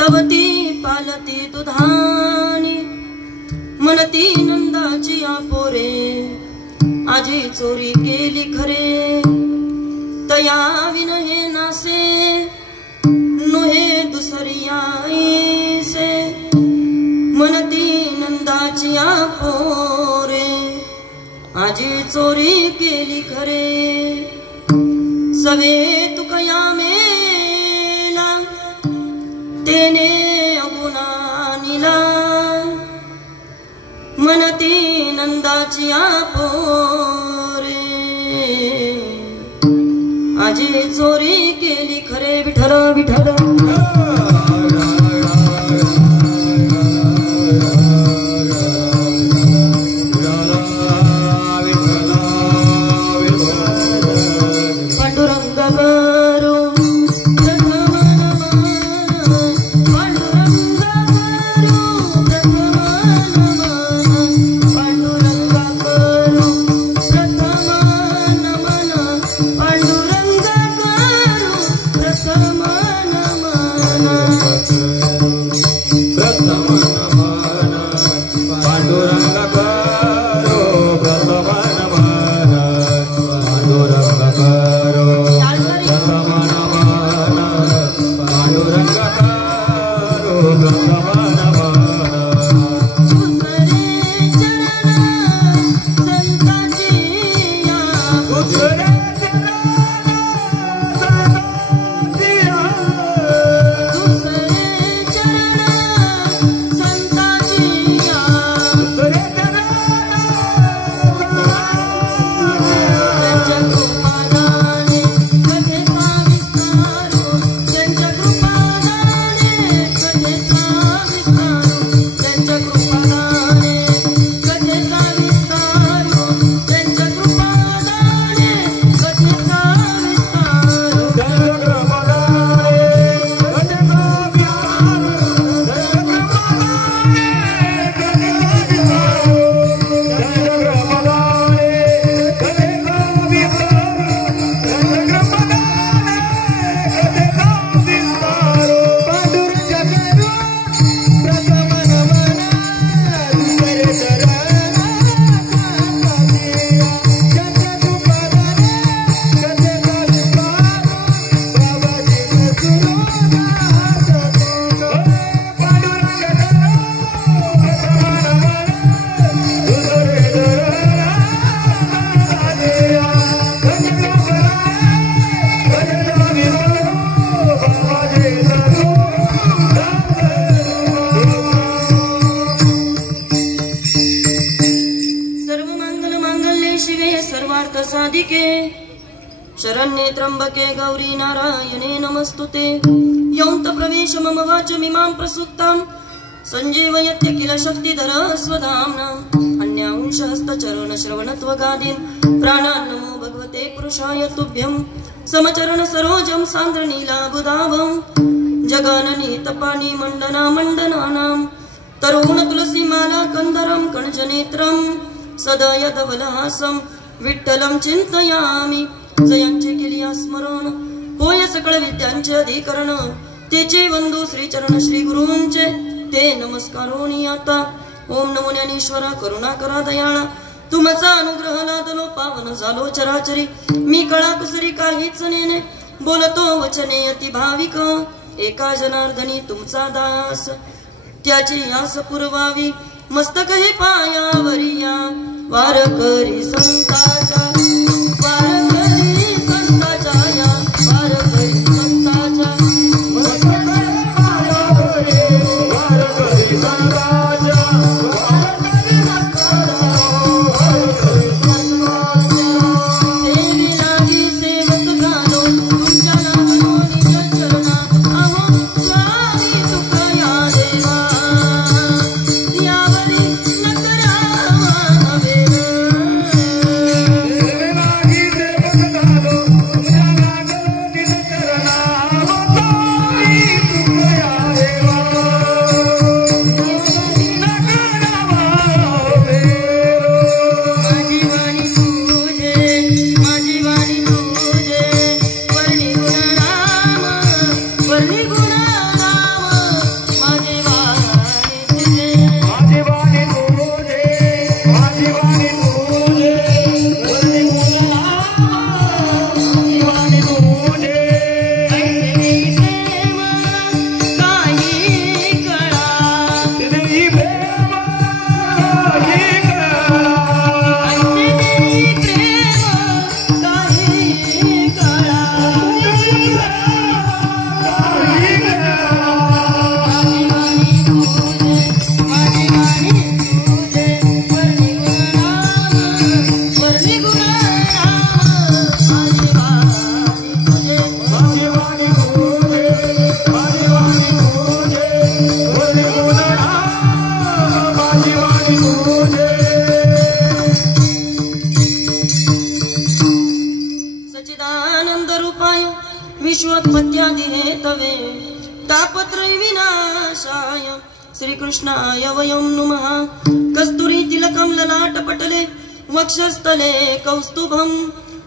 तवती पालती दुधानी म्हणती नंदाची पोरे आजी चोरी केली खरे तया विन हे नासे नोहे दुसरी आईसे म्हणती नंदाची पोरे आजी चोरी केली खरे सवे तुकया मेला तेने अगुना निला म्हणती नंदाची पोरे आजी चोरी केली खरे विठ्ठल विठ्ठल शरण्ये त्र्यंबके गौरी नारायणे नमस्तुते यौत प्रवेश मम वाचमिमां प्रसुप्तां संजीवयत्य किल शक्तिधर स्वधाम्ना अन्यांशहस्तचरण श्रवणत्वगादीन् प्राणान् नमो भगवते पुरुषाय तुभ्यं समचरण सरोजं सान्द्रनीलाबुधावं जगननी तपानी मंडना मंडनानां तरुण तुलसी माला कंदरं कणजनेत्रं सदयदवलहासं विठ्ठलं चिंतयामि जयांचे केली स्मरण होय सकळ विद्यांचे अधिकरण तेचे वंदू श्री चरण श्री गुरूंचे ते नमस्कारोनी आता ओम नमो ज्ञानेश्वरा करुणा करा दयाळा तुमचा अनुग्रह लादलो पावन झालो चराचरी मी कळा कुसरी काहीच नेने बोलतो वचने अति भाविक एका जनार्दनी तुमचा दास त्याची आस पुरवावी मस्तक हे पायावरिया वारकरी संताचा वारकरी संताचा या वारकरी संताचा मस्तक हे पायावरिया वारकरी संताचा वारकरी संताचा सेवे लागी सेवक झालो तुमच्या नामो निज चरणात अहो स्वामी तुकया देवा यावरी नकरावा नवे तापत्रय विनाशाय श्रीकृष्णाय वयं नुमः कस्तुरी तिलकं ललाटपटले वक्षस्थले कौस्तुभं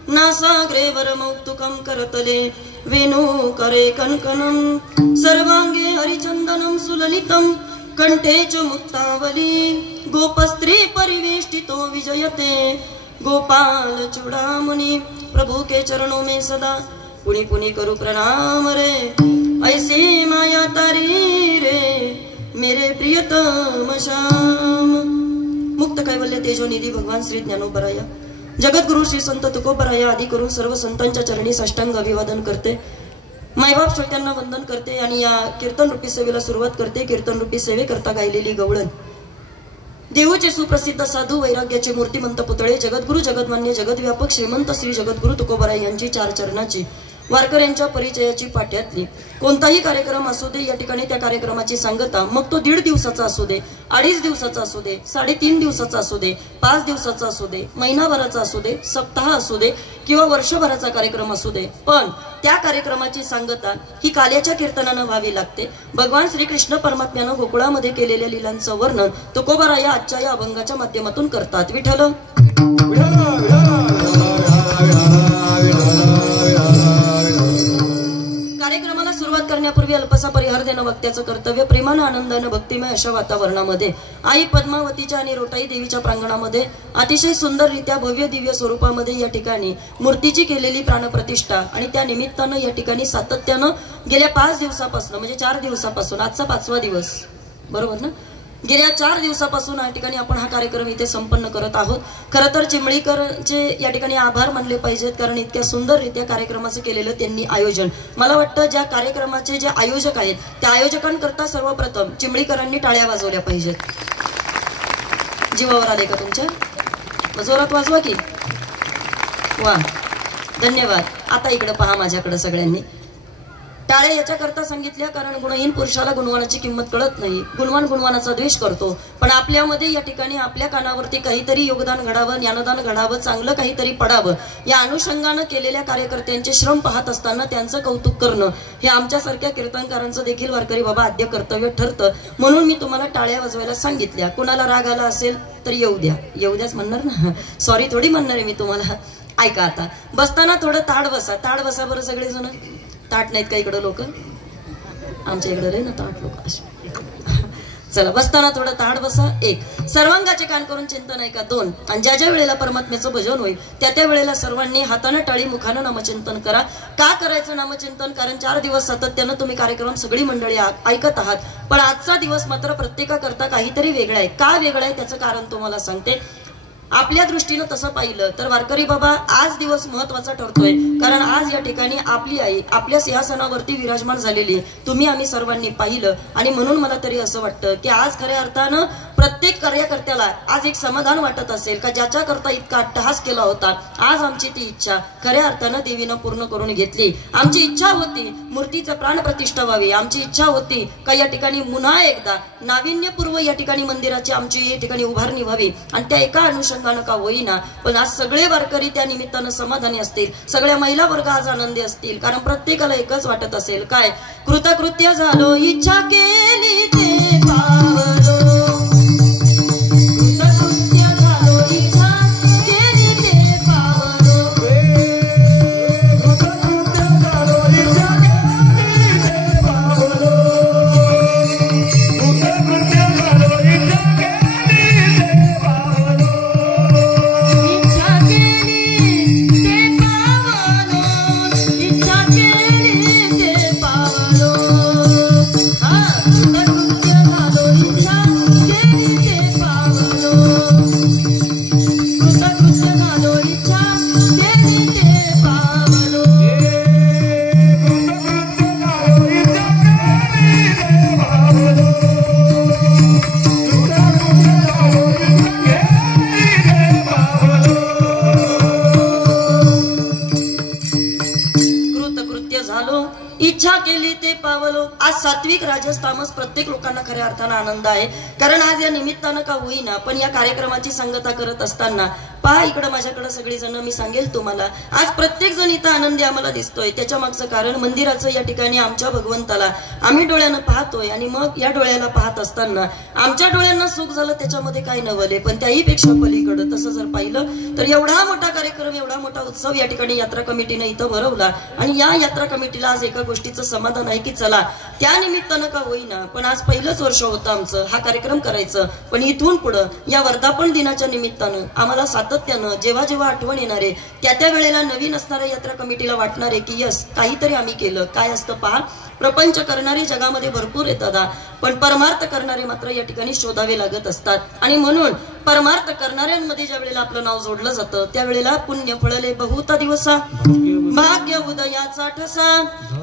नासाग्रे वरमौक्तुकं करतले वेणुकरे कनकनं सर्वांगे हरिचन्दनं सुललितं कंठे च मुक्तावली गोपस्त्री परिवेष्टितो विजयते गोपाल चूड़ामणि प्रभु के चरणों में सदा पुनि पुनि करू प्रणाम रे ऐसे माया तारी रे मेरे प्रियतम श्याम। मुक्त कैवल्य तेजोनिधी भगवान श्री ज्ञानोबराय जगद्गुरु श्री संत तुकोबराय आदी करून सर्व संतांच्या चरणी साष्टांग अभिवादन करते। मायबाप श्रोत्यांना वंदन करते आणि या कीर्तन रूपी सेवेला सुरुवात करते। कीर्तन रूपी सेवे करता गायलेली गवळण देऊचे सुप्रसिद्ध साधू वैराग्याचे मूर्तिमंत पुतळे जगद्गुरु जगद्मान्य जगद्व्यापक श्रीमंत श्री जगद्गुरु तुकोबराय यांची चार चरणाची वारकऱ्यांच्या परिचयाची पाठ्यातली कोणताही कार्यक्रम असू दे या ठिकाणी त्या कार्यक्रमाची सांगता मग तो 1.5 दिवसाचा असू दे 2.5 दिवसाचा असू दे 3.5 दिवसाचा असू दे 5 दिवसाचा असू दे महिनाभराचा असू दे सप्ताह असू दे किंवा वर्षभराचा कार्यक्रम असू दे पण त्या कार्यक्रमाची सांगता ही काल्याच्या कीर्तनानं व्हावी लागते। भगवान श्रीकृष्ण परमात्म्यानं गोकुळामध्ये केलेल्या लीलांचं वर्णन तुकोबराय आजच्या या अभंगाच्या माध्यमातून करतात। विठ्ठल कार्यक्रमाला सुरुवात करण्यापूर्वी अल्पसा परिहार देणं वक्त्याचं कर्तव्य। प्रेमानं आनंदानं भक्तिमय अशा वातावरणामध्ये आई पद्मावतीच्या आणि रोटाई देवीच्या प्रांगणामध्ये अतिशय सुंदररित्या भव्य दिव्य स्वरूपामध्ये या ठिकाणी मूर्तीची केलेली प्राणप्रतिष्ठा आणि त्या निमित्तानं या ठिकाणी सातत्यानं गेल्या 5 दिवसापासून म्हणजे 4 दिवसापासून आजचा 5वा दिवस बरोबर ना गेल्या 4 दिवसापासून या ठिकाणी आपण हा कार्यक्रम इथे संपन्न करत आहोत। खरं तर चिमळीकरचे या ठिकाणी आभार मानले पाहिजेत कारण इतक्या सुंदररित्या कार्यक्रमाचं केलेलं त्यांनी आयोजन मला वाटतं ज्या कार्यक्रमाचे जे आयोजक आहेत त्या आयोजकांकरता सर्वप्रथम चिमळीकरांनी टाळ्या वाजवल्या पाहिजेत। जीवावर आले का तुमच्या जोरात वाजवा की वा धन्यवाद। आता इकडे पहा माझ्याकडे सगळ्यांनी टाळ्या याच्याकरता सांगितल्या कारण गुणहीन पुरुषाला गुणवानाची किंमत कळत नाही। गुणवान गुणवानाचा द्वेष करतो पण आपल्यामध्ये या ठिकाणी आपल्या कानावरती काहीतरी योगदान घडावं ज्ञानदान घडावं चांगलं काहीतरी पडावं या अनुषंगानं केलेल्या कार्यकर्त्यांचे श्रम पाहत असताना त्यांचं कौतुक करणं हे आमच्यासारख्या कीर्तनकारांचं देखील वारकरी बाबा आद्य कर्तव्य ठरतं। म्हणून मी तुम्हाला टाळ्या वाजवायला सांगितल्या। कोणाला राग आला असेल तर येऊ द्याच म्हणणार ना सॉरी थोडी म्हणणार आहे मी तुम्हाला। ऐका आता बसताना थोडं ताड बसा बरं सगळेजण ताट नाहीत का इकडं लोक आमच्या इकडे रे ना ताट लोक चला बसताना थोडं ताट बसा 1 सर्वांगाचे कान करून चिंतन ऐका 2 आणि ज्या ज्या वेळेला परमात्म्याचं भजन होईल त्या वेळेला सर्वांनी हाताने टाळी मुखाने नामचिंतन करा। का करायचं नामचिंतन कारण 4 दिवस सातत्यानं तुम्ही कार्यक्रम सगळी मंडळी ऐकत आहात पण आजचा दिवस मात्र प्रत्येकाकरता काहीतरी वेगळा आहे। का वेगळा आहे त्याचं कारण तुम्हाला सांगते। आपल्या दृष्टीनं तसं पाहिलं तर वारकरी बाबा आज दिवस महत्वाचा ठरतोय कारण आज या ठिकाणी आपली आई आपल्या सिंहासनावरती विराजमान झालेली तुम्ही आम्ही सर्वांनी पाहिलं आणि म्हणून मला तरी असं वाटतं की आज खऱ्या अर्थानं प्रत्येक कार्यकर्त्याला आज एक समाधान वाटत असेल का ज्याच्याकरता इतका अट्टहास केला होता आज आमची ती इच्छा खऱ्या अर्थानं देवीनं पूर्ण करून घेतली। आमची इच्छा होती मूर्तीचं प्राणप्रतिष्ठा व्हावी आमची इच्छा होती का या ठिकाणी पुन्हा एकदा नाविन्यपूर्व या ठिकाणी मंदिराची आमची या ठिकाणी उभारणी व्हावी आणि त्या एका अनुषंगानं का होईना पण आज सगळे वारकरी त्या निमित्तानं समाधानी असतील सगळ्या महिला वर्ग आज आनंदी असतील कारण प्रत्येकाला एकच वाटत असेल काय कृतकृत्य झालो इच्छा केली ते पावलो आज सात्विक राजस तामस प्रत्येक लोकांना खऱ्या अर्थानं आनंद आहे कारण आज या निमित्तानं का होईना पण या कार्यक्रमाची सांगता करत असताना पहा इकडं माझ्याकडे सगळी जण मी सांगेल तुम्हाला आज प्रत्येक जण इथं आनंदी आम्हाला दिसतोय त्याच्या मागचं कारण मंदिराचं या ठिकाणी आमच्या भगवंताला आम्ही डोळ्यानं पाहतोय आणि मग या डोळ्याला पाहत असताना आमच्या डोळ्यांना सुख झालं त्याच्यामध्ये काय नवले पण त्याही पेक्षा पलीकडं तसं जर पाहिलं तर एवढा मोठा कार्यक्रम एवढा मोठा उत्सव या ठिकाणी यात्रा कमिटीने इथं भरवला आणि या यात्रा कमिटीला आज एका गोष्टीचं समाधान आहे की चला त्या निमित्तानं का होईना पण आज पहिलंच वर्ष होतं आमचं हा कार्यक्रम करायचं पण इथून पुढं या वर्धापन दिनाच्या निमित्तानं आम्हाला सातत्यानं जेव्हा जेव्हा आठवण येणारे त्या वेळेला नवीन असणाऱ्या यात्रा कमिटीला वाटणारे की यस काहीतरी आम्ही केलं काय असतं पहा प्रपंच करणारे जगामध्ये भरपूर येतात पण परमार्थ करणारे मात्र या ठिकाणी शोधावे लागत असतात आणि म्हणून परमार्थ करणाऱ्यांमध्ये ज्या वेळेला आपलं नाव जोडलं जातं त्यावेळेला पुण्य फळले बहुता दिवसा भाग्य उदयाचा ठसा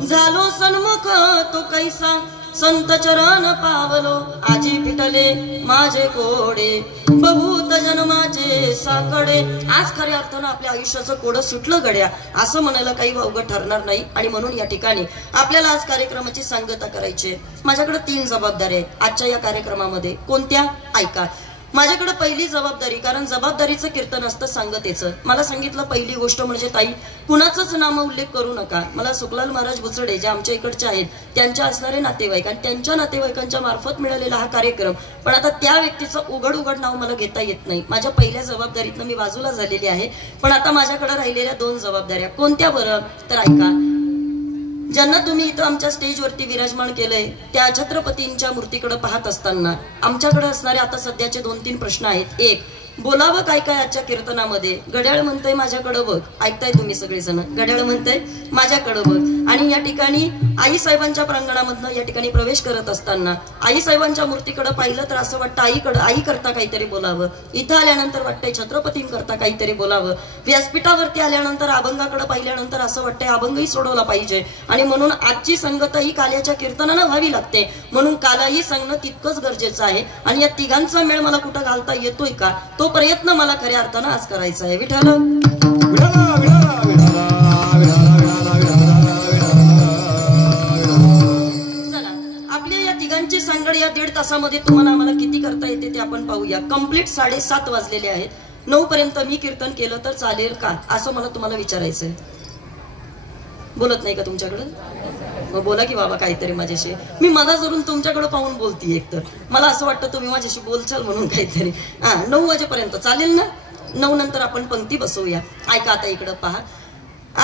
झालो सन्मुख तो कैसा संत चरण पावलो आजी पिटले माझे कोडे बहुत जन्माचे साकडे आज खऱ्या अर्थानं आपल्या आयुष्याचं कोडं सुटलं गड्या असं म्हणायला काही अवघड ठरणार नाही आणि म्हणून या ठिकाणी आपल्याला आज कार्यक्रमाची सांगता करायची माझ्याकडे 3 जबाबदाऱ्या आहेत आजच्या या कार्यक्रमामध्ये कोणत्या ऐका माझ्याकडे पहिली जबाबदारी कारण जबाबदारीचं कीर्तन असतं सांगतेचं मला सांगितलं पहिली गोष्ट म्हणजे ताई कुणाचंच नाम उल्लेख करू नका मला सुखलाल महाराज बुचडे जे आमच्या इकडचे आहेत त्यांच्या असणारे नातेवाईक आणि त्यांच्या नातेवाईकांच्या मार्फत मिळालेला हा कार्यक्रम पण आता त्या व्यक्तीचं उघड नाव मला घेता येत नाही माझ्या पहिल्या जबाबदारीतनं मी बाजूला झालेली आहे पण आता माझ्याकडे राहिलेल्या 2 जबाबदाऱ्या कोणत्या बरं तर ऐका ज्यांना तुम्ही इथं आमच्या स्टेजवरती विराजमान केलंय त्या छत्रपतींच्या मूर्तीकडे पाहत असताना आमच्याकडे असणारे आता सध्याचे 2-3 प्रश्न आहेत एक बोलावं काय काय आजच्या कीर्तनामध्ये घड्याळ म्हणतंय माझ्याकडे बघ ऐकताय तुम्ही सगळेजण घड्याळ म्हणतंय माझ्याकडे बघ आणि या ठिकाणी आई साहेबांच्या प्रांगणामधनं या ठिकाणी प्रवेश करत असताना आई साहेबांच्या मूर्तीकडे पाहिलं तर असं वाटतं आई करता काहीतरी बोलावं इथं आल्यानंतर वाटतंय छत्रपतींकरता काहीतरी बोलावं व्यासपीठावरती आल्यानंतर अभंगाकडे पाहिल्यानंतर असं वाटतंय अभंगही सोडवला पाहिजे आणि म्हणून आजची संगत ही काल्याच्या कीर्तनानं व्हावी लागते म्हणून कालाही सांगणं तितकंच गरजेचं आहे आणि या तिघांचा मेळ मला कुठं घालता येतोय का तो प्रयत्न मला खऱ्या अर्थानं आज करायचा आहे विठ्ठल चला आपल्या या तिघांची सांगड या 1.5 तासामध्ये तुम्हाला आम्हाला किती करता येते ते आपण पाहूया कंप्लीट 7:30 वाजलेले आहेत 9 पर्यंत मी कीर्तन केलं तर चालेल का असं मला तुम्हाला विचारायचंय बोलत नाही का तुमच्याकडे मग बोला की बाबा काहीतरी माझ्याशी मी मधा जरून तुमच्याकडे पाहून बोलतीये एक तर मला असं वाटतं तुम्ही माझ्याशी बोलचाल म्हणून काहीतरी 9 वाजेपर्यंत चालेल ना 9 नंतर आपण पंक्ती बसवूया ऐका आता इकडं पहा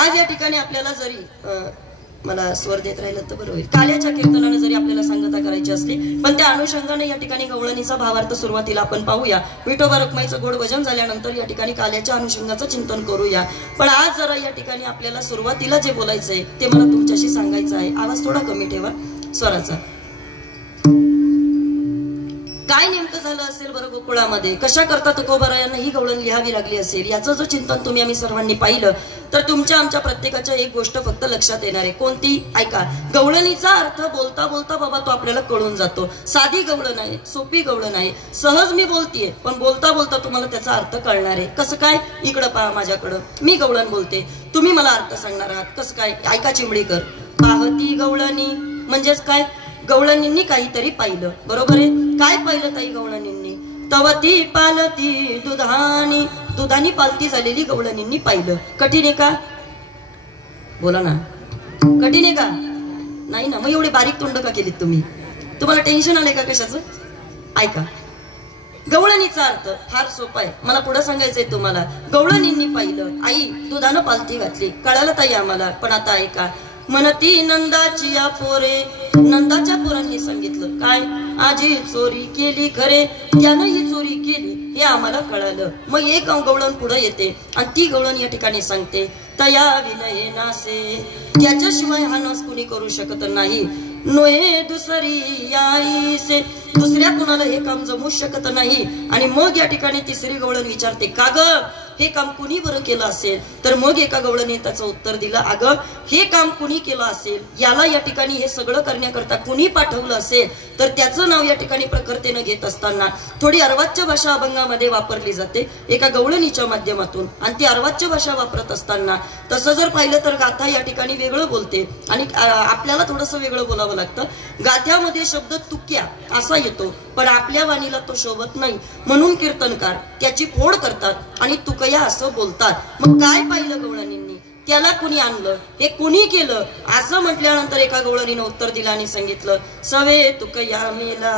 आज या ठिकाणी आपल्याला जरी मला स्वर देत राहिलं तर बरोबर होईल काल्याच्या कीर्तनाने जरी आपल्याला सांगता करायची असली पण त्या अनुषंगाने या ठिकाणी गवळणीचा भावार्थ सुरुवातीला आपण पाहूया विठोबा रखमाईचं गोड भजन झाल्यानंतर या ठिकाणी काल्याच्या अनुषंगाचं चिंतन करूया पण आज जरा या ठिकाणी आपल्याला सुरुवातीला जे बोलायचंय ते मला तुमच्याशी सांगायचं आहे आवाज थोडा कमी ठेवा स्वराचा काय नेमकं झालं असेल बरं गोकुळामध्ये कशा करता तुकोबारायांना ही गवळण लिहावी लागली असेल याचं जो चिंतन तुम्ही आम्ही सर्वांनी पाहिलं तर तुमच्या आमच्या प्रत्येकाच्या एक गोष्ट फक्त लक्षात येणार आहे कोणती ऐका गवळणीचा अर्थ बोलता बोलता बाबा तो आपल्याला कळून जातो साधी गवळण आहे सोपी गवळण आहे सहज मी बोलतीये पण बोलता बोलता तुम्हाला त्याचा अर्थ कळणार आहे कसं काय इकडं पहा माझ्याकडं मी गवळण बोलते तुम्ही मला अर्थ सांगणार आहात कसं काय ऐका चिमडीकर पाहती गवळणी म्हणजेच काय गवळणींनी काहीतरी पाहिलं बरोबर आहे काय पाहिलं ताई गवळणींनी तवती पालती दुधानी पालती झालेली गवळणींनी पाहिलं कठीण आहे का बोला ना कठीण आहे का नाही ना मग एवढे बारीक तोंड का केलीत तुम्ही तुम्हाला टेन्शन आलंय का कशाचं ऐका गवळणीचा अर्थ फार सोपा आहे मला पुढे सांगायचंय तुम्हाला गवळणींनी पाहिलं आई दुधानं पालती घातली कळालं ताई आम्हाला पण आता ऐका म्हणती नंदाची या पोरे नंदाच्या पोरांनी सांगितलं काय आजी चोरी केली खरे त्यानं ही चोरी केली हे आम्हाला कळालं मग एक गवळण पुढे येते आणि ती गवळण या ठिकाणी सांगते तया विनये नासे त्याच्याशिवाय हा नाश कुणी करू शकत नाही नोहे दुसरी याईसे दुसऱ्या कुणाला हे काम जमू शकत नाही आणि मग या ठिकाणी तिसरी गवळण विचारते का ग हे काम कुणी बरं केलं असेल तर मग एका गवळणी त्याचं उत्तर दिलं अगं हे काम कुणी केलं असेल याला या ठिकाणी हे सगळं करण्याकरता कुणी पाठवलं असेल तर त्याचं नाव या ठिकाणी प्रखरतेनं घेत असताना थोडी अर्वाच्य भाषा अभंगामध्ये वापरली जाते एका गवळणीच्या माध्यमातून आणि ती अर्वाच्य भाषा वापरत असताना तसं जर पाहिलं तर गाथा या ठिकाणी वेगळं बोलते आणि आपल्याला थोडंसं वेगळं बोलावं लागतं गाथ्यामध्ये शब्द तुक्या असा येतो पण आपल्या वाणीला तो शोभत नाही म्हणून कीर्तनकार त्याची फोड करतात आणि तुकई कृपया असं बोलतात. मग काय पाहिलं गवळणींनी, त्याला कुणी आणलं, हे कुणी केलं असं म्हटल्यानंतर एका गवळणीनं उत्तर दिलं आणि सांगितलं, सवे तुकया मेला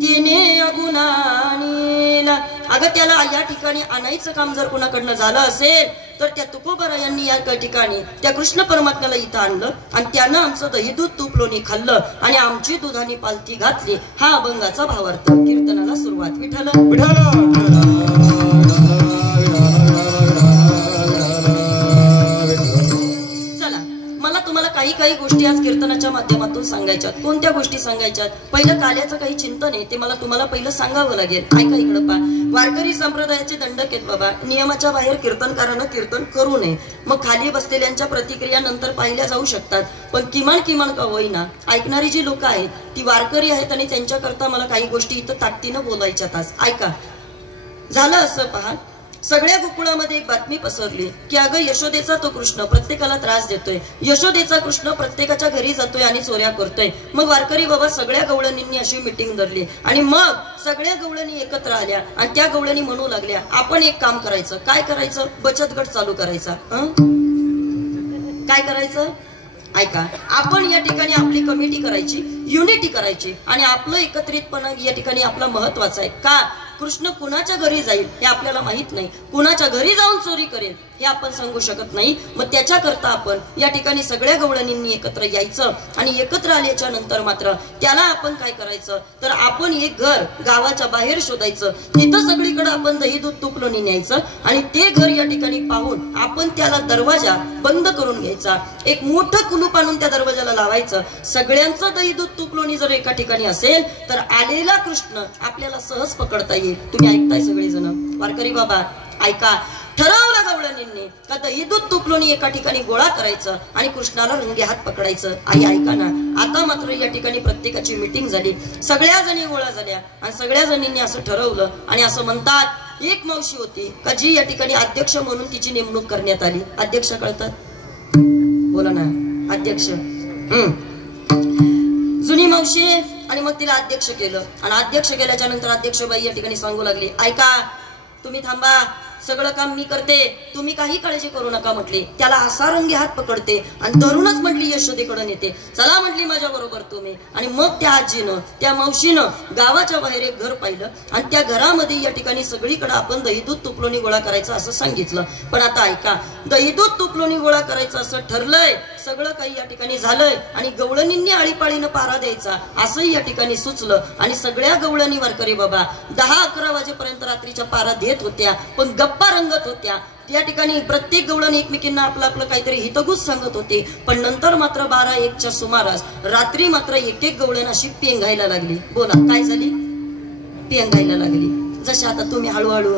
तिने अगुणानीला. अगं त्याला या ठिकाणी आणायचं काम जर कोणाकडनं झालं असेल तर त्या तुकोबरा यांनी या ठिकाणी त्या कृष्ण परमात्म्याला इथं आणलं आणि त्यानं आमचं दही दूध तूप लोणी खाल्लं आणि आमची दुधानी पालथी घातली. हा अभंगाचा भावार्थ. कीर्तनाला सुरुवात. विठ्ठल काही काही गोष्टी आज कीर्तनाच्या माध्यमातून सांगायच्यात. कोणत्या गोष्टी सांगायच्यात? पहिलं काल्याचं काही चिंतन आहे ते मला तुम्हाला पहिलं सांगावं लागेल. ऐका इकडं पा. वारकरी संप्रदायाचे दंडक आहेत बाबा. नियमाच्या बाहेर कीर्तनकारानं कीर्तन करू नये. मग खाली बसलेल्यांच्या प्रतिक्रिया नंतर पाहिल्या जाऊ शकतात, पण किमान का होईना ऐकणारी जी लोक आहेत ती वारकरी आहेत आणि त्यांच्याकरता मला काही गोष्टी इथं ताकदीनं बोलायच्यात आज. ऐका. झालं असं पहा, सगळ्या गोकुळामध्ये एक बातमी पसरली की अगं यशोदेचा तो कृष्ण प्रत्येकाला त्रास देतोय. यशोदेचा कृष्ण प्रत्येकाच्या घरी जातोय आणि चोऱ्या करतोय. मग वारकरी बाबा सगळ्या गवळणींनी अशी मीटिंग धरली आणि मग सगळ्या गवळणी एकत्र आल्या आणि त्या गवळणी म्हणू लागल्या, आपण एक काम करायचं. काय करायचं? बचत गट चालू करायचा. काय करायचं? ऐका. आपण या ठिकाणी आपली कमिटी करायची, युनिटी करायची आणि आपलं एकत्रितपणा या ठिकाणी आपला महत्वाचा आहे. का? कृष्ण कुणाच्या घरी जाईल हे आपल्याला माहित नाही, कुणाच्या घरी जाऊन चोरी करेल हे आपण सांगू शकत नाही. मग त्याच्याकरता आपण या ठिकाणी सगळ्या गवळणींनी एकत्र यायचं आणि एकत्र आल्याच्या नंतर मात्र त्याला आपण काय करायचं तर आपण एक घर गावाच्या बाहेर शोधायचं. तिथं सगळीकडे आपण दही दूध तूप लोणी न्यायचं आणि ते घर या ठिकाणी पाहून आपण त्याला दरवाजा बंद करून घ्यायचा. एक मोठं कुलूप आणून त्या दरवाजाला लावायचं. सगळ्यांचं दही दूध तूप लोणी जर एका ठिकाणी असेल तर आलेला कृष्ण आपल्याला सहज पकडता येईल. तुम्ही ऐकताय सगळेजण. वारकरी बाबा ऐका. ठरवलं गवळणींनी का दही दूध तूप लोणी एका ठिकाणी गोळा करायचं आणि कृष्णाला रंगे हात पकडायचं. आई ऐका ना. आता मात्र या ठिकाणी प्रत्येकाची मीटिंग झाली, सगळ्या जणी गोळा झाल्या आणि सगळ्या जणींनी असं ठरवलं आणि असं म्हणतात एक मावशी होती का जी या ठिकाणी अध्यक्ष म्हणून तिची नेमणूक करण्यात आली. अध्यक्ष कळतात? बोला ना. अध्यक्ष जुनी मावशी. आणि मग तिला अध्यक्ष केलं आणि अध्यक्ष केल्याच्या नंतर अध्यक्षबाई या ठिकाणी सांगू लागली, ऐका तुम्ही थांबा, सगळं काम मी करते, तुम्ही काही काळजी करू नका म्हटली. त्याला असा रंगे हात पकडते आणि धरूनच म्हटली यशोदेकडे नेते. चला म्हटली माझ्या बरोबर तुम्ही. आणि मग त्या आजीनं त्या मावशीनं गावाच्या बाहेर एक घर पाहिलं आणि त्या घरामध्ये या ठिकाणी सगळीकडे आपण दही दूध तूप लोणी गोळा करायचं असं सांगितलं. पण आता ऐका. दही दूध तूप लोणी गोळा करायचं असं ठरलंय, सगळं काही या ठिकाणी झालंय आणि गवळणींनी आळीपाळीनं पारा द्यायचा असंही या ठिकाणी सुचलं आणि सगळ्या गवळणी वारकरी बाबा 10-11 वाजेपर्यंत रात्रीच्या पारा देत होत्या पण गप्पा रंगत होत्या. त्या ठिकाणी प्रत्येक गवळण एकमेकींना आपलं आपलं काहीतरी हितगुज सांगत होते. पण नंतर मात्र 12-1च्या सुमारास रात्री मात्र एक गवळण अशी पेंगायला लागली. बोला काय झाली? पेंगायला लागली. जसे आता तुम्ही हळूहळू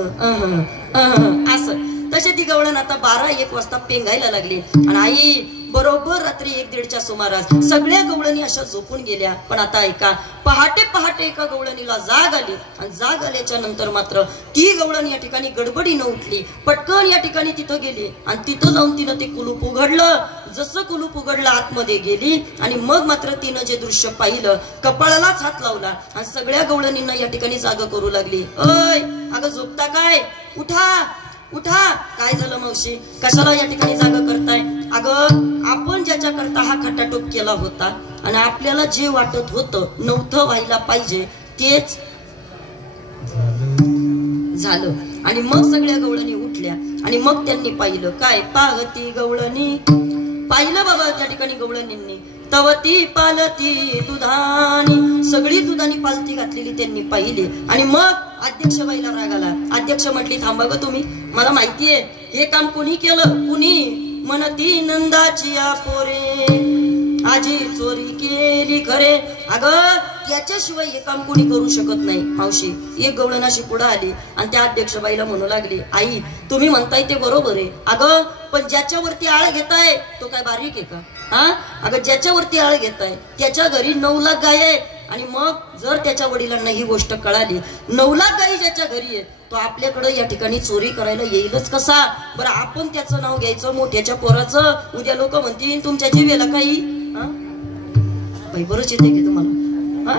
असं तसे ती गवळण आता 12-1 वाजता पेंगायला लागली आणि आई बरोबर रात्री 1-1:30च्या सुमारास सगळ्या गवळणी अशा झोपून गेल्या. पण आता ऐका. पहाटे एका गवळणीला जाग आली आणि जाग आल्याच्या नंतर मात्र ती गवळण या ठिकाणी गडबडीनं उठली, पटकन या ठिकाणी तिथं गेली आणि तिथं जाऊन तिनं ते कुलूप उघडलं. जसं कुलूप उघडलं आतमध्ये गेली आणि मग मात्र तिनं जे दृश्य पाहिलं कपाळालाच हात लावला आणि सगळ्या गवळणींना या ठिकाणी जाग करू लागली. अय अगं झोपता काय? उठा उठा. काय झालं मावशी? कशाला या ठिकाणी जागा करताय? अगं आपण ज्याच्याकरता हा खटाटोप केला होता आणि आपल्याला जे वाटत होतं नव्हतं व्हायला पाहिजे तेच झालं. आणि मग सगळ्या गवळणी उठल्या आणि मग त्यांनी पाहिलं. काय पाहती गवळणी? पाहिलं बाबा त्या ठिकाणी गवळणींनी तवती पालती दुधानी, सगळी दुधानी पालती घातलेली त्यांनी पाहिली. आणि मग अध्यक्षबाईला राग आला. अध्यक्ष म्हटली थांबा ग तुम्ही, मला माहितीये हे काम कुणी केलं. कुणी? म्हणती नंदाची पोरे आजी चोरी केली खरे. अगं त्याच्याशिवाय हे काम कुणी करू शकत नाही. मावशी एक गवळणाशी पुढे आली आणि त्या अध्यक्षबाईला म्हणू लागली, आई तुम्ही म्हणताय ते बरोबर आहे. अगं पण ज्याच्यावरती आळ घेताय तो काय बारीक आहे का? हा अगं ज्याच्यावरती आळ घेताय त्याच्या घरी 9 लाख गाय आहे आणि मग जर त्याच्या वडिलांना ही गोष्ट कळाली 9 लाख गायी ज्याच्या घरी आहेत तो आपल्याकडे या ठिकाणी चोरी करायला येईलच कसा? बरं आपण त्याचं नाव घ्यायचं मोठ्याच्या पोराचं. उद्या लोक म्हणतील तुमच्या जीवेला काही बाई बरंच येते की तुम्हाला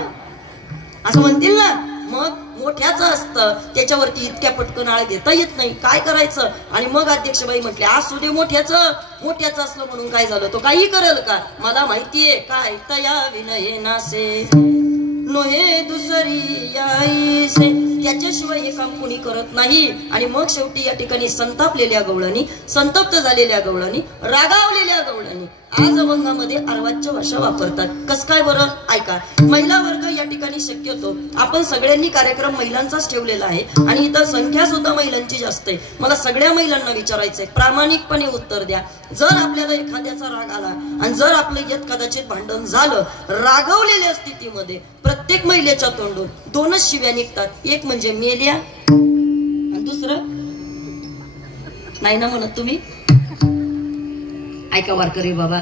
असं म्हणतील ना. मग मोठ्याचं असतं, त्याच्यावरती इतक्या पटकन आळ देता येत नाही, काय करायचं? आणि मग अध्यक्षबाई म्हटले असू दे मोठ्याचं असलं म्हणून काय झालं, तो काही करेल का? मला माहितीये काय तया विनये नासे नोहे दुसरी याईसे, त्याच्याशिवाय हे काम कोणी करत नाही. आणि मग शेवटी या ठिकाणी संतापलेल्या गवळणी, संतप्त झालेल्या गवळणी, रागावलेल्या गवळणी आज अभंगामध्ये अर्वाच्य भाषा वापरतात. कस काय बरं? ऐका. महिला वर्ग या ठिकाणी शक्यतो आपण सगळ्यांनी कार्यक्रम महिलांचाच ठेवलेला आहे आणि इथं संख्या सुद्धा महिलांची जास्त आहे. मला सगळ्या महिलांना विचारायचंय, प्रामाणिकपणे उत्तर द्या. जर आपल्याला एखाद्याचा राग आला आणि जर आपलं यत कदाचित भांडण झालं, रागवलेल्या स्थितीमध्ये प्रत्येक महिलेच्या तोंडून दोनच शिव्या निघतात. एक म्हणजे मेल्या आणि दुसरं नाही ना म्हणत तुम्ही. ऐका वारकरी बाबा,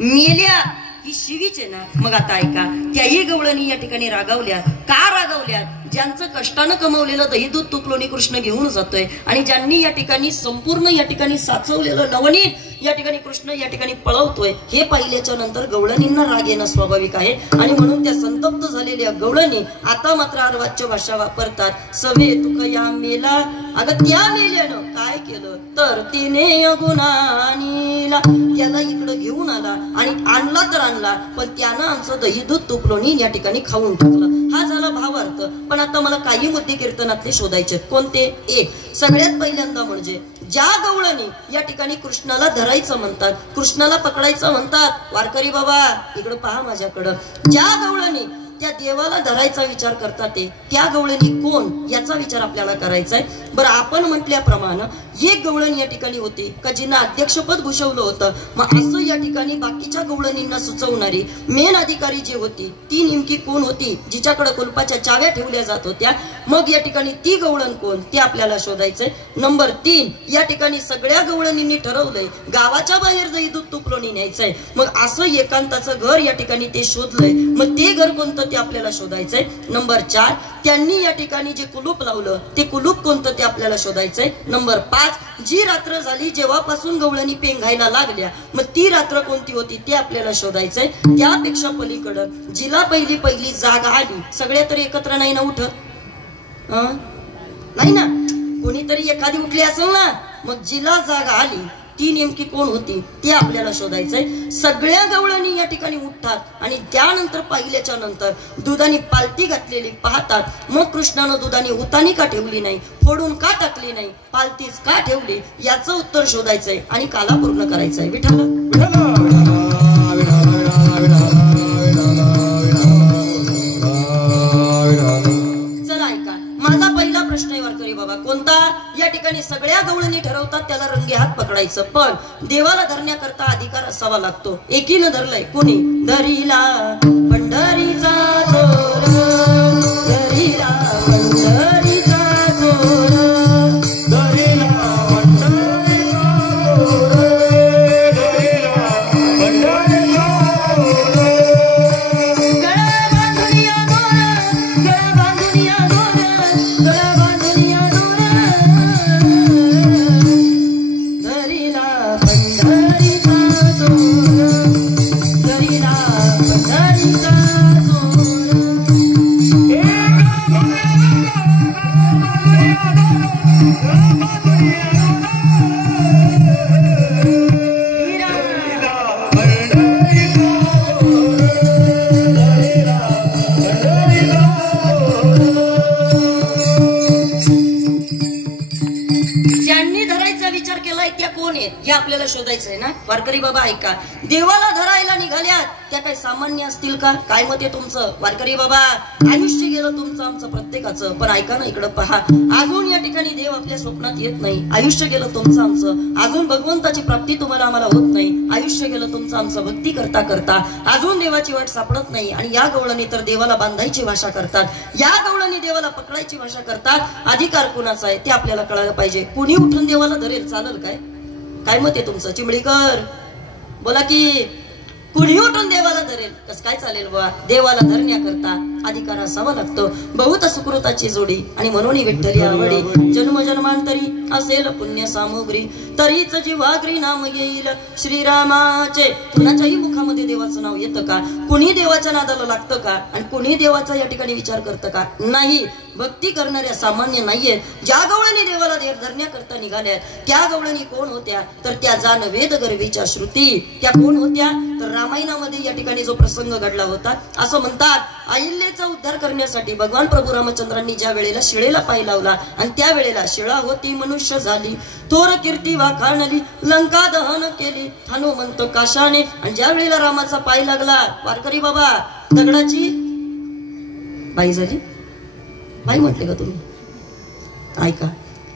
मेल्या ही शिवीच आहे ना. मग आता ऐका, त्याही गवळणी या ठिकाणी रागावल्या. का रागावल्या? ज्यांचं कष्टानं कमवलेलं दही दूध तूप लोणी कृष्ण घेऊन जातोय आणि ज्यांनी या ठिकाणी संपूर्ण या ठिकाणी साचवलेलं नवनीत या ठिकाणी कृष्ण या ठिकाणी पळवतोय, हे पाहिल्याच्या नंतर गवळणींना राग येणं स्वाभाविक आहे. आणि म्हणून त्या संतप्त झालेल्या गवळणी आता मात्र अर्वाच्य भाषा वापरतात. सवे तुकया मेला, अगं त्या मेल्यानं काय केलं तर तिने गुणानीला, त्याला इकडं घेऊन आला आणि आणला तर आणला, पण त्यानं आमचं दही दूध तूप लोणी या ठिकाणी खाऊन टाकलं. हा झाला भावार्थ. पण आता मला काही मुद्दे कीर्तनातले शोधायचे. कोणते? एक, सगळ्यात पहिल्यांदा म्हणजे ज्या गवळणी या ठिकाणी कृष्णाला धरायचं म्हणतात, कृष्णाला पकडायचं म्हणतात, वारकरी बाबा इकडं पहा माझ्याकडं, ज्या गवळणी त्या देवाला धरायचा विचार करतात त्या गवळणी कोण याचा विचार आपल्याला करायचा आहे. बरं, आपण म्हटल्याप्रमाणे एक गवळण या ठिकाणी होती का जिनं अध्यक्षपद भूषवलं होतं. मग असं या ठिकाणी बाकीच्या गवळणींना सुचवणारी मेन अधिकारी जी होती ती नेमकी कोण होती, जिच्याकडे कुलपाच्या चाव्या ठेवल्या जात होत्या. मग या ठिकाणी ती गवळण कोण ते आपल्याला शोधायचंय. नंबर 3, या ठिकाणी सगळ्या गवळणींनी ठरवलंय गावाच्या बाहेर जाई दूध तूप लोणी न्यायचंय. मग असं एकांताचं घर या ठिकाणी ते शोधलंय. मग ते घर कोणतं ते आपल्याला शोधायचंय. नंबर 4, त्यांनी या ठिकाणी जे कुलूप लावलं ते कुलूप कोणतं ते आपल्याला शोधायचंय. नंबर 5, जी रात्र झाली जेव्हापासून गवळणी पेंगायला लागल्या, मग ती रात्र कोणती होती ते आपल्याला शोधायचंय. त्यापेक्षा पलीकडं जिला पहिली जाग आली, सगळ्या तरी एकत्र नाही ना उठत, नाही ना, कोणीतरी एखादी उठली असेल ना. मग जिला जाग आली ती नेमकी कोण होती ते आपल्याला शोधायचंय. सगळ्या गवळणी या ठिकाणी उठतात आणि त्यानंतर पाहिल्याच्या नंतर दुधाने पालती घातलेली पाहतात. मग कृष्णानं दुधाने उतानी का ठेवली नाही, फोडून का टाकली नाही, पालतीच का ठेवली, याचं उत्तर शोधायचंय आणि काला पूर्ण करायचंय. विठ्ठल प्रश्न आहे वारकरी बाबा, कोणता? या ठिकाणी सगळ्या गवळणी ठरवतात त्याला रंगे हात पकडायचं, पण देवाला धरण्याकरता अधिकार असावा लागतो. एकीनं धरलंय, कोणी? धरीला पंढरीचा जोर, धरीला पंढरीचा जोर, धरीला पंढरीचा जोर, धरीला पंढरीचा जोर. गळा बांधून या दोर, गळा बांधून या दोर, गळा बांधून या दोर, धरीला पंढरीचा जोर, धरीला पंढरीचा जोर. ज्यांनी धरायचा विचार केलाय त्या कोण आहेत हे आपल्याला शोधायचंय ना. वारकरी बाबा ऐका, देवाला धरायला निघाल्यात त्या काही सामान्य असतील का? काय मत आहे तुमचं? वारकरी बाबा, आयुष्य गेलं तुमचं आमचं प्रत्येकाचं, पण ऐका ना, इकडं पहा, अजून या ठिकाणी देव आपल्या स्वप्नात येत नाही. आयुष्य गेलं तुमचं आमचं, अजून भगवंताची प्राप्ती तुम्हाला आम्हाला होत नाही. आयुष्य गेलं तुमचं आमचं भक्ती करता करता अजून देवाची वाट सापडत नाही. आणि या गवळणी तर देवाला बांधायची भाषा करतात, या गवळणी देवाला पकडायची भाषा करतात. अधिकार कुणाचा आहे ते आपल्याला कळायला पाहिजे. कुणी उठून देवाला धरेल चालेल काय? काय मत आहे तुमचं? चिमडीकर बोला की, कुणी उठून देवाला धरेल कस काय चालेल बा? देवाला धरण्याकरता अधिकार असावा लागतो. बहुत सुकृताची जोडी आणि म्हणून विठ्ठली आवडी, जन्म जन्मांतरी असेल पुण्य सामुग्री तरीच जीवाग्री नाम येईल श्रीरामाचे. कुणाच्याही मुखामध्ये देवाचं नाव येतं का? कुणी देवाच्या नादाला लागतं का? आणि कुणी देवाचा या ठिकाणी विचार करतं का? नाही. भक्ती करणाऱ्या सामान्य नाहीयेत. ज्या गवळणी देवाला धरण्याकरता निघाल्या त्या गवळणी कोण होत्या? तर त्या जाण वेद गर्भीच्या श्रुती. त्या कोण होत्या? तर रामायणामध्ये या ठिकाणी जो प्रसंग घडला होता, असं म्हणतात अहिल्याचा उद्धार करण्यासाठी भगवान प्रभू रामचंद्रांनी ज्या वेळेला शिळेला पाय लावला आणि त्या वेळेला शिळा होती मनुष्य झाली, थोर कीर्ती वाखाणली, लंका दहन केली हनुमंत काशाने. आणि ज्या वेळेला रामाचा पाय लागला, वारकरी बाबा, दगडाची बाई झाली. बाई म्हटले का तुम्ही? ऐका,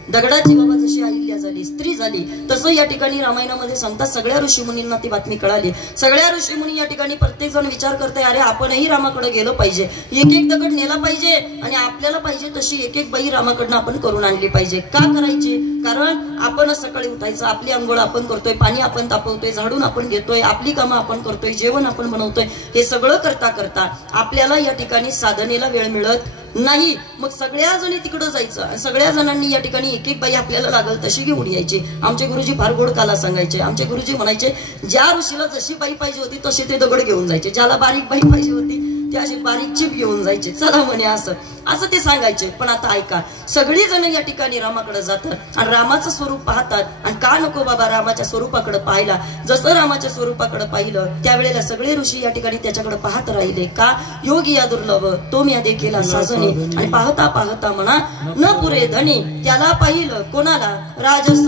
दगडाची बाबा जशी अहिल्या झाली, स्त्री झाली, तसं या ठिकाणी रामायणामध्ये सांगतात सगळ्या ऋषीमुनींना ती बातमी कळाली. सगळ्या ऋषीमुनी या ठिकाणी प्रत्येक जण विचार करताय, अरे आपणही रामाकडे गेलो पाहिजे, एक एक दगड नेला पाहिजे आणि आपल्याला पाहिजे तशी एक एक बाई रामाकडनं आपण करून आणली पाहिजे. का करायची? कारण आपण सकाळी उठायचं, आपली अंघोळ आपण करतोय, पाणी आपण तापवतोय, झाडून आपण घेतोय, आपली कामं आपण करतोय, जेवण आपण बनवतोय. हे सगळं करता करता आपल्याला या ठिकाणी साधनेला वेळ मिळत नाही. मग सगळ्या जणी तिकडं जायचं आणि सगळ्या जणांनी या ठिकाणी एक एक बाई आपल्याला लागल तशी घेऊन यायची. आमचे गुरुजी फार गोड काला सांगायचे. आमचे गुरुजी म्हणायचे, ज्या ऋषीला जशी बाई पाहिजे होती तशी ते दगड घेऊन जायचे, ज्याला बारीक बाई पाहिजे होती ते अशी बारीक चिप घेऊन जायचे. चला म्हणे असं असं ते सांगायचे. पण आता ऐका, सगळी जण या ठिकाणी रामाकडे जातात आणि रामाचं स्वरूप पाहतात. आणि का नको बाबा रामाच्या स्वरूपाकडे पाहायला? जसं रामाच्या स्वरूपाकडे पाहिलं त्यावेळेला सगळे ऋषी या ठिकाणी त्याच्याकडे पाहत राहिले. का? योगी या दुर्लभ तो म्या देखील साजने. आणि पाहता पाहता म्हणा न पुरे धनी, त्याला पाहिलं कोणाला? राजस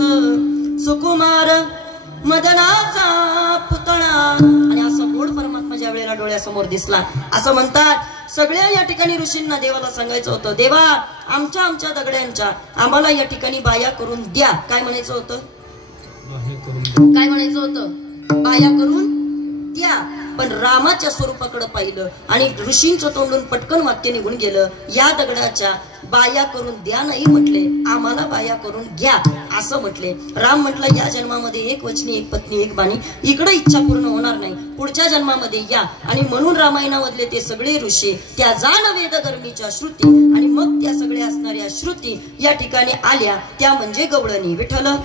सुकुमार मदनाचा पुतळा. आणि असं गोड परमात्मा ज्या वेळेला डोळ्यासमोर दिसला, असं म्हणतात सगळ्या या ठिकाणी ऋषींना देवाला सांगायचं होतं, देवा आमच्या आमच्या दगड्यांच्या आम्हाला या ठिकाणी बाया करून द्या. काय म्हणायचं होतं? काय म्हणायचं होतं? बाया करून द्या. पण रामाच्या स्वरूपाकडे पाहिलं आणि ऋषींचं तोंडून पटकन वाक्य निघून गेलं, या दगडाच्या बाया करून द्या नाही म्हटले, आम्हाला बाया करून घ्या असं म्हटले. राम म्हटलं या जन्मामध्ये एक वचनी, एक पत्नी, एक बाणी, इकडे इच्छा पूर्ण होणार नाही, पुढच्या जन्मामध्ये या. आणि म्हणून रामायणामधले ते सगळे ऋषी त्या जाण वेद गर्मीच्या श्रुती आणि मग त्या सगळ्या असणाऱ्या श्रुती या ठिकाणी आल्या, त्या म्हणजे गवळणी. विठ्ठल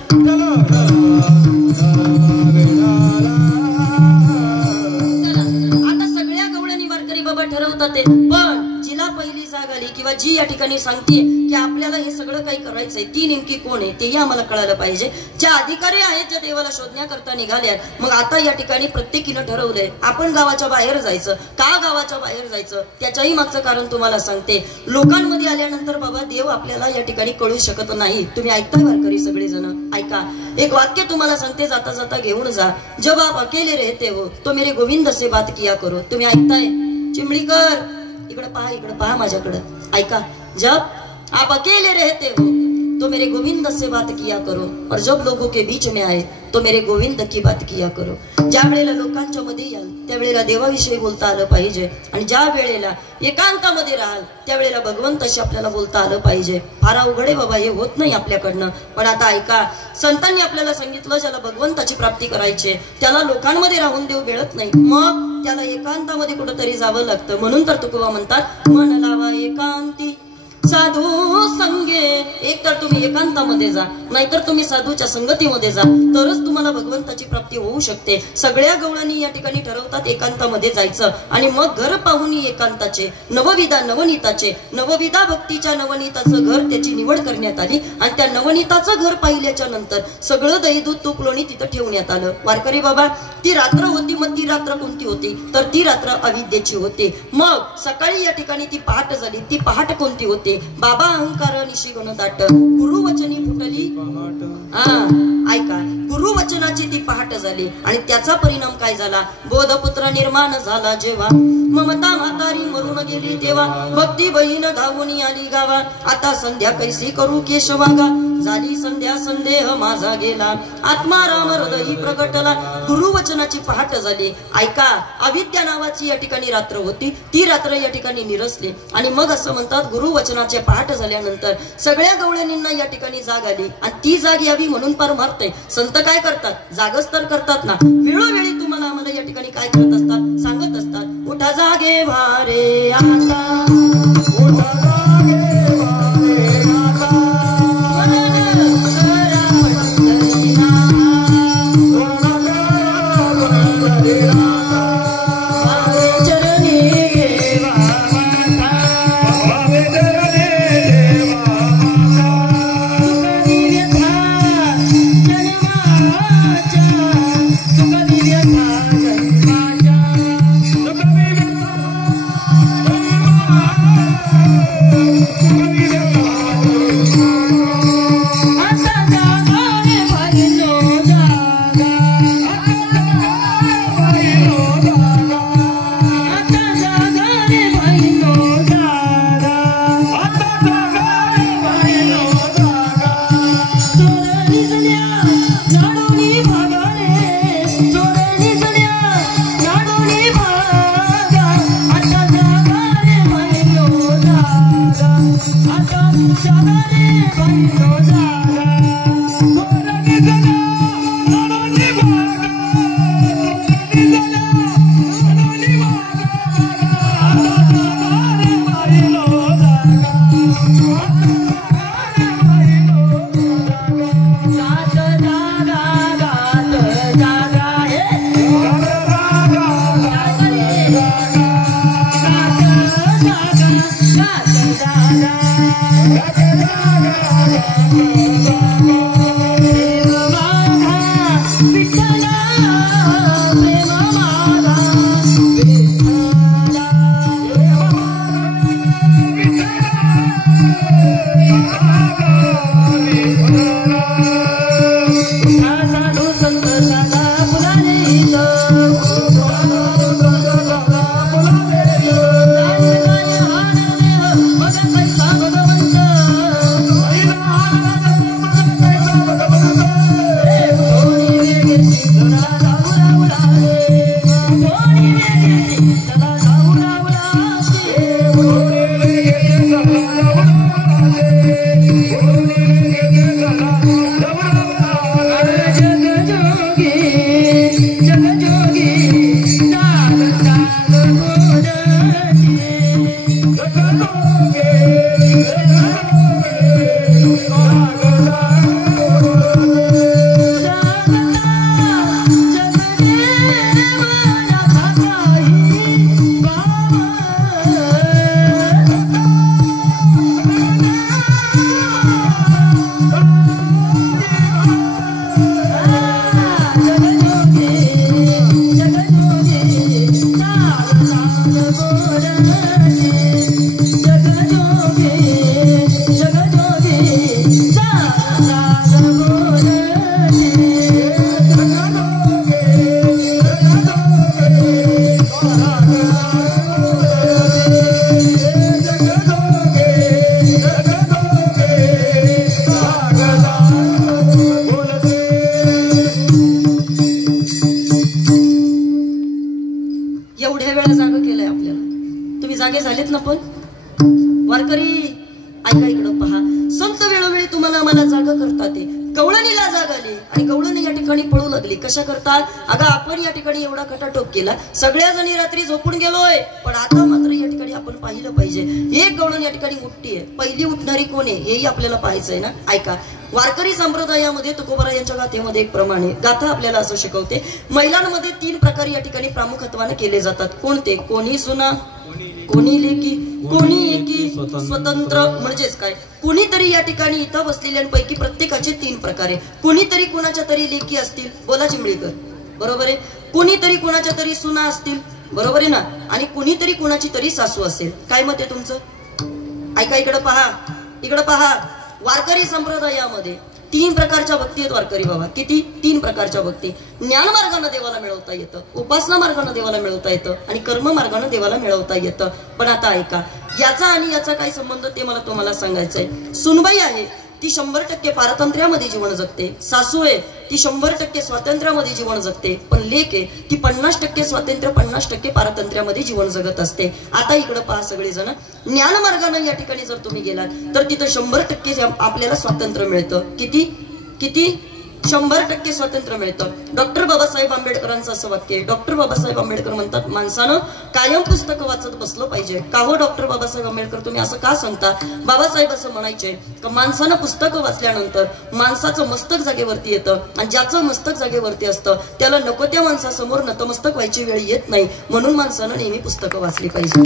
ठरवतात. पण जिला पहिली जाग आली किंवा जी या ठिकाणी सांगते की आपल्याला हे सगळं काही करायचंय, ती नेमकी कोण आहे तेही आम्हाला कळायला पाहिजे. ज्या अधिकारी आहेत ज्या देवाला शोधण्याकरता निघाल्यात, मग आता या ठिकाणी प्रत्येकीनं ठरवलंय आपण गावाच्या बाहेर जायचं. का गावाच्या बाहेर जायचं? त्याच्याही मागचं कारण तुम्हाला सांगते. लोकांमध्ये आल्यानंतर बाबा देव आपल्याला या ठिकाणी कळू शकत नाही. तुम्ही ऐकताय वारकरी सगळेजण? ऐका, एक वाक्य तुम्हाला सांगते, जाता जाता घेऊन जा. जब आप अकेले रहते हो तो मेरे गोविंद से बात किया करो. तुम्ही ऐकताय? चिमणीकर इकडे पहा माझ्याकडे. ऐका, जब आप अकेले रहते हो तो मेरे गोविंद से बात किया करो और जब लोगों के बीच में आए तो मेरे गोविंद की बात किया करो. ज्या वेळेला लोकांच्या मध्ये याल त्यावेळेला देवाविषयी बोलता आलं पाहिजे आणि ज्या वेळेला एकांतामध्ये राहाल त्यावेळेला भगवंताशी आपल्याला बोलता आलं पाहिजे. फार अवघड आहे बाबा, हे होत नाही आपल्याकडनं. पण आता ऐका, संतांनी आपल्याला सांगितलं ज्याला भगवंताची प्राप्ती करायची त्याला लोकांमध्ये राहून देव मिळत नाही, मग त्याला एकांतामध्ये कुठंतरी जावं लागतं. म्हणून तर तुकोबा म्हणतात, मन लावा एकांती साधू संगे. एक तर तुम्ही एकांतामध्ये जा, नाहीतर तुम्ही साधूच्या संगतीमध्ये जा, तरच तुम्हाला भगवंताची प्राप्ती होऊ शकते. सगळ्या गवळणी या ठिकाणी ठरवतात एकांतामध्ये जायचं आणि मग घर पाहुनी एकांताचे, नवविधा नवनीताचे, नवविधा भक्तीच्या नवनीताचं घर त्याची निवड करण्यात आली. आणि त्या नवनीताचं घर पाहिल्याच्या नंतर सगळं दही दूध तूप लोणी तिथं ठेवण्यात आलं. वारकरी बाबा, ती रात्र होती. मग ती रात्र कोणती होती? तर ती रात्र अविद्येची होती. मग सकाळी या ठिकाणी ती पहाट झाली. ती पहाट कोणती होती? बाबा अहंकार निशी गणदाट गुरुवचनी फुटली. ऐका, गुरुवचनाची ती पहाट झाली आणि त्याचा परिणाम काय झाला? बोधपुत्र निर्माण झाला जेव्हा, ममता म्हातारी मरून गेली तेव्हा, भक्ती बहीण धावून आली गावा. आता संध्या कैसी करू केशवागा, झाली संध्या संदेह माझा गेला, आत्मा राम हृदयी प्रगटला. गुरुवचनाची पहाट झाली. ऐका, अविद्या नावाची या ठिकाणी रात्र होती. ती रात्र या ठिकाणी निरसली आणि मग असं म्हणतात गुरुवचनाचे पहाट झाल्यानंतर सगळ्या गवळणींना या ठिकाणी जाग आली. आणि ती जाग यावी म्हणून पार मारते. संत काय करतात? जागच तर करतात ना. वेळोवेळी तुम्हाला आम्हाला या ठिकाणी काय करत असतात? सांगत असतात, उठा जागे भारे आता, उठा जागे भारे आता. एवढ्या वेळा जागा केलंय आपल्याला. तुम्ही जागे झालेत ना? पण वारकरी ऐका, इकडं पहा. संत वेळोवेळी तुम्हाला आम्हाला जागा करतात. गवळणीला जाग आली आणि गवळणी या ठिकाणी पळू लागली. कशा करता? अगं आपण या ठिकाणी एवढा खटाटोप केला, सगळ्या जणी रात्री झोपून गेलोय, पण आता मात्र या ठिकाणी आपण पाहिलं पाहिजे. एक गवळण या ठिकाणी उठती आहे. पहिली उठणारी कोण आहे हेही आपल्याला पाहायचंय ना? ऐका, वारकरी संप्रदायामध्ये तुकोबारा यांच्या गाथेमध्ये एक प्रमाण आहे. गाथा आपल्याला असं शिकवते, महिलांमध्ये 3 प्रकार या ठिकाणी प्रामुख्याने केले जातात. कोणते? कोणी सुना, कोणी लेकी, कोणी एकी स्वतंत्र. म्हणजेच काय? कुणीतरी या ठिकाणी इथं बसलेल्यांपैकी प्रत्येकाचे 3 प्रकार आहे. कुणीतरी कुणाच्या तरी लेकी असतील, बोला चिमळीकर, बरोबर आहे. कुणीतरी कुणाच्या तरी सुना असतील, बरोबर आहे ना. आणि कुणीतरी कुणाची तरी सासू असेल. काय मत आहे तुमचं? ऐका, इकडं पहा, इकडं पहा. वारकरी संप्रदायामध्ये 3 प्रकारच्या भक्ती आहेत वारकरी बाबा. किती? 3 प्रकारच्या भक्ती. ज्ञान मार्गाने देवाला मिळवता येतं, उपासना मार्गाने देवाला मिळवता येतं आणि कर्म मार्गाने देवाला मिळवता येतं. पण आता ऐका, याचा आणि याचा काय संबंध ते मला तुम्हाला सांगायचंय. सुनबाई आहे ती 100% पारतंत्र्यामध्ये जीवन जगते. सासू आहे ती 100% स्वातंत्र्यामध्ये जीवन जगते. पण लेक आहे ती 50% स्वातंत्र्य 50% पारतंत्र्यामध्ये जीवन जगत असते. आता इकडे पहा सगळेजण, ज्ञान मार्गाने या ठिकाणी जर तुम्ही गेलात तर तिथं 100% आपल्याला स्वातंत्र्य मिळतं. किती? किती? 100% स्वातंत्र्य मिळतं. डॉक्टर बाबासाहेब आंबेडकरांचं असं वाक्य आहे. डॉक्टर बाबासाहेब आंबेडकर म्हणतात, माणसानं कायम पुस्तकं वाचत बसलं पाहिजे. का हो डॉक्टर बाबासाहेब आंबेडकर, तुम्ही असं का सांगता? बाबासाहेब असं म्हणायचे का माणसानं पुस्तकं वाचल्यानंतर माणसाचं मस्तक जागेवरती येतं आणि ज्याचं मस्तक जागेवरती असतं त्याला नको त्या माणसासमोर नतमस्तक व्हायची वेळ येत नाही. म्हणून माणसानं नेहमी पुस्तकं वाचली पाहिजे.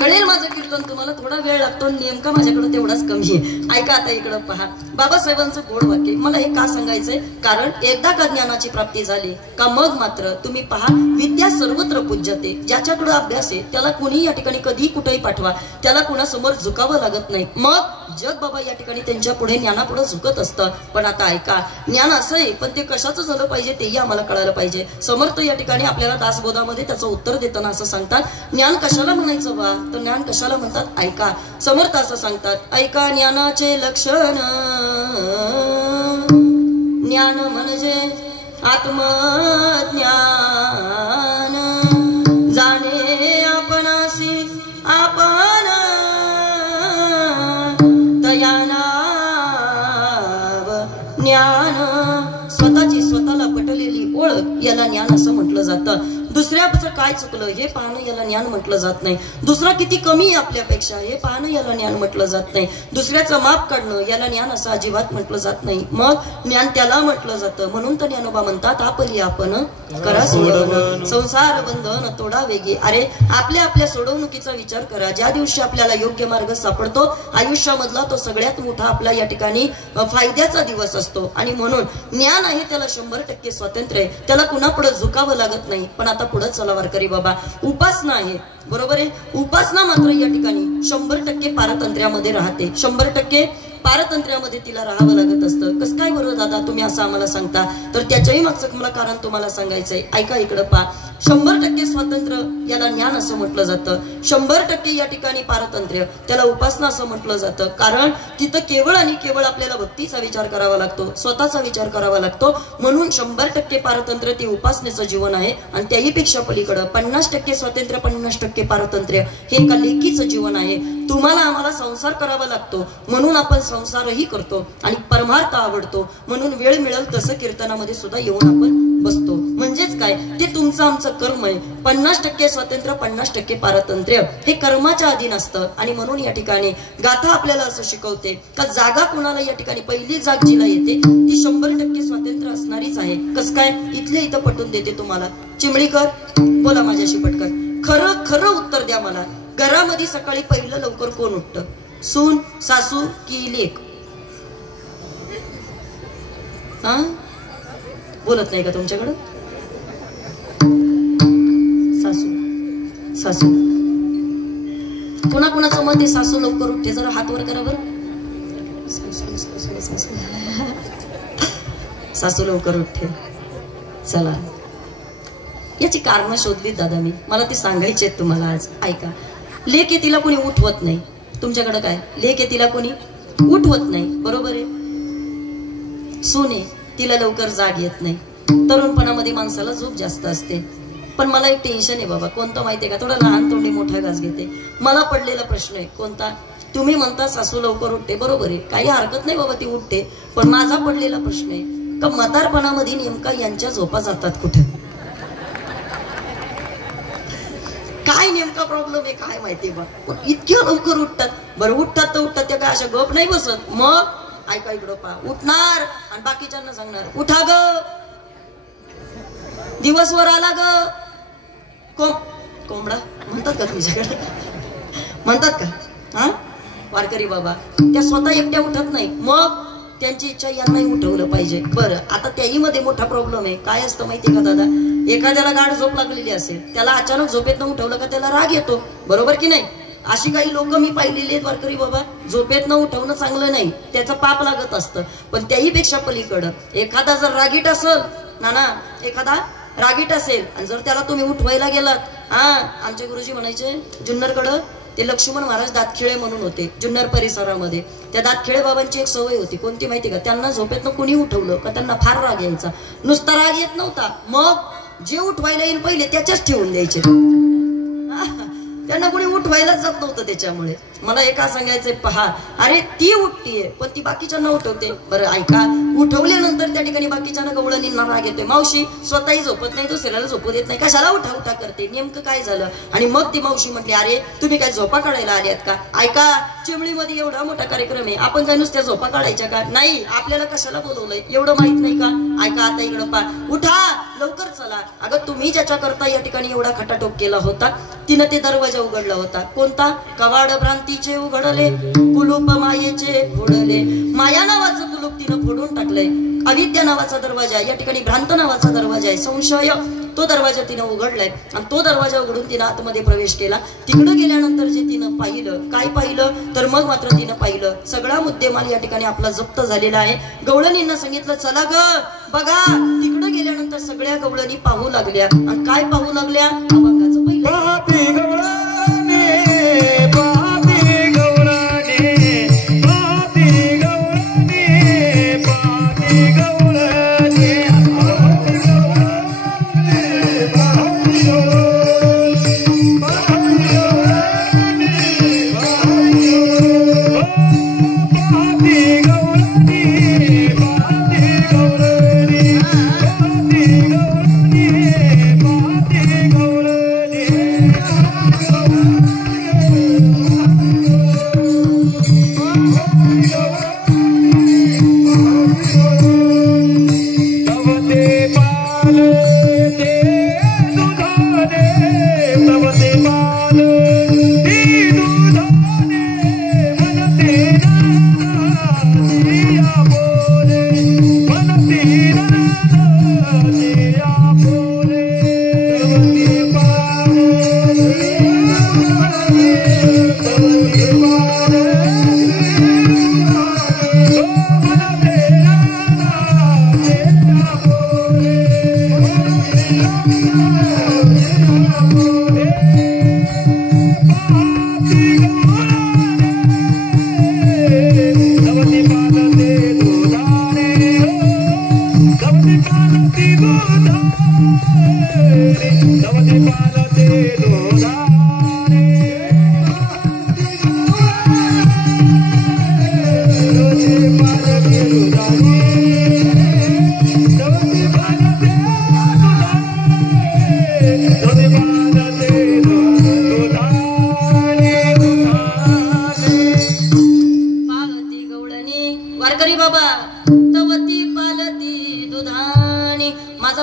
कळेल माझं कीर्तन तुम्हाला, थोडा वेळ लागतो, नेमका माझ्याकडे तेवढाच कमी आहे. ऐका, आता इकडं पहा, बाबासाहेबांचं गोड वाक्य. मला हे का सांगायचंय? कारण एकदा का ज्ञानाची प्राप्ती झाली का मग मात्र तुम्ही पहा, विद्या सर्वत्र पूज्यते. ज्याच्याकडे अभ्यास आहे त्याला कुणी या ठिकाणी कधी कुठेही पाठवा, त्याला कुणासमोर झुकावं लागत नाही. मग जग बाबा या ठिकाणी त्यांच्या पुढे ज्ञानापुढे झुकत असतं. पण आता ऐका, ज्ञान असं आहे पण ते कशाचं झालं पाहिजे तेही आम्हाला कळायला पाहिजे. समर्थ या ठिकाणी आपल्याला दासबोधामध्ये त्याचं उत्तर देताना असं सांगतात, ज्ञान कशाला म्हणायचं बा, तर ज्ञान कशाला म्हणतात? ऐका, समर्थ असं सांगतात, ऐका ज्ञानाचे लक्षण. ज्ञान म्हणजे आत्मज्ञान, जाणे आपणासी आपण तयानाव ज्ञान. स्वतःची स्वतःला पटलेली ओळख याला ज्ञान असं म्हटलं जातं. दुसऱ्याचं काय चुकलं हे पाहणं याला ज्ञान म्हटलं जात नाही. दुसरा किती कमी आहे आपल्यापेक्षा हे पाहणं याला ज्ञान म्हटलं जात नाही. दुसऱ्याचं माप काढणं याला ज्ञान असं अजिबात म्हटलं जात नाही. मग ज्ञान त्याला म्हटलं जातं. म्हणून तर ज्ञानोबा म्हणतात, आपली आपण करा सोडवणं, संसार बंधन तोडा वेगे. अरे आपल्या आपल्या सोडवणुकीचा विचार करा. ज्या दिवशी आपल्याला योग्य मार्ग सापडतो आयुष्यामधला तो सगळ्यात मोठा आपला या ठिकाणी फायद्याचा दिवस असतो. आणि म्हणून ज्ञान आहे त्याला 100% स्वातंत्र्य आहे, त्याला कुणापुढे झुकावं लागत नाही. पण आता पुढे चला वारकरी बाबा, उपासना आहे, बरोबर आहे. उपासना मात्र या ठिकाणी 100% पारतंत्र्यामध्ये राहते. 100% पारतंत्र्यामध्ये तिला राहावं लागत असतं. कसं काय बरोबर दादा तुम्ही असं आम्हाला सांगता? तर त्याच्याही मागचं मला कारण तुम्हाला सांगायचंय. ऐका, इकडं पहा, 100% स्वातंत्र्य याला ज्ञान असं म्हटलं जातं. 100% या ठिकाणी पारतंत्र्य त्याला उपासना असं म्हटलं जातं. कारण तिथं केवळ आणि केवळ आपल्याला भक्तीचा विचार करावा लागतो, स्वतःचा विचार करावा लागतो. म्हणून 100% पारतंत्र्य ते उपासनेचं जीवन आहे. आणि त्याही पेक्षा पलीकडं 50% स्वातंत्र्य 50% पारतंत्र्य हे एका लेकीचं जीवन आहे. तुम्हाला आम्हाला संसार करावा लागतो म्हणून आपण संसारही करतो आणि परमार्थ आवडतो म्हणून वेळ मिळेल तसं कीर्तनामध्ये सुद्धा येऊन आपण बसतो. म्हणजेच काय, ते तुमचं आमचं कर्म आहे. 50% स्वातंत्र्य 50% पारतंत्र्य हे कर्माच्या अधीन असतं. आणि म्हणून या ठिकाणी गाथा आपल्याला असं शिकवते का जागा कुणाला या ठिकाणी पहिली जाग जिला येते ती 100% स्वातंत्र्य असणारीच आहे. कसं काय? इथल्या इथं पटवून देते तुम्हाला. चिमळीकर बोला माझ्याशी पटकन, खरं खरं उत्तर द्या मला. घरामध्ये सकाळी पहिलं लवकर कोण उठतं? सून, सासू की लेक? हा, बोलत नाही का तुमच्याकडं? सासू. सासू कुणाकुणाचं मत आहे सासू लवकर उठते, जरा हात वर करा बरं. सासू लवकर उठते. चला याची कारण शोधलीत दादा मी, मला ती सांगायची आहेत तुम्हाला आज. ऐका, लेक आहे तिला कोणी उठवत नाही. तुमच्याकडे काय लेक आहे तिला कोणी उठवत नाही, बरोबर आहे. सून आहे तिला लवकर जाग येत नाही. तरुणपणामध्ये माणसाला झोप जास्त असते. पण मला एक टेन्शन आहे बाबा, कोणतं माहितीये का, थोडा लहान तोंडी मोठा घास घेते. मला पडलेला प्रश्न आहे कोणता, तुम्ही म्हणता सासू लवकर उठते, बरोबर आहे, काही हरकत नाही बाबा ती उठते. पण माझा पडलेला प्रश्न आहे का म्हातारपणामध्ये नेमका यांच्या झोपा जातात कुठे, काय नेमका प्रॉब्लेम आहे काय माहितीये बा. पण इतक्या लवकर उठतात. बरं उठतात तर उठतात, त्या काय अशा गप नाही बसत. मग ऐका इकडं पा, उठणार आणि बाकीच्यांना सांगणार उठा ग, दिवसभर आला ग. कोंबडा म्हणतात का तुमच्याकडे, म्हणतात का? हा वारकरी बाबा त्या स्वतः एकट्या उठत नाही, मग त्यांची इच्छा यांनाही उठवलं पाहिजे. बरं आता त्याही मध्ये मोठा प्रॉब्लेम आहे. काय असतं माहितीये का दादा, एखाद्याला गाढ झोप लागलेली असेल, त्याला अचानक झोपेतनं उठवलं का त्याला राग येतो, बरोबर की नाही. अशी काही लोक मी पाहिलेली आहेत वारकरी बाबा, झोपेतनं उठवणं चांगलं नाही, त्याचं पाप लागत असतं. पण त्याही पेक्षा पलीकडं एखादा जर रागीट असेल ना, एखादा रागीट असेल आणि जर त्याला तुम्ही उठवायला गेलात, हा आमचे गुरुजी म्हणायचे जुन्नरकडं ते लक्ष्मण महाराज दातखिळे म्हणून होते जुन्नर परिसरामध्ये. त्या दातखिळे बाबांची एक सवय होती, कोणती माहिती का, त्यांना झोपेतनं कुणी उठवलं का त्यांना फार राग यायचा. नुसता राग येत नव्हता, मग जे उठवायला येईल पहिले त्याच्याच ठेवून द्यायचे. त्यांना कोणी उठवायलाच जात नव्हतं. त्याच्यामुळे मला एका सांगायचंय, पहा अरे ती उठतीये पण ती बाकीच्यांना उठवते. बरं ऐका, उठवल्यानंतर त्या ठिकाणी बाकीच्यांना गवळणींना राग येतोय. मावशी स्वतःही झोपत नाही, दुसऱ्याला झोपू देत नाही, कशाला उठा उठा करते, नेमकं काय झालं. आणि मग ती मावशी म्हटली, अरे तुम्ही काय झोपा काढायला आल्यात का. ऐका, चिमणीमध्ये एवढा मोठा कार्यक्रम आहे, आपण काय नुसत्या झोपा काढायच्या का. नाही, आपल्याला कशाला बोलवलंय एवढं माहित नाही का. ऐका आता इकडं पा, उठा लवकर चला. अगं तुम्ही ज्याच्याकरता या ठिकाणी एवढा खटाटोप केला होता, तिनं ते दरवाजा उघडला होता. कोणता, कवाड भ्रांतीचे उघडले, कुलूप मायेचे फोडले. माया नावाचं कुलूप तिनं फोडून टाकलंय. अविद्या नावाचा दरवाजा, या ठिकाणी भ्रांत नावाचा दरवाजा आहे, संशय, तो दरवाजा तिनं उघडलाय. आणि तो दरवाजा उघडून तिनं आतमध्ये प्रवेश केला. तिकडं गेल्यानंतर जे तिनं पाहिलं, काय पाहिलं तर मग मात्र तिनं पाहिलं सगळा मुद्देमाल या ठिकाणी आपला जप्त झालेला आहे. गवळणींना सांगितलं चला ग बघा. तिकडं गेल्यानंतर सगळ्या गवळणी पाहू लागल्या. आणि काय पाहू लागल्या, अभंगाचं पहिलं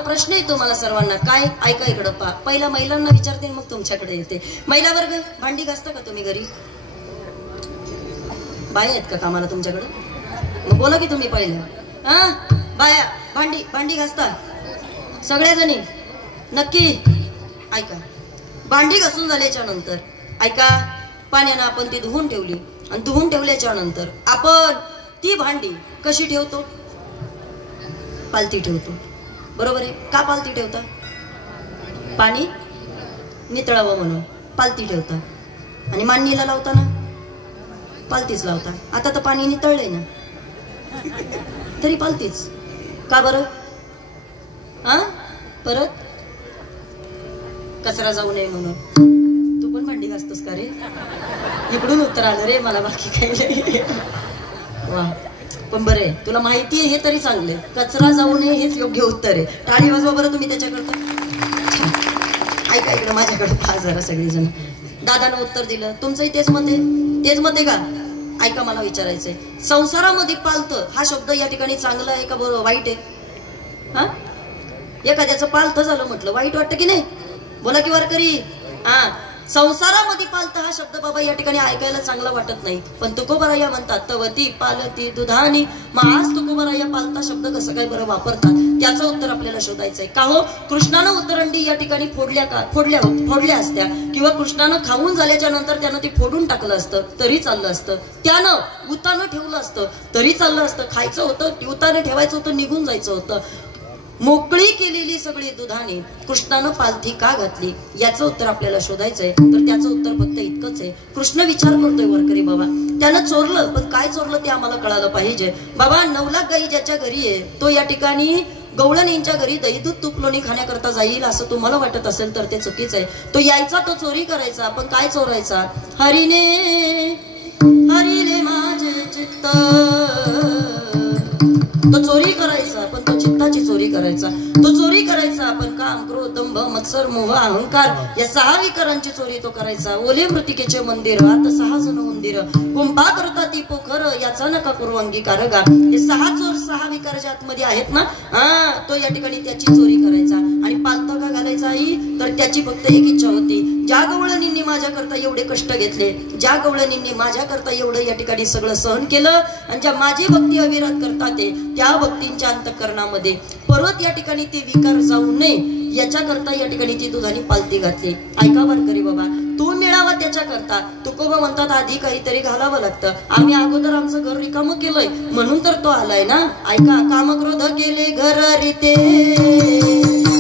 प्रश्न आहे तुम्हाला सर्वांना. काय ऐका इकडं पा, पहिला महिलांना विचारते मग तुमच्याकडे येते. महिला वर्ग, भांडी घासता का तुम्ही घरी, बाया आहेत का कामाला तुमच्याकडे, मग बोला की तुम्ही पहिले. हा बाया भांडी घासता सगळ्या जणी, नक्की. ऐका भांडी घासून झाल्याच्या नंतर ऐका, पाण्यानं आपण ती धुवून ठेवली आणि धुवून ठेवल्याच्या नंतर आपण ती भांडी कशी ठेवतो? पालती ठेवतो, बरोबर आहे का? पालती ठेवता, पाणी नितळावं म्हणून पालती ठेवता. आणि मांडणीला लावताना पालतीच लावता. आता तर पाणी नितळलंय ना, तरी पालतीच का बरं? परत कचरा जाऊ नये म्हणून. तू पण भांडी घासतोस का रे? इकडून उत्तर आलं रे मला, बाकी काही नाही. वा, पण बरे तुला माहिती आहे हे तरी चांगले. कचरा जाऊ नये हेच योग्य उत्तर आहे. टाळी वाजवा बरं तुम्ही त्याच्याकरता. ऐका इकडे माझ्याकडे पहा जरा सगळेजण. दादानं उत्तर दिलं. तुमचंही तेच मत आहे? तेच मत आहे का? ऐका, मला विचारायचंय, संसारामध्ये पालतं हा शब्द या ठिकाणी चांगला आहे का बरं वाईट आहे? एखाद्याचं पालतं झालं म्हटलं वाईट वाटतं की नाही? बोला की वारकरी. संसारामध्ये पालतं हा शब्द बाबा या ठिकाणी ऐकायला चांगला वाटत नाही. पण तुकोबराया म्हणतात तवती पालती दुधानी. मग आज तुकोबराया पालता शब्द कसं काय बरं वापरतात? त्याचं उत्तर आपल्याला शोधायचंय. का हो, कृष्णानं उतरंडी या ठिकाणी फोडल्या असत्या, किंवा कृष्णानं खाऊन झाल्याच्या नंतर त्यानं ती फोडून टाकलं असतं तरी चाललं असतं. त्यानं उतानं ठेवलं असतं तरी चाललं असतं. खायचं होतं, उतानं ठेवायचं होतं, निघून जायचं होतं. मोकळी केलेली सगळी दुधाने कृष्णानं पालथी का घातली याचं उत्तर आपल्याला शोधायचंय. तर त्याचं उत्तर फक्त इतकंच आहे. कृष्ण विचार करतोय वारकरी बाबा, त्यानं चोरलं, पण काय चोरलं ते आम्हाला कळालं पाहिजे. बाबा 9 लाख गाई ज्याच्या घरी आहे तो या ठिकाणी गवळणींच्या घरी दही दूध तूप लोणी खाण्याकरता जाईल असं तुम्हाला वाटत असेल तर ते चुकीचं आहे. तो यायचा, तो चोरी करायचा, पण काय चोरायचा? हरीने हरीने माझे चित्त. तो चोरी करायचा, पण तो चित्ताची चोरी करायचा. तो चोरी करायचा, पण काम क्रोध दंभ मत्सर मोह अहंकार या 6 विकारांची चोरी तो करायचा. ओले मृतिकेचे मंदिर आता 6 जण मंदिर कुंभा करता ती पोखर याचा नका करू अंगीकार गा. हे 6 चोर 6 विकाराच्या आतमध्ये आहेत ना. तो या ठिकाणी त्याची चोरी करायचा. आणि पालता का घालायचा आई? तर त्याची फक्त एक इच्छा होती, ज्या गवळणींनी माझ्याकरता एवढे कष्ट घेतले, ज्या गवळणींनी माझ्याकरता एवढं या ठिकाणी सगळं सहन केलं, आणि ज्या माझी भक्ती अविरत करतात त्या भक्तींच्या अंतःकरणामध्ये परत या ठिकाणी ते विकार जाऊ नये याच्याकरता या ठिकाणी ती दुधानी पालती घातली. ऐका वारकरी बाबा, तू मिळावा त्याच्याकरता तुकोबा म्हणतात आधी काहीतरी घालावं लागतं. आम्ही अगोदर आमचं घर रिकामं केलंय म्हणून तर तो आलाय ना. ऐका, कामक्रोध केले घर रीते,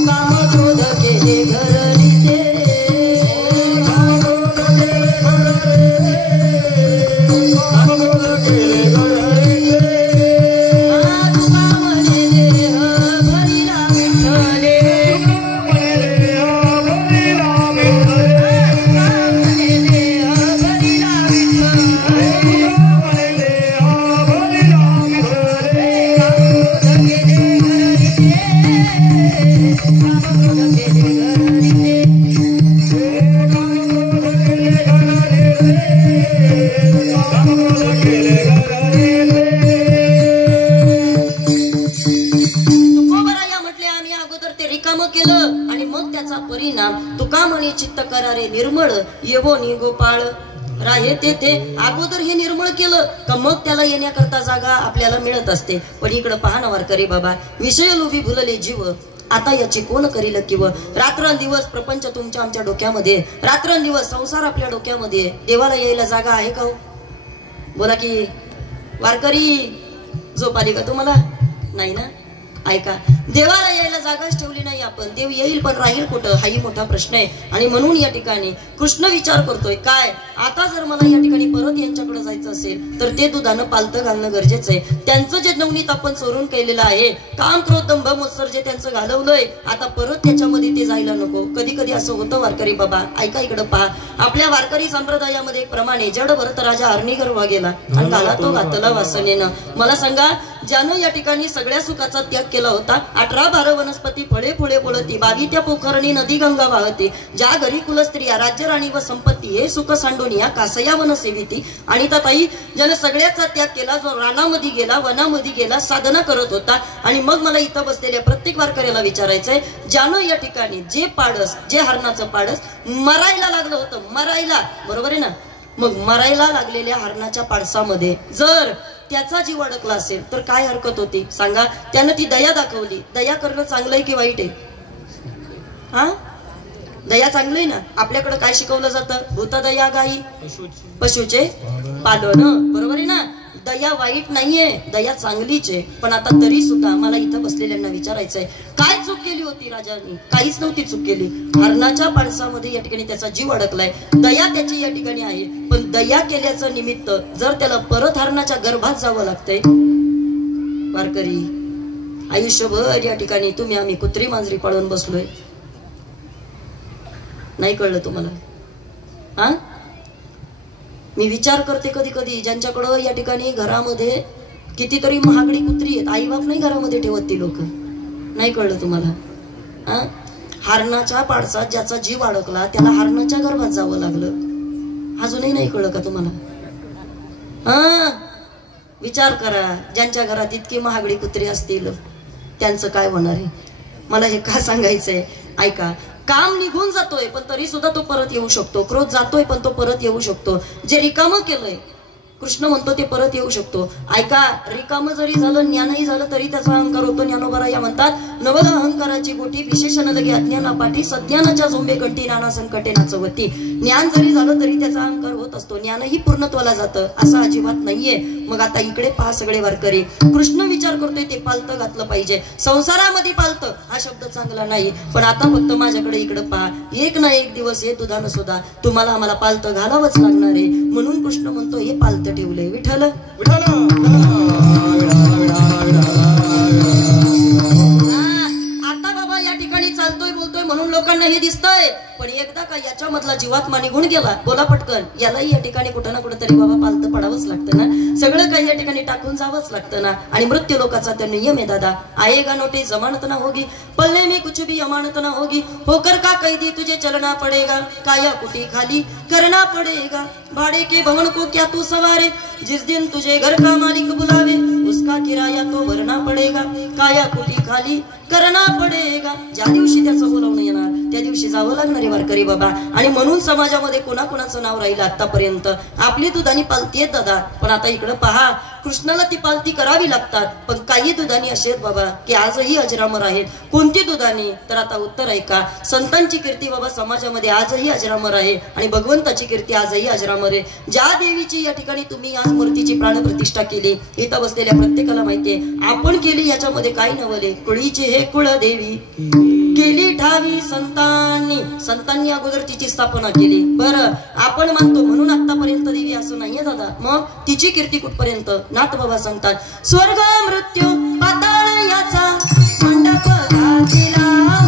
कामक्रोध केले घर रीते, चित्त करारे निर्मळ येवो नि गोपाळ राहे तेथे. अगोदर हे निर्मळ केलं का मग त्याला येण्याकरता जागा आपल्याला मिळत असते. पण इकडं पहा ना वारकरी बाबा, विषय लोभी भुलले जीव आता याची कोण करील किंव. रात्रंदिवस प्रपंच तुमच्या आमच्या डोक्यामध्ये, रात्रंदिवस संसार आपल्या डोक्यामध्ये. देवाला यायला जागा आहे का हो? बोला की वारकरी, झोप आली का तुम्हाला? नाही ना. ऐका, देवाला यायला जागाच ठेवली नाही आपण. देव येईल पण राहील कुठं हाही मोठा प्रश्न आहे. आणि म्हणून या ठिकाणी कृष्ण विचार करतोय, काय आता जर मला या ठिकाणी परत यांच्याकडे जायचं असेल तर ते दुधानं पालतं घालणं गरजेचं आहे. त्यांचं जे नवनीत आपण चोरून केलेलं आहे, काम क्रोध दंभ मत्सर जे त्यांचं घालवलंय, आता परत त्याच्यामध्ये ते जायला नको. कधी कधी असं होतं वारकरी बाबा. ऐका इकडं पहा, आपल्या वारकरी संप्रदायामध्ये एक प्रमाणे जड भरत राजा हरणीगर व्हा गेला आणि घाला तो घातला वासनेनं. मला सांगा, ज्यानं या ठिकाणी सगळ्या सुखाचा त्याग केला होता, 18 12 वनस्पती फळे फुले बोलती, 22 त्या पोखरणी नदी गंगा वाहते, ज्या घरी कुलस्त्रिया राज्य राणी व संपत्ती हे सुख सांडून या कासया वन सेविती. आणि ताई, ज्यानं सगळ्याचा त्याग केला, जो रानामध्ये गेला, वनामध्ये गेला, साधना करत होता. आणि मग मला इथं बसलेल्या प्रत्येक वारकऱ्याला विचारायचंय, ज्यानं या ठिकाणी जे पाडस, जे हरणाचं पाडस मरायला लागलं होतं, मरायला, बरोबर आहे ना, मग मरायला लागलेल्या हरणाच्या पाडसामध्ये जर त्याचा जीव अडकला असेल तर काय हरकत होती सांगा? त्यानं ती दया दाखवली. दया करणं चांगलं आहे की वाईट आहे? दया चांगली ना. आपल्याकडे काय शिकवलं जातं? भूतदया गाई पशुचे पालन. बरोबर आहे ना. दया वाईट नाहीये, दया चांगलीच आहे. पण आता तरी सुद्धा मला इथं बसलेल्यांना विचारायचंय, काय चूक केली होती राजांनी? काहीच नव्हती चूक केली. हरणाच्या पाडसामध्ये या ठिकाणी त्याचा जीव अडकलाय. दया त्याची या ठिकाणी आहे, पण दया केल्याचं निमित्त जर त्याला परत हरणाच्या गर्भात जावं लागतंय. वारकरी, आयुष्यभर या ठिकाणी तुम्ही आम्ही कुत्री मांजरी पाळून बसलोय. नाही कळलं तुम्हाला? हा, मी विचार करते कधी कधी, ज्यांच्याकडं या ठिकाणी घरामध्ये कितीतरी महागडी कुत्री आहेत, आई बाप नाही घरामध्ये ठेवत ती लोक. नाही कळलं तुम्हाला? हा, हरणाच्या पाडसात ज्याचा जीव अडकला त्याला हरणाच्या गर्भात जावं लागलं. अजूनही नाही कळलं का तुम्हाला? हा, विचार करा. ज्यांच्या घरात इतकी महागडी कुत्री असतील त्यांचं काय होणार आहे? मला हे का सांगायचंय? ऐका, काम निघून जातोय पण तरी सुद्धा तो परत येऊ शकतो. क्रोध जातोय पण तो परत येऊ शकतो. जे रिकामं केलंय, कृष्ण म्हणतो ते परत येऊ शकतो. ऐका, रिकामं जरी झालं, ज्ञानही झालं तरी त्याचा अहंकार होतो. ज्ञानोबा या म्हणतात, नवल अहंकाराची गोटी विशेषण लगे अज्ञाना पाठी, सज्ञानाच्या झोंबे कंठी नाना संकटे नाचवती. ज्ञान जरी झालं तरी त्याचा अहंकार होत असतो. ज्ञानही पूर्णत्वाला जातं, असं अजिबात नाहीये. मग आता इकडे पहा सगळे वारकरी, कृष्ण विचार करतोय ते पालतं घातलं पाहिजे. संसारामध्ये पालतं हा शब्द चांगला नाही, पण आता फक्त माझ्याकडे इकडे पहा. एक ना एक दिवस हे दुधानं सुद्धा तुम्हाला आम्हाला पालतं घालावंच लागणार आहे. म्हणून कृष्ण म्हणतो हे पालतं ठेवले. विठ्ठल आता बाबा या ठिकाणी चालतोय बोलतोय म्हणून लोकांना हे दिसतंय, पण एकदा का याच्यामधला जीवात्मा निघून गेला, बोला पटकन, यालाही या ठिकाणी कुठं ना कुठं तरी बाबा पालतं पडावंच लागतं ना. सगळं काही या ठिकाणी टाकून जावंच लागतं ना. आणि मृत्यू लोकाचा त्या नियम आहे दादा. आएगा नोटे जमानत ना होगी, पलने में कुछ भी अमानत ना होगी, होकर का कैदी तुझे चलना पड़ेगा, काया कुटी खाली करना पड़ेगा, भाड़े के भवन को क्या तू सवारे, जिस दिन तुझे घर का मालिक बुलावे उसका किराया तो भरना पड़ेगा, काया कुटी खाली करना पड़ेगा. ज्या दिवशी त्याचं बोलावणं येणार त्या दिवशी जावं लागणार आहे वारकरी बाबा. आणि म्हणून समाजामध्ये कोणाकोणाचं नाव राहिलं आतापर्यंत? आपली दुधानी पालती आहेत दादा, पण आता इकडं पहा, कृष्णाला ती पालती करावी लागतात. पण काही दुधानी असे आहेत बाबा की आजही अजरामर आहेत. कोणती दुधानी? तर आता उत्तर ऐका. संतांची कीर्ती बाबा समाजामध्ये आजही अजरामर आहे आणि भगवंताची कीर्ती आजही अजरामर आहे. ज्या देवीची या ठिकाणी तुम्ही आज मूर्तीची प्राणप्रतिष्ठा केली, इथं बसलेल्या प्रत्येकाला माहितीये आपण केली. याच्यामध्ये काय नवले? कुळीचे हे कुळदेवी केली ठावी संतांनी अगोदर तिची स्थापना केली. बरं, आपण मानतो म्हणून आतापर्यंत देवी असं नाहीये दादा. मग तिची कीर्ती कुठपर्यंत? नाथ बाबा सांगतात, स्वर्ग मृत्यू पाताळ याचा मंडप घातला हो,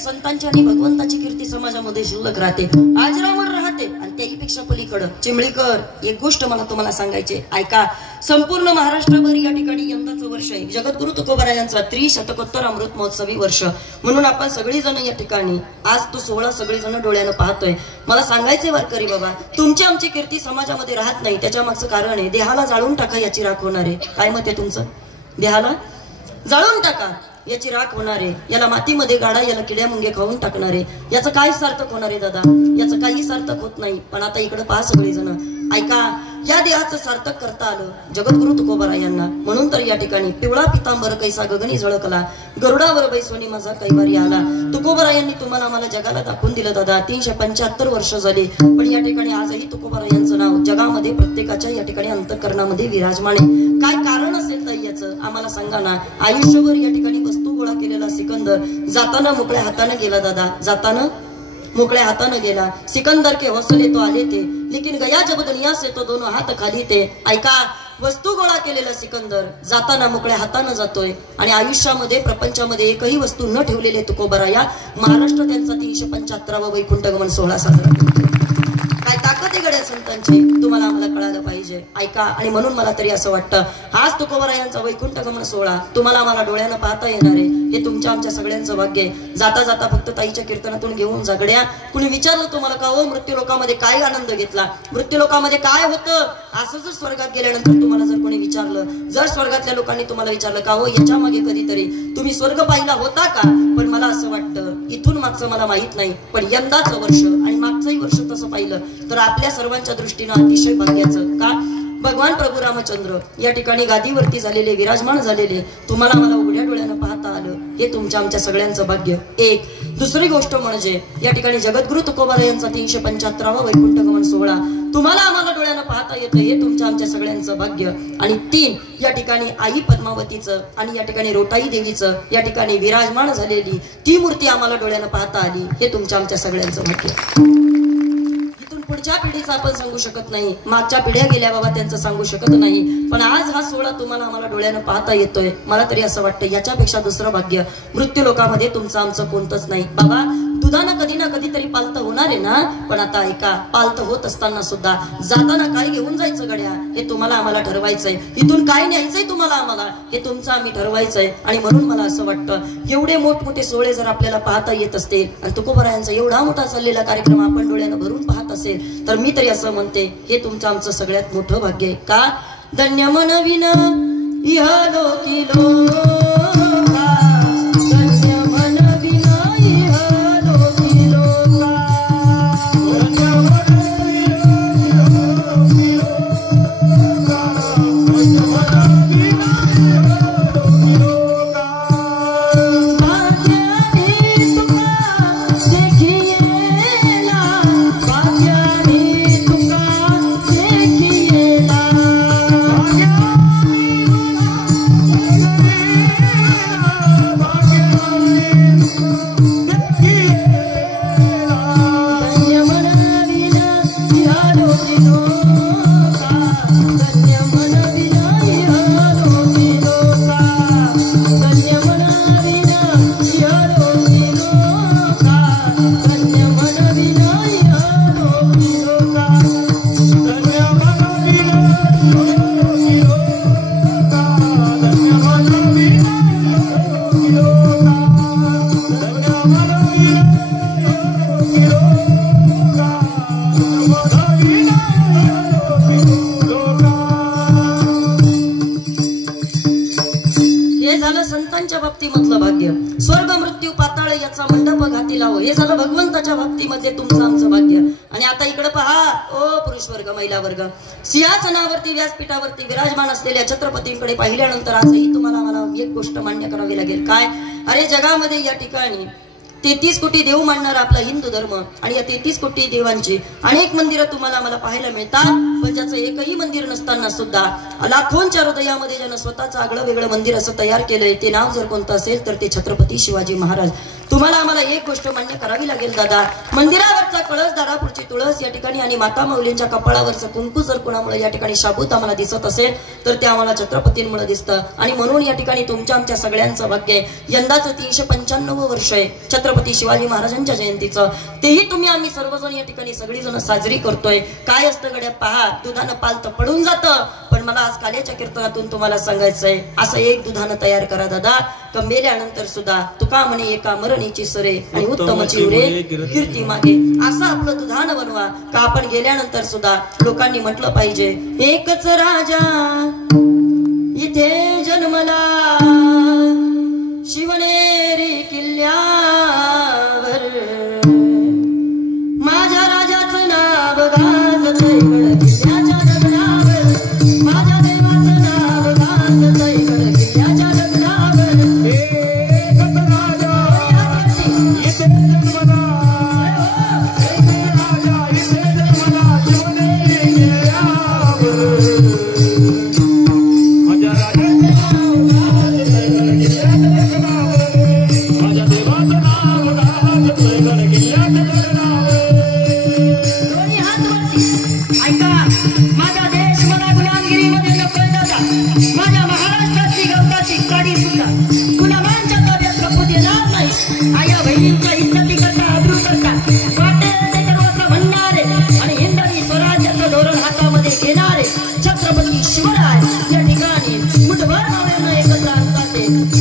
संतांची आणि भगवंताची कीर्ती समाजामध्ये शिल्लक राहते, आजरामर राहते. आणि त्याही त्यापेक्षा पलीकडं चिंबळीकर एक गोष्ट मला तुम्हाला सांगायची ऐका. संपूर्ण महाराष्ट्रभर या ठिकाणी यंदाचं वर्ष आहे जगद्गुरु तुकोबारायांचा त्रिशतकोत्तर अमृत महोत्सवी वर्ष. म्हणून आपण सगळीजण या ठिकाणी आज तो सोहळा सगळीजण डोळ्यानं पाहतोय. मला सांगायचे वारकरी बाबा, तुमची आमची कीर्ती समाजामध्ये राहत नाही त्याच्या मागचं कारण आहे देहाला जाळून टाका याची राख होणार आहे. काय मत आहे तुमचं? देहाला जाळून टाका याची राख होणार आहे. याला मातीमध्ये गाडा, याला किड्या मुंगे खाऊन टाकणार आहे. याचं काही सार्थक होणार आहे दादा, याचं काही सार्थक होत नाही. पण आता इकडे पहा सगळेजण ऐका, या देहाचं सार्थक करता आलं जगद्गुरु तुकोबारायांना. म्हणून तर या ठिकाणी पिवळा पितांबर कैसा गगनी झळकला, गरुडावर बैसोनी माझा कैवारी आला. तुकोबारायांनी तुम्हाला आम्हाला जगाला दाखवून दिलं दादा. 375 वर्ष झाली, पण या ठिकाणी आजही तुकोबारायांचं नाव जगामध्ये प्रत्येकाच्या या ठिकाणी अंतःकरणामध्ये विराजमान आहे. काय कारण असेल तर याचं आम्हाला सांगा ना. आयुष्यभर या ठिकाणी वस्तू गोळा केलेला सिकंदर जाताना मोकळ्या हाताने गेला दादा, जाताना मोकळ्या हाताने गेला. सिकंदर के हौसले तो आले थे, लेकिन गया जब दुनिया से तो दोनों हात खाली थे. ऐका, वस्तू गोळा केलेला सिकंदर जाताना मोकळ्या हाताने जातोय आणि आयुष्यामध्ये प्रपंचामध्ये एकही वस्तू न ठेवलेले तुकोबाराया महाराष्ट्र त्यांचा 375वा वैकुंठ गमन सोहळा साजरा करतोय. काय ताकद आहे गड्या संतांची, तुम्हाला आम्हाला कळायला पाहिजे. ऐका, आणि म्हणून मला तरी असं वाटतं हाच तुकोबारायांचा वैकुंठ गमन सोहळा तुम्हाला आम्हाला डोळ्यानं पाहता येणार आहे. हे तुमच्या आमच्या सगळ्यांचं भाग्य आहे. जाता जाता फक्त ताईच्या कीर्तनातून घेऊन जागड्या. कुणी विचारलं तुम्हाला का हो मृत्यू लोकामध्ये काय आनंद घेतला, मृत्यू लोकामध्ये काय होतं, असं जर स्वर्गात गेल्यानंतर तुम्हाला जर कोणी विचारलं, जर स्वर्गातल्या लोकांनी तुम्हाला विचारलं का हो याच्या मागे कधीतरी तुम्ही स्वर्ग पाहिला होता का, पण मला असं वाटतं इथून मागचं मला माहित नाही, पण यंदाचं वर्ष आणि मागचंही वर्ष तसं पाहिलं तर आपल्या सर्वांच्या दृष्टीनं अतिशय भाग्याचं. का भगवान प्रभू रामचंद्र या ठिकाणी गादीवरती झालेले, विराजमान झालेले, तुम्हाला मला उघड्या डोळ्यानं पाहता आलं, हे तुमच्या आमच्या सगळ्यांचं भाग्य. एक दुसरी गोष्ट म्हणजे या ठिकाणी जगद्गुरु तुकोबारायांचा 375वा वैकुंठ गमन सोहळा तुम्हाला आम्हाला डोळ्यानं पाहता येतं, हे तुमच्या आमच्या सगळ्यांचं भाग्य. आणि 3 या ठिकाणी आई पद्मावतीचं आणि या ठिकाणी रोटाई देवीचं या ठिकाणी विराजमान झालेली ती मूर्ती आम्हाला डोळ्यानं पाहता आली, हे तुमच्या आमच्या सगळ्यांचं भाग्य. पुढच्या पिढीचं आपण सांगू शकत नाही, मागच्या पिढ्या गेल्या बाबा त्यांचं सांगू शकत नाही, पण आज हा सोहळा तुम्हाला आम्हाला डोळ्यानं पाहता येतोय. मला तरी असं वाटतं याच्यापेक्षा दुसरं भाग्य मृत्यू लोकामध्ये तुमचं आमचं कोणतंच नाही. बाबा दुधानं कधी ना कधीतरी पालतं होणार आहे ना, पण आता ऐका, पालतं होत असताना सुद्धा जाताना काय घेऊन जायचं गड्या हे तुम्हाला आम्हाला ठरवायचंय. इथून काय न्यायचंय तुम्हाला आम्हाला हे तुमचं आम्ही ठरवायचंय. आणि म्हणून मला असं वाटतं एवढे मोठमोठे सोहळे जर आपल्याला पाहता येत असतील आणि तुकोबारायांचा एवढा मोठा चाललेला कार्यक्रम आपण डोळ्यानं भरून पाहत असेल तर मी तरी असं म्हणते हे तुमचं आमचं सगळ्यात मोठं भाग्य आहे. का धन्य मनविन इह लोकी लोका, धन्य मनविन इह लोकी लोका, धन्य मनविन इह लोकी लोका, धन्य मनविन इह लोकी लोका. भाग्याने तुका देखिएला, भाग्याने तुका देखिएला, संतांच्या बाबतीमधलं भाग्य. स्वर्ग मृत्यू पाताळ याचा मंडप घाती लावो, हे झालं भगवंताच्या बाबतीमध्ये तुमचं आमचं भाग्य. आणि आता इकडे पहा ओ पुरुष वर्ग, महिला वर्ग, सिंहासनावरती व्यासपीठावरती विराजमान असलेल्या छत्रपतींकडे पाहिल्यानंतर आजही तुम्हाला मला एक गोष्ट मान्य करावी लागेल. काय, अरे जगामध्ये या ठिकाणी 33 कोटी देव मानणारा आपला हिंदू धर्म आणि या 33 कोटी देवांची अनेक मंदिरं तुम्हाला मला पाहायला मिळतात, पण ज्याचं एकही मंदिर नसताना सुद्धा लाखोंच्या हृदयामध्ये ज्यानं स्वतःचं आगळं वेगळं मंदिर असं तयार केलंय ते नाव जर कोणतं असेल तर ते छत्रपती शिवाजी महाराज. तुम्हाला आम्हाला एक गोष्ट मान्य करावी लागेल दादा, मंदिरावरचा कळस, दारापुढची तुळस या ठिकाणी आणि माता माऊलींच्या कपाळावरचं कुंकू जर कोणामुळे या ठिकाणी शाबूत आम्हाला दिसत असेल तर ते आम्हाला छत्रपतींमुळे दिसतं. आणि म्हणून या ठिकाणी तुमच्या आमच्या सगळ्यांचं भाग्य यंदाचं 395 वर्ष आहे छत्रपती शिवाजी महाराजांच्या जयंतीचं. तेही तुम्ही आम्ही सर्वजण या ठिकाणी सगळीजण साजरी करतोय. काय असतं गड्या, पहा दुधानं पाल तर पडून जातं, पण मला आज काल्याच्या कीर्तनातून तुम्हाला सांगायचंय असं एक दुधानं तयार करा दादा, का मेल्यानंतर सुद्धा तुका म्हणे एका मरणीची सरे आणि उत्तमची उरे कीर्ती मागे. असं आपलं दुधानं बनवा का आपण गेल्यानंतर सुद्धा लोकांनी म्हटलं पाहिजे एकच राजा इथे जन्मला शिवनेरी किल्ल्यावर, माझ्या राजाचं नाव गाजतंय गड किल्ल्याच्या दगडावर, माझ्या देवाचं नाव गाजतंय गड किल्ल्याच्या दगडावर. एकच राजा इथे जन्मला, एकच राजा इथे जन्मला शिवनेरी किल्ल्यावर, माझ्या राजाचं नाव गाजतंय गड किल्ल्याच्या दगडावर, माझ्या देवाचं नाव गाजतंय गड किल्ल्याच्या दगडावर. दोन्ही हात वरती. ऐका, माझा देश मला गुलामगिरीमध्ये नको दादा, माझ्या महाराष्ट्राची गवताची काडी सुद्धा गुलामांच्या ताब्यात नको देणार नाही. आया बहिणींच्या इज्जती करता, अब्रू करता, वाटेल ते सर्वच म्हणणारे आणि हिंदवी स्वराज्याचं धोरण हातामध्ये घेणारे छत्रपती शिवराय या ठिकाणी मुठभर मावळ्यांना एकत्र आणतात.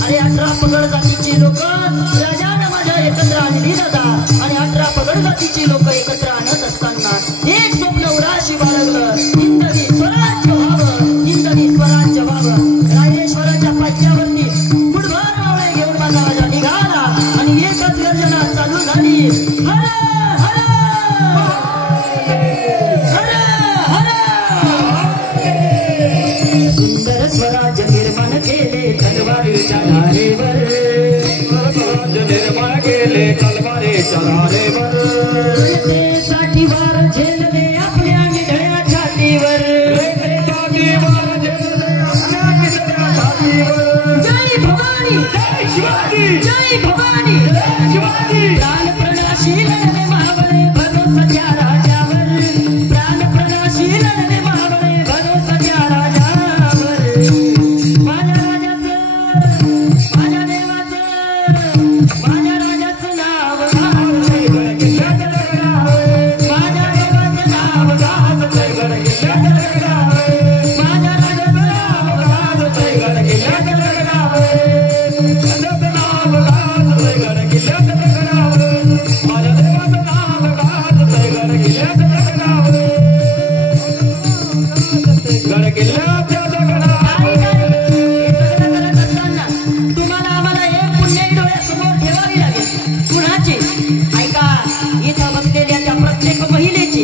अरे 18 पगड जातीची लोक राजानं माझ्या एकत्र आणली दादा, आणि 18 पगड जातीची लोक एकत्र आणत असताना एक स्वप्न उराशी बाळगलं, हिंदवी स्वराज्य व्हावं, हिंदवी स्वराज्य व्हावं. रायरेश्वराच्या पायथ्यावरती मुठभर मावळे घेऊन माझा राजा निघाला आणि एकच गर्जना चालू झाली, हर हर हर हर. सुंदर स्वराज्य निर्माण केले तलवारीच्या धारेवर, स्वराज्य निर्माण केले तलवारीच्या धारेवर, साठी वार झेलले आपल्या निधड्या छातीवर, जय भवानी जय शिवाजी, जय भवानी जय शिवाजी. प्राण प्रणाशी लढले महाबळे भरोसाच्या राजावर, प्राण प्रणाशी लढले महाबळे भरोसाच्या राजावर. माझ्या राजाचं, माझ्या देवाचं, माझ्या राजाचं नाव गाजतंय गड किल्ल्याच्या दगडावर, माझ्या देवाचं नाव गाजतंय गड किल्ल्याच्या दगडावर, माझ्या राजाचं नाव गाजतंय गड किल्ल्याच्या दगडावर, राजाचं नाव गाजतंय गड किल्ल्याच्या दगडावर, माझ्या देवाचं नाव गाजतंय गड किल्ल्याच्या दगडावर, गड किल्ल्याच्या दगडावर. तुम्हाला आम्हाला एक पुण्याई डोळ्यासमोर ठेवावी लागेल. कुणाची? ऐका, इथं बसलेल्या त्या प्रत्येक महिलेची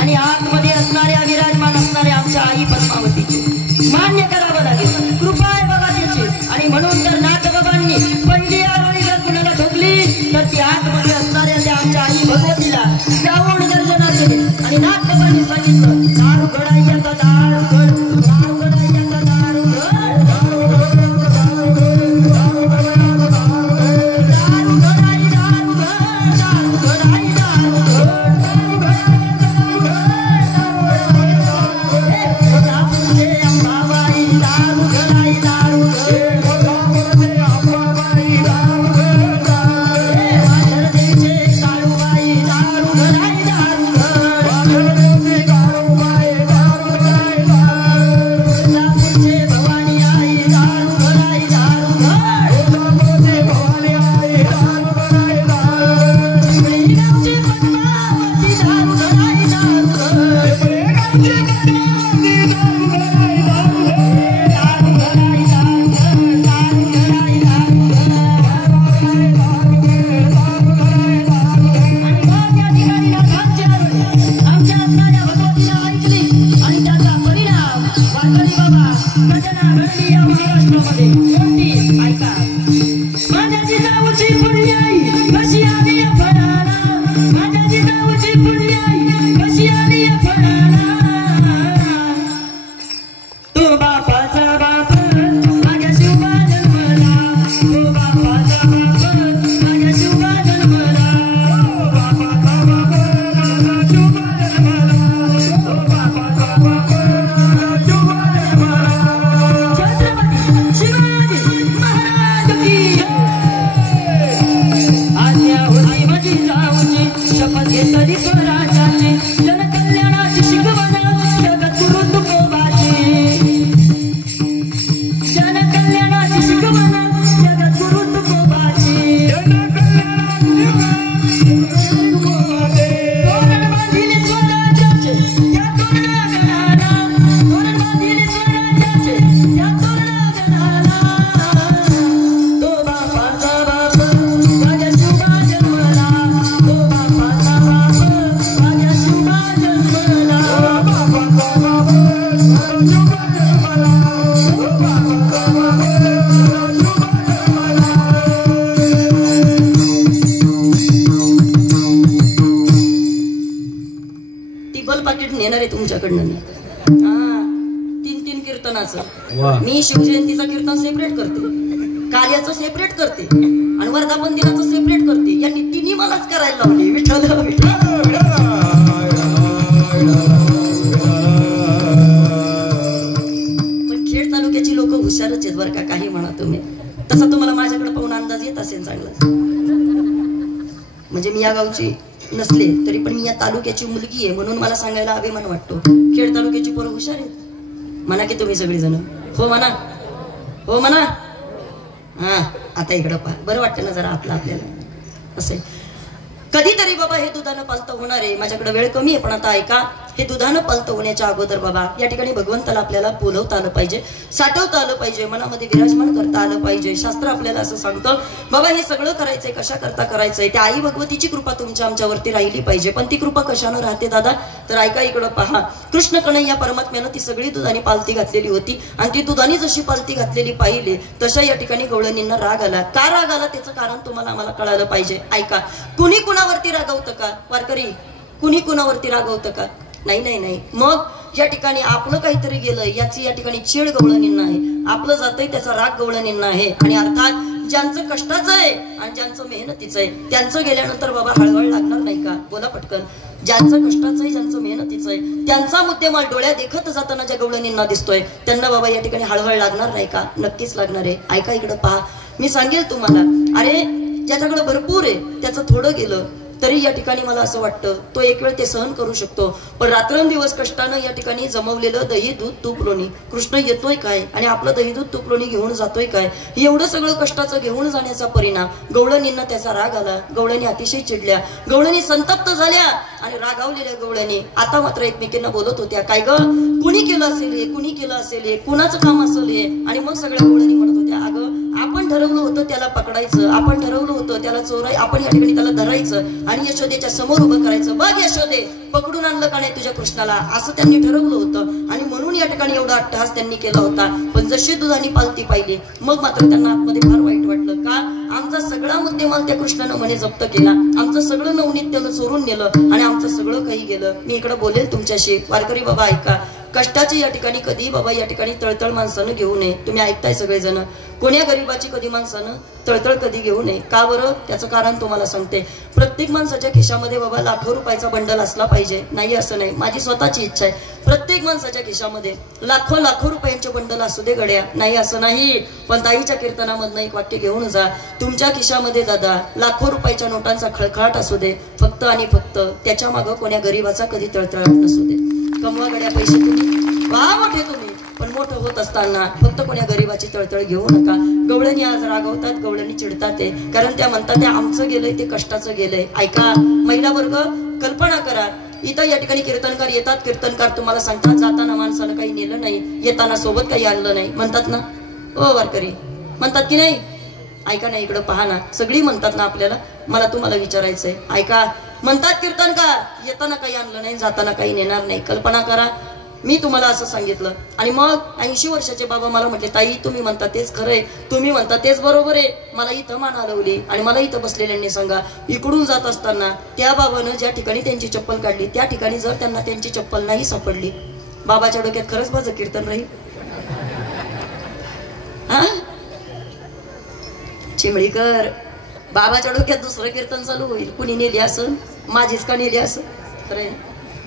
आणि आतमध्ये असणाऱ्या विराजमान असणाऱ्या आमच्या आई पद्मावतीची मान्य करावं लागेल. कृपा आहे बघा त्याची. आणि म्हणून तर नाथबाबांनी पहिली आरोळी जर कुणाला ठोकली तर ती आतमध्ये असणाऱ्या त्या आमच्या आई भगवतीला जाऊन गर्जना केली. आणि नाथबाबांनी सांगितलं दारू गडायचा दारू गड, दारू गडायचा दारू गड, दारू गड, दारू गड, दारू गड, दारू गड, दारू गडाई दारू गड, दारू गडाई दारू गड, दारू गडाई दारू गड, दारू गड, दारू गड, अंबाबाई दारू गडाई दारू गड, दारू गड, तुमच्याकडनं मी. हा 3 कीर्तनाचं मी शिवजयंतीचं कीर्तन सेपरेट करते, कार्याचं सेपरेट करते आणि वर्धापन दिनाचं सेपरेट करते. यांनी तिन्ही मलाच करायला लावली. विठ्ठल पण खेड तालुक्याची लोक हुशारच आहेत बरं का, काही म्हणा तुम्ही. तसा तुम्हाला माझ्याकडे पाहून अंदाज येत असेल चांगला. म्हणजे मी या गावची नसले तरी पण मी या तालुक्याची मुलगी आहे म्हणून मला सांगायला अभिमान वाटतो. खेड तालुक्याची पोरं हुशार आहेत म्हणा की तुम्ही सगळेजण. हो म्हणा, हो म्हणा. हा आता इकडं पहा, बरं वाटतं ना जरा आपलं आपल्याला. असं कधीतरी बाबा हे दुधानं पालतं होणार आहे. माझ्याकडे वेळ कमी आहे पण आता ऐका. हे दुधानं पालतं होण्याच्या अगोदर बाबा या ठिकाणी भगवंताला आपल्याला बोलवता आलं पाहिजे, साठवता आलं पाहिजे, मनामध्ये विराजमान करता आलं पाहिजे. शास्त्र आपल्याला असं सांगतं बाबा हे सगळं करायचंय, कशा करता करायचंय. त्या आई भगवतीची कृपा तुमच्या आमच्यावरती राहिली पाहिजे. पण ती कृपा कशानं राहते दादा, तर ऐका इकडं पहा. कृष्ण कन्हैया परमात्म्यानं ती सगळी दुधानी पालती घातलेली होती आणि ती दुधानी जशी पालती घातलेली पाहिली तशा या ठिकाणी गवळणींना राग आला. का राग आला त्याचं कारण तुम्हाला आम्हाला कळालं पाहिजे. ऐका, कुणी कुणावरती रागवतं का वारकरी? कुणी कुणावरती रागवतं का? नाही नाही नाही. मग या ठिकाणी आपलं काहीतरी गेलं याची या ठिकाणी चीड गवळणींना आहे, आपलं जातंय त्याचा राग गवळणींना आहे. आणि अर्थात ज्यांचं कष्टाचं आहे आणि ज्यांचं मेहनतीचं आहे त्यांचं गेल्यानंतर बाबा हळहळ लागणार नाही का? बोला पटकन. ज्यांचं कष्टाचं आहे, ज्यांचं मेहनतीचं आहे त्यांचा मुद्देमाल डोळ्या देखत जाताना ज्या गवळणींना दिसतोय त्यांना बाबा या ठिकाणी हळहळ लागणार नाही का? नक्कीच लागणार आहे. ऐका इकडं पहा, मी सांगेल तुम्हाला. अरे ज्याच्याकडे भरपूर आहे त्याचं थोडं गेलं तरी या ठिकाणी मला असं वाटतं तो एक वेळ ते सहन करू शकतो. पण रात्रंदिवस कष्टानं या ठिकाणी जमवलेलं दही दूध तूप लोणी कृष्ण येतोय काय आणि आपलं दही दूध तूप लोणी घेऊन जातोय काय? एवढं सगळं कष्टाचं घेऊन जाण्याचा परिणाम गवळणींना त्याचा राग आला. गवळणी अतिशय चिडल्या, गवळणी संतप्त झाल्या आणि रागावलेल्या गवळणी आता मात्र एकमेकींना बोलत होत्या. काय ग, कुणी केलं असेल हे, कुणी केलं असेल हे, कुणाचं काम असेल हे? आणि मग सगळ्या गवळणी म्हणत होत्या अगं आपण ठरवलं होतं त्याला पकडायचं, आपण ठरवलं होतं त्याला चोराय, आपण या ठिकाणी त्याला धरायचं आणि यशोदेच्या समोर उभं करायचं. बघ यशोदे पकडून आणलं का नाही तुझ्या कृष्णाला, असं त्यांनी ठरवलं होतं. आणि म्हणून या ठिकाणी एवढा अट्टहास त्यांनी केला होता. पण जशी दुधानी पालती पाहिली मग मात्र त्यांना आतमध्ये फार वाईट वाटलं. का? आमचा सगळा मुद्देमाल त्या कृष्णानं म्हणे जप्त केला, आमचं सगळं नवनीत्यानं चोरून नेलं आणि आमचं सगळं काही गेलं. मी इकडे बोलेल तुमच्याशी. वारकरी बाबा ऐका, कष्टाची या ठिकाणी कधी बाबा या ठिकाणी तळतळ माणसानं घेऊ नये. तुम्ही ऐकताय सगळेजण. कोण्या गरीबाची कधी माणसानं तळतळ कधी घेऊ नये. का बरं? त्याचं कारण तुम्हाला सांगते. प्रत्येक माणसाच्या खिशामध्ये बाबा लाखो रुपयाचा बंडल असला पाहिजे, नाही असं नाही. माझी स्वतःची इच्छा आहे प्रत्येक माणसाच्या खिशामध्ये लाखो लाखो रुपयांचे बंडल असू दे गड्या, नाही असं नाही. पण ताईच्या कीर्तनामधनं एक वाक्य घेऊन जा. तुमच्या खिशामध्ये दादा लाखो रुपयाच्या नोटांचा खळखळाट असू दे, फक्त आणि फक्त त्याच्या मागं कोण्या गरीबाचा कधी तळतळाट नसू दे. कमवा गड्या पैसे तुम्ही, वा मोठे तुम्ही, पण मोठं होत असताना फक्त कोण्या गरीबाची तळतळ घेऊ नका. गवळणी आज रागवतात, गवळणी चिडतात ते, कारण त्या म्हणतात ते आमचं गेलंय, ते कष्टाचं गेलंय. ऐका महिला वर्ग, कल्पना करा. इथं या ठिकाणी कीर्तनकार येतात, कीर्तनकार तुम्हाला सांगतात जाताना माणसानं काही नेलं नाही, येताना सोबत काही आणलं नाही म्हणतात ना ओ वारकरी, म्हणतात की नाही? ऐका ना इकडं पहा ना, सगळी म्हणतात ना आपल्याला. मला तुम्हाला विचारायचंय, ऐका. म्हणतात कीर्तनकार येताना काही आणलं नाही, जाताना काही नेणार नाही. कल्पना करा मी तुम्हाला असं सांगितलं आणि मग 80 वर्षाचे बाबा मला म्हटले ताई तुम्ही म्हणता तेच खरंय, तुम्ही म्हणता तेच बरोबर आहे. मला इथं मान हलवली आणि मला इथं बसलेल्यांनी सांगा, इकडून जात असताना त्या बाबानं ज्या ठिकाणी त्यांची चप्पल काढली त्या ठिकाणी जर त्यांना त्यांची चप्पल नाही सापडली, बाबाच्या डोक्यात खरंच माझं कीर्तन राहील? हा चिमळीकर, बाबाच्या डोक्यात दुसरं कीर्तन चालू होईल. कुणी नेली असं? माझीच का नेली असं? खरंय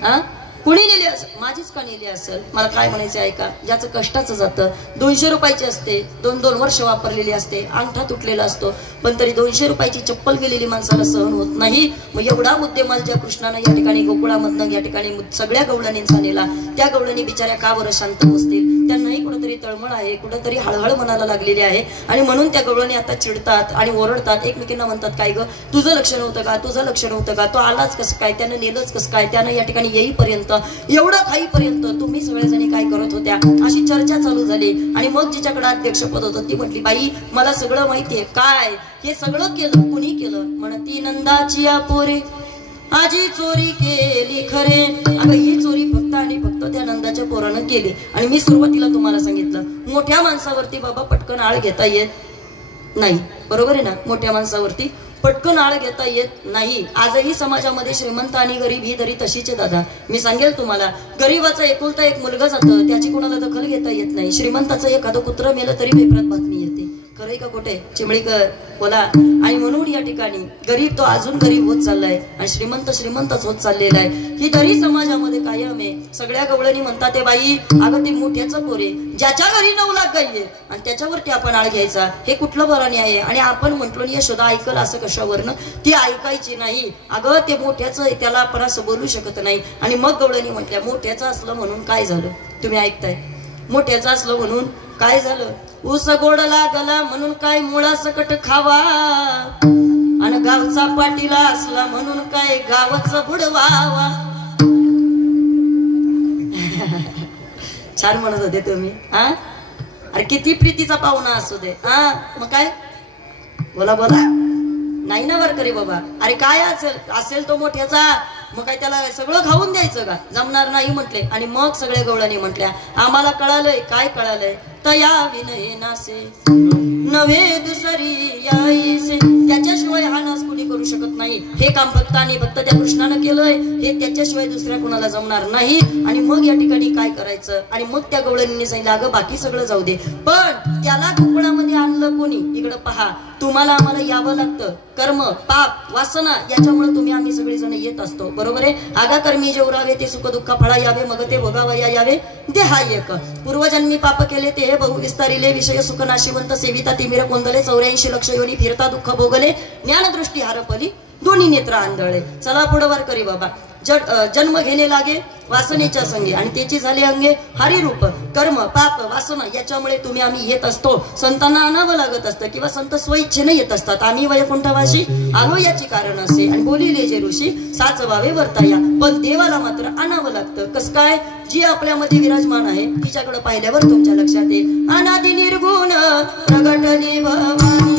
हा, कुणी नेली असं? माझीच का नेली असेल? मला काय म्हणायचं ऐका, ज्याचं कष्टाचं जातं 200 रुपयाची असते, 2-2 वर्ष वापरलेली असते, अंगठा तुटलेला असतो, पण तरी 200 रुपयाची चप्पल गेलेली माणसाला सहन होत नाही. मग एवढा मुद्देमाल ज्या कृष्णानं या ठिकाणी गोकुळामधनं या ठिकाणी सगळ्या गवळणींचा नेला, त्या गवळणी बिचाऱ्या का बरं शांत बसतील? त्यांनाही कुठंतरी तळमळ आहे, कुठंतरी हळहळ मनाला लागलेली आहे आणि म्हणून त्या गवळणी आता चिडतात आणि ओरडतात, एकमेकींना म्हणतात काय ग तुझं लक्ष नव्हतं का, तुझं लक्ष नव्हतं का, तो आलाच कसं काय, त्यानं नेलंच कसं काय, त्यानं या ठिकाणी येईपर्यंत एवढं खाईपर्यंत तुम्ही सगळेजणी काय करत होत्या, अशी चर्चा चालू झाली. आणि मग जिच्याकडे अध्यक्षपद होतं ती म्हटली बाई मला सगळं माहितीये, काय हे सगळं केलं कुणी केलं? म्हणती नंदाची पोरे आजी चोरी केली खरे. अगं ही चोरी फक्त आणि फक्त त्या नंदाच्या पोरानं केली. आणि मी सुरुवातीला तुम्हाला सांगितलं मोठ्या माणसावरती बाबा पटकन आळ घेता येत नाही, बरोबर आहे ना? मोठ्या माणसावरती पटकन आळ घेता येत नाही. आजही समाजामध्ये श्रीमंत आणि गरीब ही दरी तशीच आहे दादा. मी सांगेल तुम्हाला, गरीबाचा एकुलता एक मुलगा जातं, त्याची कोणाला दखल घेता येत नाही. श्रीमंताचं एखादं कुत्र मेलं तरी पेपरात बातमी येते. खरंय का खोटे चिमळीकर बोला. आणि म्हणून या ठिकाणी गरीब तो अजून गरीब होत चाललाय आणि श्रीमंत श्रीमंतच होत चाललेला आहे. ही दरी समाजामध्ये कायम आहे. सगळ्या गवळणी म्हणतात ते बाई अगं ते मोठ्याचं पोरे ज्याच्या घरी 9 लाख गाई आहे आणि त्याच्यावरती आपण आळ घ्यायचा, हे कुठलं बरं न्याय आहे? आणि आपण म्हटलो यशोदा ऐकल असं कशावरनं? ती ऐकायची नाही. अगं ते मोठ्याचं आहे, त्याला आपण असं बोलू शकत नाही. आणि मग गवळणी म्हटल्या मोठ्याचं असलं म्हणून काय झालं? तुम्ही ऐकताय, मोठ्याचं असलं म्हणून काय झालं? ऊस गोड लागला म्हणून काय मुळा सकट खावा, आणि गावचा पाटीला असला म्हणून काय गावाचं बुडवावा. छान म्हणत होते तुम्ही. हा अरे किती प्रीतीचा पाहुणा असू दे. हा मग काय बोला बोला. नाही ना वारकरी बाबा. अरे काय असेल तो मोठ्याचा, मग काय त्याला सगळं खाऊन द्यायचं का? जमणार नाही म्हटले. आणि मग सगळ्या गवळणी म्हटल्या आम्हाला कळालंय. काय कळालंय? तया विनये नासे नव्हे दुसरी यायसे. त्याच्याशिवाय हा नाश कोणी करू शकत नाही. हे काम फक्त आणि फक्त त्या कृष्णानं केलंय. हे त्याच्याशिवाय दुसऱ्या कोणाला जमणार नाही. आणि मग या ठिकाणी काय करायचं? आणि मग त्या गवळणीने सांगितलं अगं बाकी सगळं जाऊ दे, पण त्याला कुपळामध्ये आणलं कोणी? इकडं पहा, तुम्हाला आम्हाला यावं लागतं. कर्म पाप वासना याच्यामुळे तुम्ही आम्ही सगळेजण येत असतो. बरोबर आहे. आगा कर्मी जेवरावे ते सुख दुःख फळा यावे, मग ते भोगावया यावे देहा एक. पूर्वजन्मी पाप केले ते बहु विस्तारिले, विषय सुख नाशिवंत सेविता तिमिर कोंदले, 84 लक्ष योनी फिरता दुःख भोगले, ज्ञानदृष्टी हरपली, दोन्ही नेत्र आंधळे. चला पुढं वारकरी बाबा. जन्म घेणे लागे वासनेच्या संगे आणि त्याची झाले अंगे हरिरूप. कर्म पाप वासना याच्यामुळे तुम्ही आम्ही येत असतो. संतांना आणावं लागत असतं किंवा संत स्वइच्छेने येत असतात. आम्ही वैकुंठवासी आलो याची कारण असे. आणि बोलिले जे ऋषी साचवावे वर्ताया, पण देवाला मात्र आणावं लागतं. कस काय? जी आपल्यामध्ये विराजमान आहे तिच्याकडे पाहिल्यावर तुमच्या लक्षात येईल. अनादि निर्गुण प्रगटली भवानी,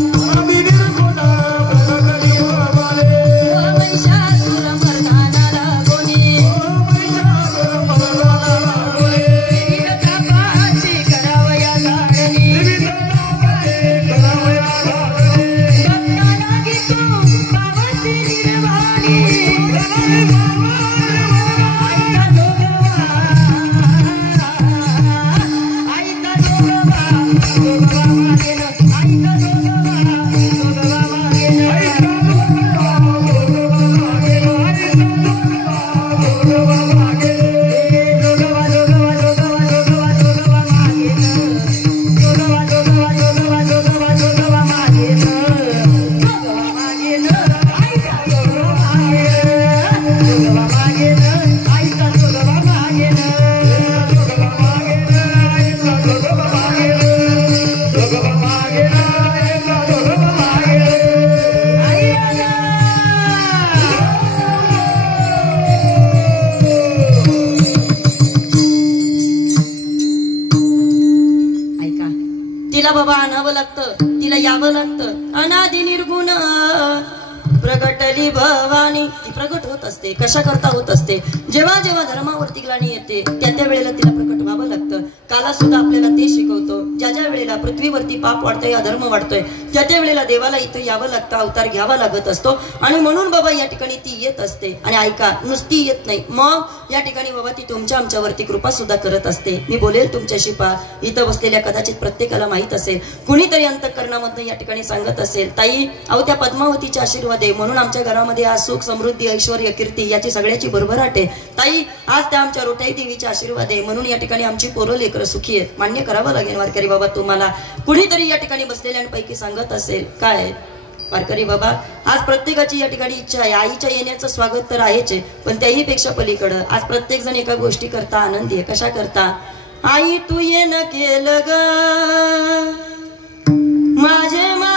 बाबा आणावं लागतं, तिला यावं लागतं. अनादि निर्गुण प्रगटली भवानी. ती प्रगट होत असते. कशा करता होत असते? जेव्हा जेव्हा धर्मावरती ग्लानी येते त्या त्या वेळेला तिला प्रकट व्हावं लागतं. काला सुद्धा आपल्याला ते शिकवतो. ज्या ज्या वेळेला पृथ्वीवरती पाप वाढतोय अधर्म वाढतोय त्या त्या वेळेला देवाला इथं यावं लागतं, अवतार घ्यावा लागत असतो. आणि म्हणून बाबा या ठिकाणी ती येत असते. आणि ऐका, नुसती येत नाही, मग या ठिकाणी बाबा ती तुमच्या आमच्यावरती कृपा सुद्धा करत असते. मी बोलेल तुमच्याशी पा इथं बसलेल्या कदाचित प्रत्येकाला माहित असेल, कुणीतरी अंतःकरणामधनं या ठिकाणी सांगत असेल ताई अहो त्या पद्मावतीचे आशीर्वाद आहे म्हणून आमच्या घरामध्ये आज सुख समृद्धी ऐश्वर कीर्ती याची सगळ्याची भरभराट आहे. ताई आज त्या आमच्या रोठाई देवीचे आशीर्वाद आहे म्हणून या ठिकाणी आमची पोरं लेकरं सुखी आहेत. मान्य करावं लागेल वारकरी बाबा तुम्हाला. कुणीतरी या ठिकाणी बसलेल्यांपैकी सांगत असेल काय वारकरी बाबा, आज प्रत्येकाची या ठिकाणी इच्छा आहे. आईच्या येण्याचं स्वागत तर आहेच आहे, पण त्याही पेक्षा पलीकडं आज प्रत्येक जण एका गोष्टी करता आनंदी आहे. कशा करता? आई तू ये न केलं ग माझे माय,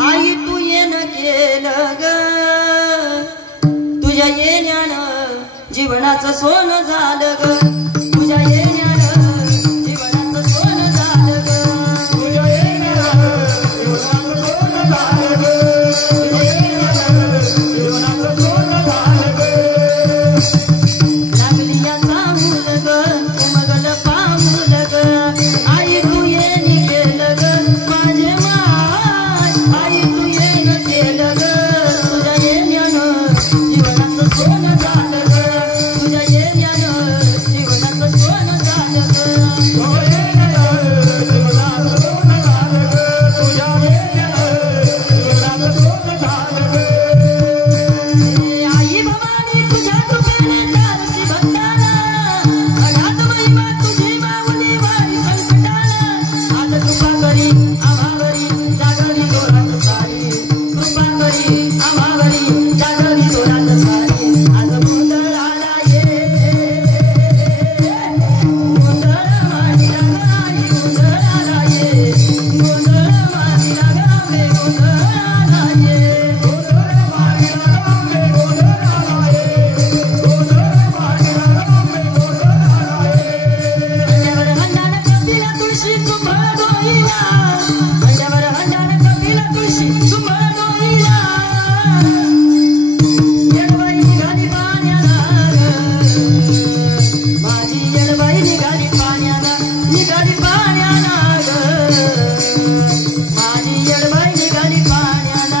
आई तू ये न केलं ग तुझ्या येण्यानं जीवनाचं सोनं झालं ग, तुझ्या येण्यानं जीवनाचं सोनं झालं ग, तुझ्या येण्यानं जीवनाचं सोनं झालं ग, तुझ्या येण्यानं जीवनाचं सोनं झालं ग. लागली याचा मूल ग उमगल पाऊल ग, आई तू येणी केलं ग माझे माय. हंड्यावर हंड्याने कपिला तुळशी सुंबळ डोईला येडबाई निघाली पाण्याला माझी येडबाई निघाली पाण्याला निघाली पाण्याला माझी येडबाई निघाली पाण्याला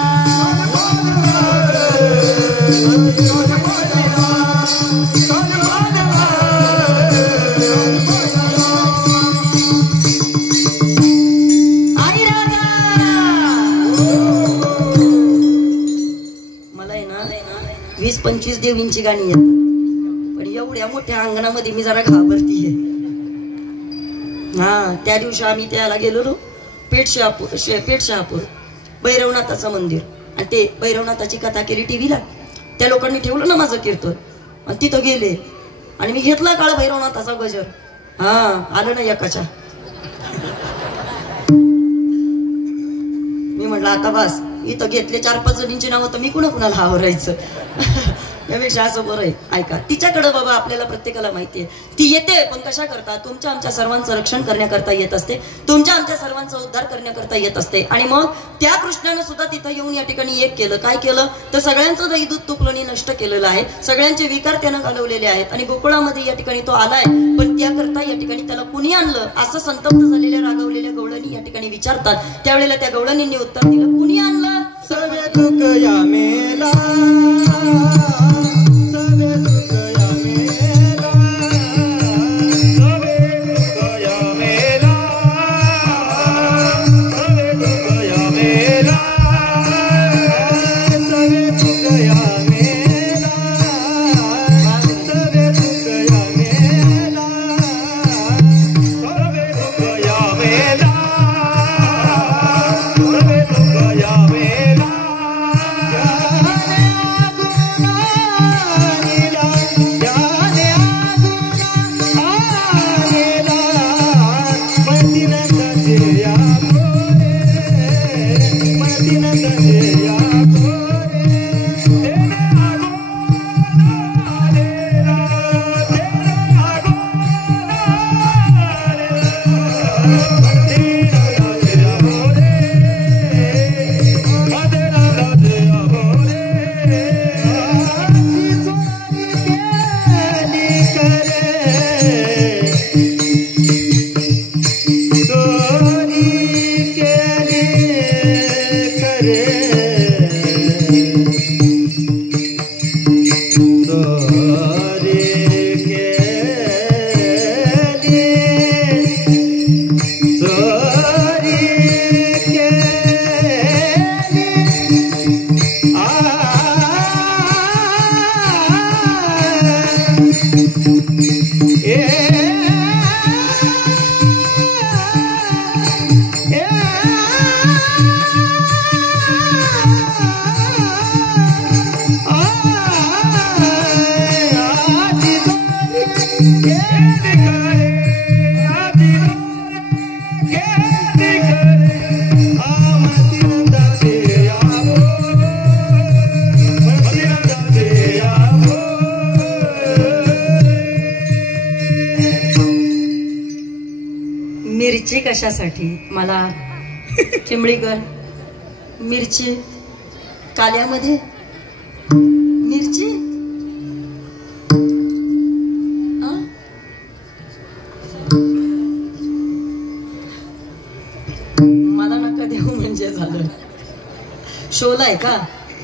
मला आहे ना 20-25 देवींची गाणी येतात पण एवढ्या मोठ्या अंगणामध्ये मी जरा घाबरतीये हा त्या दिवशी आम्ही त्याला गेलो पेठ शहापूर भैरवनाथाचं मंदिर आणि ते भैरवनाथाची कथा केली टीव्हीला त्या लोकांनी ठेवलं ना माझं कीर्तन आणि तिथं गेले आणि मी घेतला काळ भैरवनाथाचा गजर हा आलं ना एकाच्या मी म्हटलं आता बस इथं घेतले 4-5 जणींची नावं तर मी कुणाला आवरायचं यापेक्षा असं बरं आहे ऐका तिच्याकडे बाबा आपल्याला प्रत्येकाला माहितीये ती येते पण कशा करता तुमच्या आमच्या सर्वांचं रक्षण करण्याकरता येत असते तुमच्या आमच्या सर्वांचा उद्धार करण्याकरता येत असते आणि मग त्या कृष्णानं सुद्धा तिथं येऊन या ठिकाणी एक केलं काय केलं तर सगळ्यांचं दही दूध तुपलोनी नष्ट केलेलं आहे सगळ्यांचे विकार त्यानं घालवलेले आहेत आणि गोकुळामध्ये या ठिकाणी तो आलाय पण त्याकरता या ठिकाणी त्याला कुणी आणलं असं संतप्त झालेल्या रागवलेल्या गवळणी या ठिकाणी विचारतात त्यावेळेला त्या गवळणींनी उत्तर दिलं कुणी आणलं सवे दुःख या मेला मिरची कशासाठी मला चिमडीकर मिरची काल्यामध्ये मिरची मला नका देऊ म्हणजे झालं शोला आहे का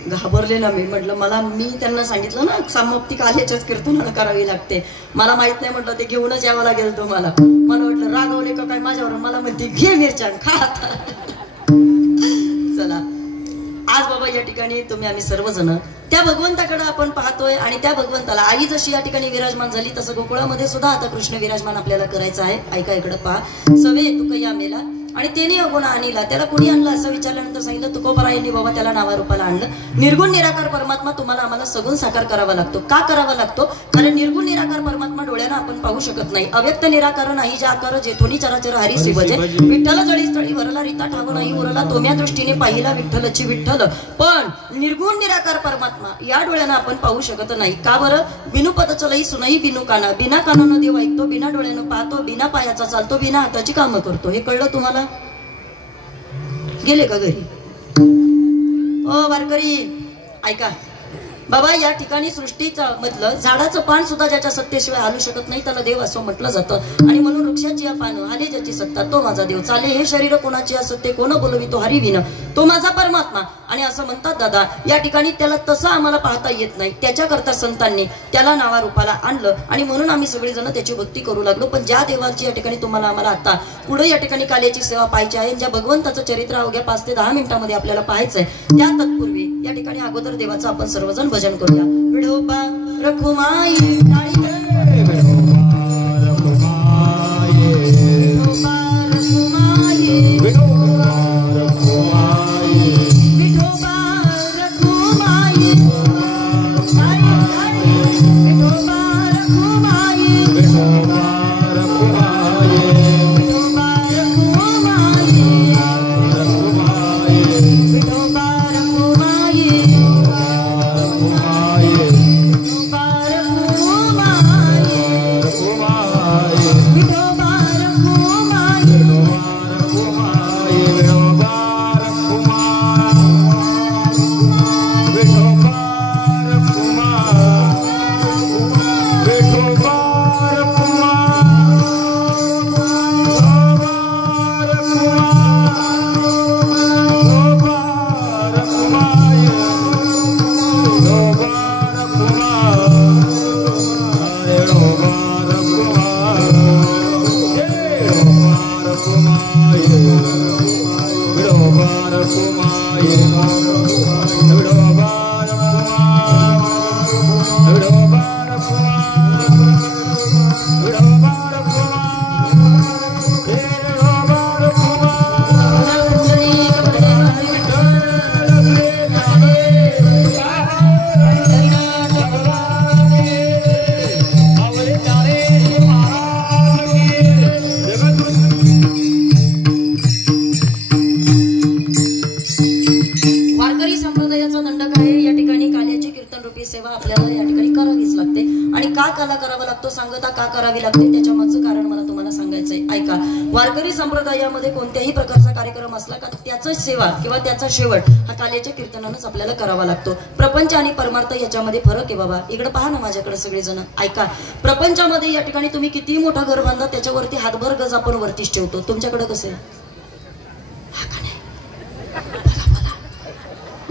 घाबरले ना मी म्हटलं मला मी त्यांना सांगितलं ना समाप्ती काल्याच्याच कीर्तन करावी लागते मला माहित नाही म्हटलं ते घेऊनच यावं लागेल तुम्हाला मला म्हटलं रागवले का काय माझ्यावर मला म्हणते घे मिरच्या खा आता चला आज बाबा या ठिकाणी तुम्ही आम्ही सर्वजण त्या भगवंताकडे आपण पाहतोय आणि त्या भगवंताला आई जशी या ठिकाणी विराजमान झाली तसं गोकुळामध्ये सुद्धा आता कृष्ण विराजमान आपल्याला करायचं आहे ऐका इकडे पहा सवे तुकया मेला आणि त्याने अगुण आणला त्याला कुणी आणलं असं विचारल्यानंतर सांगितलं तुकोबरायांनी बाबा त्याला नावारूपाला आणलं निर्गुण निराकार परमात्मा तुम्हाला आम्हाला सगुण साकार करावा लागतो का करावा लागतो कारण निर्गुण निराकार परमात्मा डोळ्यानं आपण पाहू शकत नाही अव्यक्त निराकार नाही जे आकार जेथोनी चराचर हरी शिवजे विठ्ठल जळीस्थळी वरला रीता ठाव नाही उरला तोम्या दृष्टीने पाहिला विठ्ठलची विठ्ठल पण निर्गुण निराकार परमात्मा या डोळ्यानं आपण पाहू शकत नाही का बरं बिनु पद चलई सुनई बिनु काना बिना कानानं देव ऐकतो बिना डोळ्यानं पाहतो बिना पायाचा चालतो बिना हाताची कामं करतो हे कळलं तुम्हाला गेले का घरी? ओ वारकरी ऐका बाबा, या ठिकाणी सृष्टीचा मधलं झाडाचं पान सुद्धा ज्याच्या सत्तेशिवाय हालू शकत नाही त्याला देव असं म्हटलं जातं. आणि म्हणून वृक्षाची या पानं हाले ज्याची सत्ता तो माझा देव. चाले हे शरीर कोणाची या सत्ते कोण बोलवितो हरिविन तो माझा परमात्मा. आणि असं म्हणतात दादा, या ठिकाणी त्याला तसं आम्हाला पाहता येत नाही, त्याच्याकरता संतांनी त्याला नावारूपाला आणलं आणि म्हणून आम्ही सगळेजण त्याची भक्ती करू लागलो. पण ज्या देवाची या ठिकाणी तुम्हाला आम्हाला आता पुढे या ठिकाणी काल्याची सेवा पाहायची आहे, ज्या भगवंताचं चरित्र अवघ्या 5 ते 10 मिनिटांमध्ये आपल्याला पाहायचंय, त्या तत्पूर्वी या ठिकाणी अगोदर देवाचं आपण सर्वजण भजन करूया. विठोबा रखुमाई वारकरी संप्रदायामध्ये कोणत्याही प्रकारचा कार्यक्रम असला का त्याचा सेवा किंवा त्याचा शेवट हा काल्याच्या कीर्तनानंच आपल्याला करावा लागतो. प्रपंच आणि परमार्थ याच्यामध्ये फरक आहे बाबा. इकडे पहा ना माझ्याकडे सगळेजण ऐका. प्रपंचामध्ये या ठिकाणी तुम्ही कितीही मोठा घर बांधा त्याच्यावरती हातभर गज आपण वरतीच ठेवतो. तुमच्याकडे कसं आहे? हा का नाही?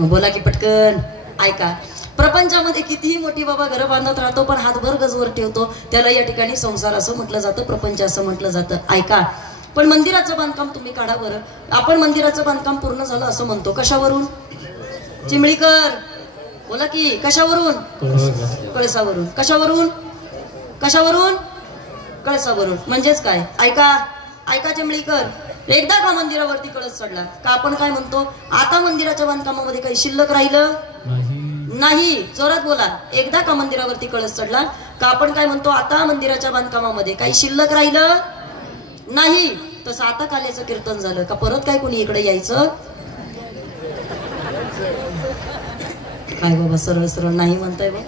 बोला की पटकन ऐका. प्रपंचामध्ये कितीही मोठी बाबा घरं बांधत राहतो पण हातभर गजवर ठेवतो, त्याला या ठिकाणी संसार असं म्हटलं जातं, प्रपंच असं म्हटलं जातं. ऐका. पण मंदिराचं बांधकाम तुम्ही काढा बरं. आपण मंदिराचं बांधकाम पूर्ण झालं असं म्हणतो. कशावरून? चिमळीकर बोला की. कशावरून? कळसावरून. कशावरून? कशावरून? कळसावरून. म्हणजेच काय? ऐका ऐका चिमळीकर, एकदा का मंदिरावरती कळस चढला का आपण काय म्हणतो? आता मंदिराच्या बांधकामामध्ये काही शिल्लक राहिलं नाही. जोरात बोला. एकदा का मंदिरावरती कळस चढला का आपण काय म्हणतो? आता मंदिराच्या बांधकामामध्ये काही शिल्लक राहिलं नाही. तसं आता काल्याचं कीर्तन झालं का परत काय कोणी इकडे यायचं? काय बाबा सरळ सरळ नाही म्हणताय बा.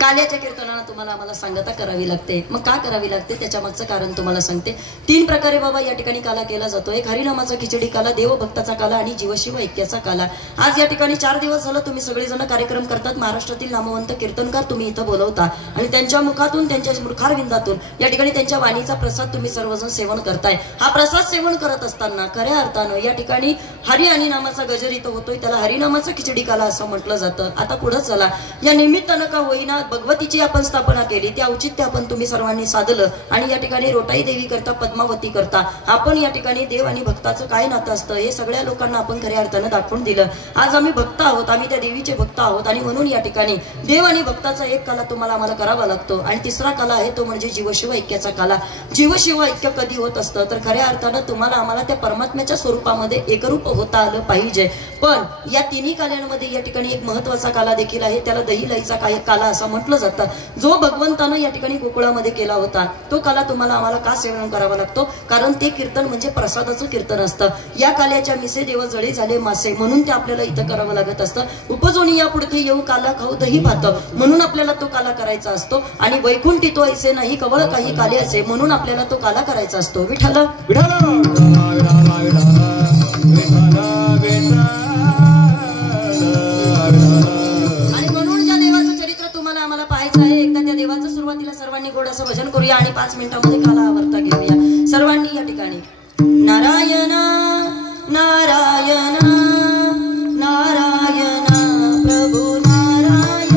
काल्याच्या कीर्तनाला तुम्हाला आम्हाला सांगता करावी लागते. मग का करावी लागते त्याच्या मागचं कारण तुम्हाला सांगते. 3 प्रकारे बाबा या ठिकाणी काला केला जातो. एक हरिनामाचा खिचडी काला, देवभक्ताचा काला आणि जीवशिव ऐक्याचा काला. आज या ठिकाणी 4 दिवस झालं तुम्ही सगळेजण कार्यक्रम करतात. महाराष्ट्रातील नामवंत कीर्तनकार तुम्ही इथं बोलवता आणि त्यांच्या मुखातून त्यांच्या मुखारविंदातून या ठिकाणी त्यांच्या वाणीचा प्रसाद तुम्ही सर्वजण सेवन करताय. हा प्रसाद सेवन करत असताना खऱ्या अर्थानं या ठिकाणी हरी आणि नामाचा गजर इथं होतोय, त्याला हरिनामाचा खिचडी काला असं म्हटलं जातं. आता पुढे चला. या निमित्तानं का होईना भगवतीची आपण स्थापना केली, ते औचित्य आपण तुम्ही सर्वांनी साधलं आणि या ठिकाणी रोटाई देवी करता, पद्मावती करता आपण या ठिकाणी देव आणि भक्ताचं काय नातं असतं हे सगळ्या लोकांना आपण खऱ्या अर्थानं दाखवून दिलं. आज आम्ही भक्त आहोत, आम्ही त्या देवीचे भक्त आहोत आणि म्हणून या ठिकाणी देव आणि भक्ताचा एक काला तुम्हाला आम्हाला करावा लागतो. आणि तिसरा काला आहे तो म्हणजे जीवशिव ऐक्याचा काला. जीवशिव ऐक्य कधी होत असतं तर खऱ्या अर्थानं तुम्हाला आम्हाला त्या परमात्म्याच्या स्वरूपामध्ये एकरूप होता आलं पाहिजे. पण या तिन्ही काल्यांमध्ये या ठिकाणी एक महत्वाचा काला देखील आहे, त्याला दही लईचा काला असं म्हटलं जातं. जो भगवंतानं या ठिकाणी गोकुळामध्ये केला होता तो काला तुम्हाला आम्हाला का सेवन करावा लागतो? कारण ते कीर्तन म्हणजे प्रसादाचं कीर्तन असतं. या काल्याच्या मिसे देव जळे झाले मासे म्हणून ते आपल्याला इथं करावं लागत असतं. उपजोनी या पुढे येऊ काला खाऊ दही भात म्हणून आपल्याला तो काला करायचा असतो. आणि वैकुंठी तो ऐसे नाही कवळ काही काले असे म्हणून आपल्याला तो काला करायचा असतो. विठ्ठल विठ्ठल करूया आणि 5 मिनिटांमध्ये काला आवर्ता घेऊया सर्वांनी या ठिकाणी. नारायण नारायण नारायण प्रभू नारायण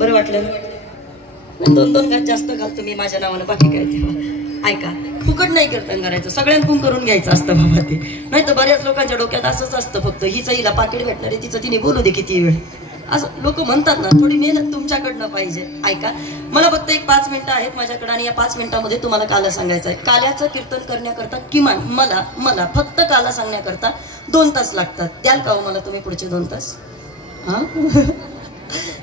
बरं वाटलं ना? 2-2 घात जास्त घालतो मी माझ्या नावानं, बाकी काय तेव्हा. ऐका, फुकट नाही कीर्तन करायचं, सगळ्यांकून करून घ्यायचं असतं बाबा ते. नाही तर बऱ्याच लोकांच्या डोक्यात असंच असतं, फक्त हिचं हिला पाकिट भेटणार आहे, तिचं तिने बोलू दे किती वेळ, असं लोक म्हणतात ना. थोडी मेहनत तुमच्याकडनं पाहिजे. ऐका, मला फक्त एक 5 मिनिटं आहेत माझ्याकडे आणि या 5 मिनिटांमध्ये तुम्हाला काला सांगायचं आहे. काल्याचं कीर्तन करण्याकरता किमान मला फक्त काला सांगण्याकरता 2 तास लागतात. द्याल का हो मला तुम्ही पुढचे 2 तास? हा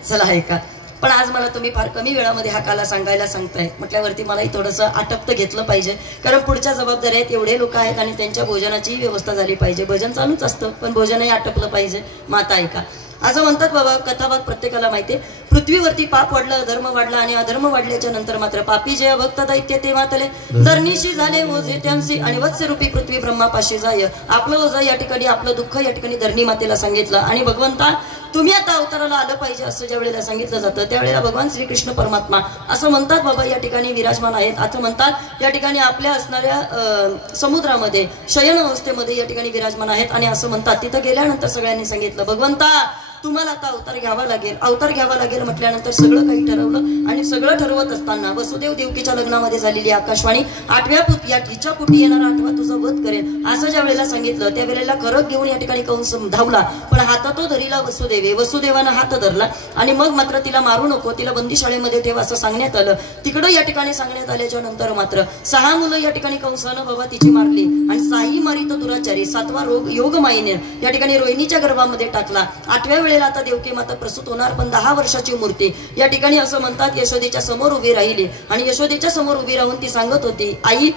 चला ऐका. पण आज मला तुम्ही फार कमी वेळामध्ये हा काला सांगायला सांगताय म्हटल्यावरती मलाही थोडंसं आटपतं घेतलं पाहिजे, कारण पुढच्या जबाबदाऱ्या आहेत, एवढे लोक आहेत आणि त्यांच्या भोजनाची व्यवस्था झाली पाहिजे. भजन चालूच असतं पण भोजनही आटपलं पाहिजे. माता ऐका, असं म्हणतात बाबा, कथाभाग प्रत्येकाला माहिती आहे. पृथ्वीवरती पाप वाढलं, धर्म वाढला आणि अधर्म वाढल्याच्या नंतर मात्र पापी जय भक्त दैत्य ते मातले धरणीशी झाले ओझे त्यांचे आणि वत्सरूपी पृथ्वी ब्रह्मापाशी जाय. आपलं ओझ या ठिकाणी, आपलं दुःख या ठिकाणी धरणी मातेला सांगितलं. आणि भगवंता तुम्ही आता अवताराला आलं पाहिजे असं ज्या वेळेला सांगितलं जातं त्यावेळेला भगवान श्रीकृष्ण परमात्मा असं म्हणतात, बाबा या ठिकाणी विराजमान आहेत. असं म्हणतात या ठिकाणी आपल्या असणाऱ्या समुद्रामध्ये शयन अवस्थेमध्ये या ठिकाणी विराजमान आहेत. आणि असं म्हणतात तिथं गेल्यानंतर सगळ्यांनी सांगितलं, भगवंता तुम्हाला आता अवतार घ्यावा लागेल. अवतार घ्यावा लागेल म्हटल्यानंतर सगळं काही ठरवलं. आणि सगळं ठरवत असताना वसुदेव देवकीच्या लग्नामध्ये झालेली आकाशवाणी 8व्या या तिच्या पुटी येणारा 8वा तुझा वध करेल असं ज्या वेळेला सांगितलं त्या वेळेला खरं घेऊन या ठिकाणी कंस धावला. पण हातात तो धरीला वसुदेवे. वसुदेवानं हात धरला आणि मग मात्र तिला मारू नको, तिला बंदीशाळेमध्ये ठेव असं सांगण्यात आलं. तिकडं या ठिकाणी सांगण्यात आल्याच्या नंतर मात्र 6 मुलं या ठिकाणी कंसानं बाबा तिची मारली. आणि 6ही मारित दुराचारी 7वा योग माईने या ठिकाणी रोहिणीच्या गर्भामध्ये टाकला. 8व्या वेळेला आता देवकी माता प्रसूत होणार. पण 10 वर्षाची मूर्ती या ठिकाणी असं म्हणतात यशोदेच्या समोर उभी राहिली. आणि यशोदेच्या समोर उभी राहून ती सांगत होती, आई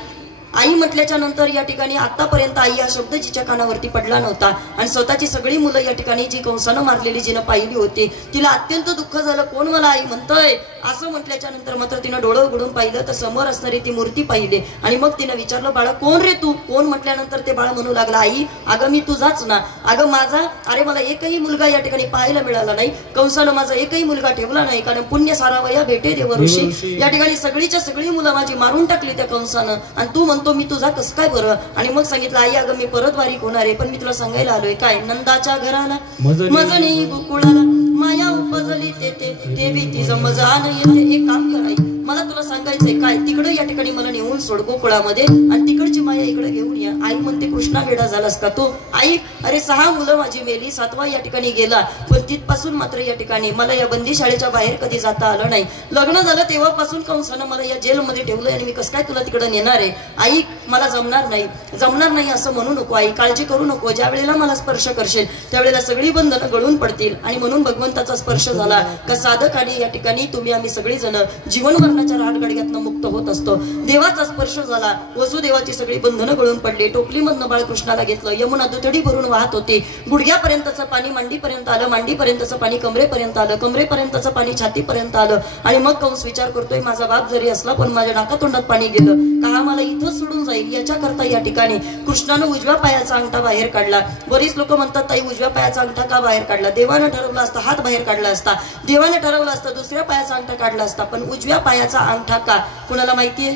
आई म्हटल्याच्या नंतर या ठिकाणी आतापर्यंत आई हा शब्द जिच्या कानावरती पडला नव्हता. आणि स्वतःची सगळी मुलं या ठिकाणी जी कंसानं मारलेली जिनं पाहिली होती तिला अत्यंत दुःख झालं. कोण मला आई म्हणतोय असं म्हटल्याच्या नंतर मात्र तिनं डोळं उघडून पाहिलं तर समोर असणारी ती मूर्ती पाहिली. आणि मग तिनं विचारलं, बाळा कोण रे तू? कोण म्हटल्यानंतर ते बाळ म्हणू लागला, आई अगं मी तुझाच ना. अगं माझा, अरे मला एकही मुलगा या ठिकाणी पाहायला मिळाला नाही. कंसानं माझा एकही मुलगा ठेवला नाही. कारण पुण्य सारावया भेटे देव ऋषी. या ठिकाणी सगळीच्या सगळी मुलं माझी मारून टाकली त्या कंसानं. आणि तू म्हणतो मी तुझा कसं काय बरं? आणि मग सांगितलं, आई अगं मी परत वारीक होणार आहे. पण मी तुला सांगायला आलोय काय, नंदाच्या घराला मजनी गोकुळाला माया उपजली ते देवी ती जमजान येते. एक काम कर आई, मला तुला सांगायचंय काय, तिकडे या ठिकाणी मला नेऊन सोड गोकुळामध्ये आणि तिकडची माया इकडे घेऊन या. आई म्हणते कृष्णा वेडा झालास का तू? आई अरे 6 मुलं माझी मेली, 7वा या ठिकाणी गेला. पण तिथपासून मात्र या ठिकाणी मला या बंदी शाळेच्या बाहेर कधी जाता आलं नाही. लग्न झालं तेव्हापासून कंसानं मला या जेलमध्ये ठेवलंय आणि मी कसं काय तुला तिकडे नेणार आहे? आई मला जमणार नाही असं म्हणू नको आई, काळजी करू नको. ज्या वेळेला मला स्पर्श करशील त्यावेळेला सगळी बंधनं गळून पडतील. आणि म्हणून भगवंताचा स्पर्श झाला का साधक आणि या ठिकाणी तुम्ही आम्ही सगळी जण जीवन मरणाच्या राडगाडग्यातनं मुक्त होत असतो. देवाचा स्पर्श झाला, वसुदेवाची सगळी बंधनं गळून पडली. टोपलीमधनं बाळकृष्णाला घेतलं. यमुना दुथडी भरून वाहत होती. गुडघ्यापर्यंतचं पाणी मांडीपर्यंत आलं, मांडीपर्यंतचं पाणी कमरेपर्यंत आलं, कमरेपर्यंतचं पाणी छातीपर्यंत आलं. आणि मग कंस विचार करतोय, माझा बाप जरी असला पण माझ्या नाकातोंडात पाणी गेलं का हा मला इथंच सोडून जाईल. याच्या करता या ठिकाणी कृष्णानं उजव्या पायाचा अंगठा बाहेर काढला. बरीच लोक म्हणतात ताई उजव्या पायाचा अंगठा का बाहेर काढला? देवानं ठरवलं असतं हात बाहेर काढला असता, देवानं ठरवलं असतं दुसऱ्या पायाचा अंगठा काढला असता. पण उजव्या पायाचा अंगठा का? कुणाला माहितीये?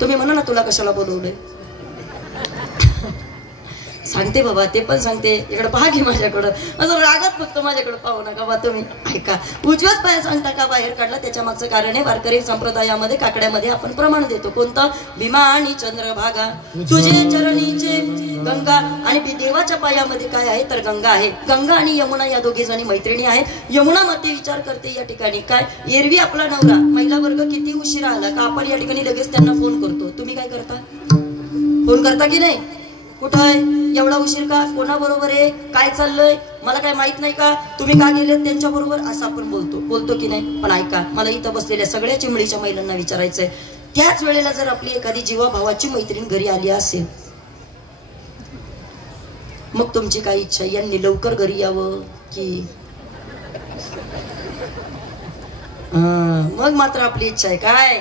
तुम्ही म्हणा ना तुला कशाला बोलवलंय? सांगते बाबा, ते पण सांगते. इकडे पहा की माझ्याकडं, असं रागात फक्त माझ्याकडे पाहू नका बा तुम्ही. ऐका, उजव्याच पायाचा अंगठा का बाहेर काढला त्याच्या मागचं कारण आहे. वारकरी संप्रदायामध्ये काकड्यामध्ये आपण प्रमाण देतो कोणतं? भीमा आणि चंद्रभागा तुझे चरणीचे गंगा. आणि देवाच्या पायामध्ये काय आहे तर गंगा आहे. गंगा आणि यमुना या दोघी जणी मैत्रिणी आहेत. यमुना माते विचार करते या ठिकाणी काय, एरवी आपला नवरा महिला वर्ग किती उशिरा आला का आपण या ठिकाणी लगेच त्यांना फोन करतो. तुम्ही काय करता? फोन करता की नाही? कुठं आहे? एवढा उशीर का? कोणाबरोबर आहे? काय चाललंय? मला काय माहित नाही का? तुम्ही का गेले त्यांच्या बरोबर? असं आपण बोलतो की नाही? पण ऐका, मला इथं बसलेल्या सगळ्या चिमळीच्या महिलांना विचारायचंय, त्याच वेळेला जर आपली एखादी जीवाभावाची मैत्रीण घरी आली असेल मग तुमची काय इच्छा? यांनी लवकर घरी यावं की मग मात्र आपली इच्छा आहे काय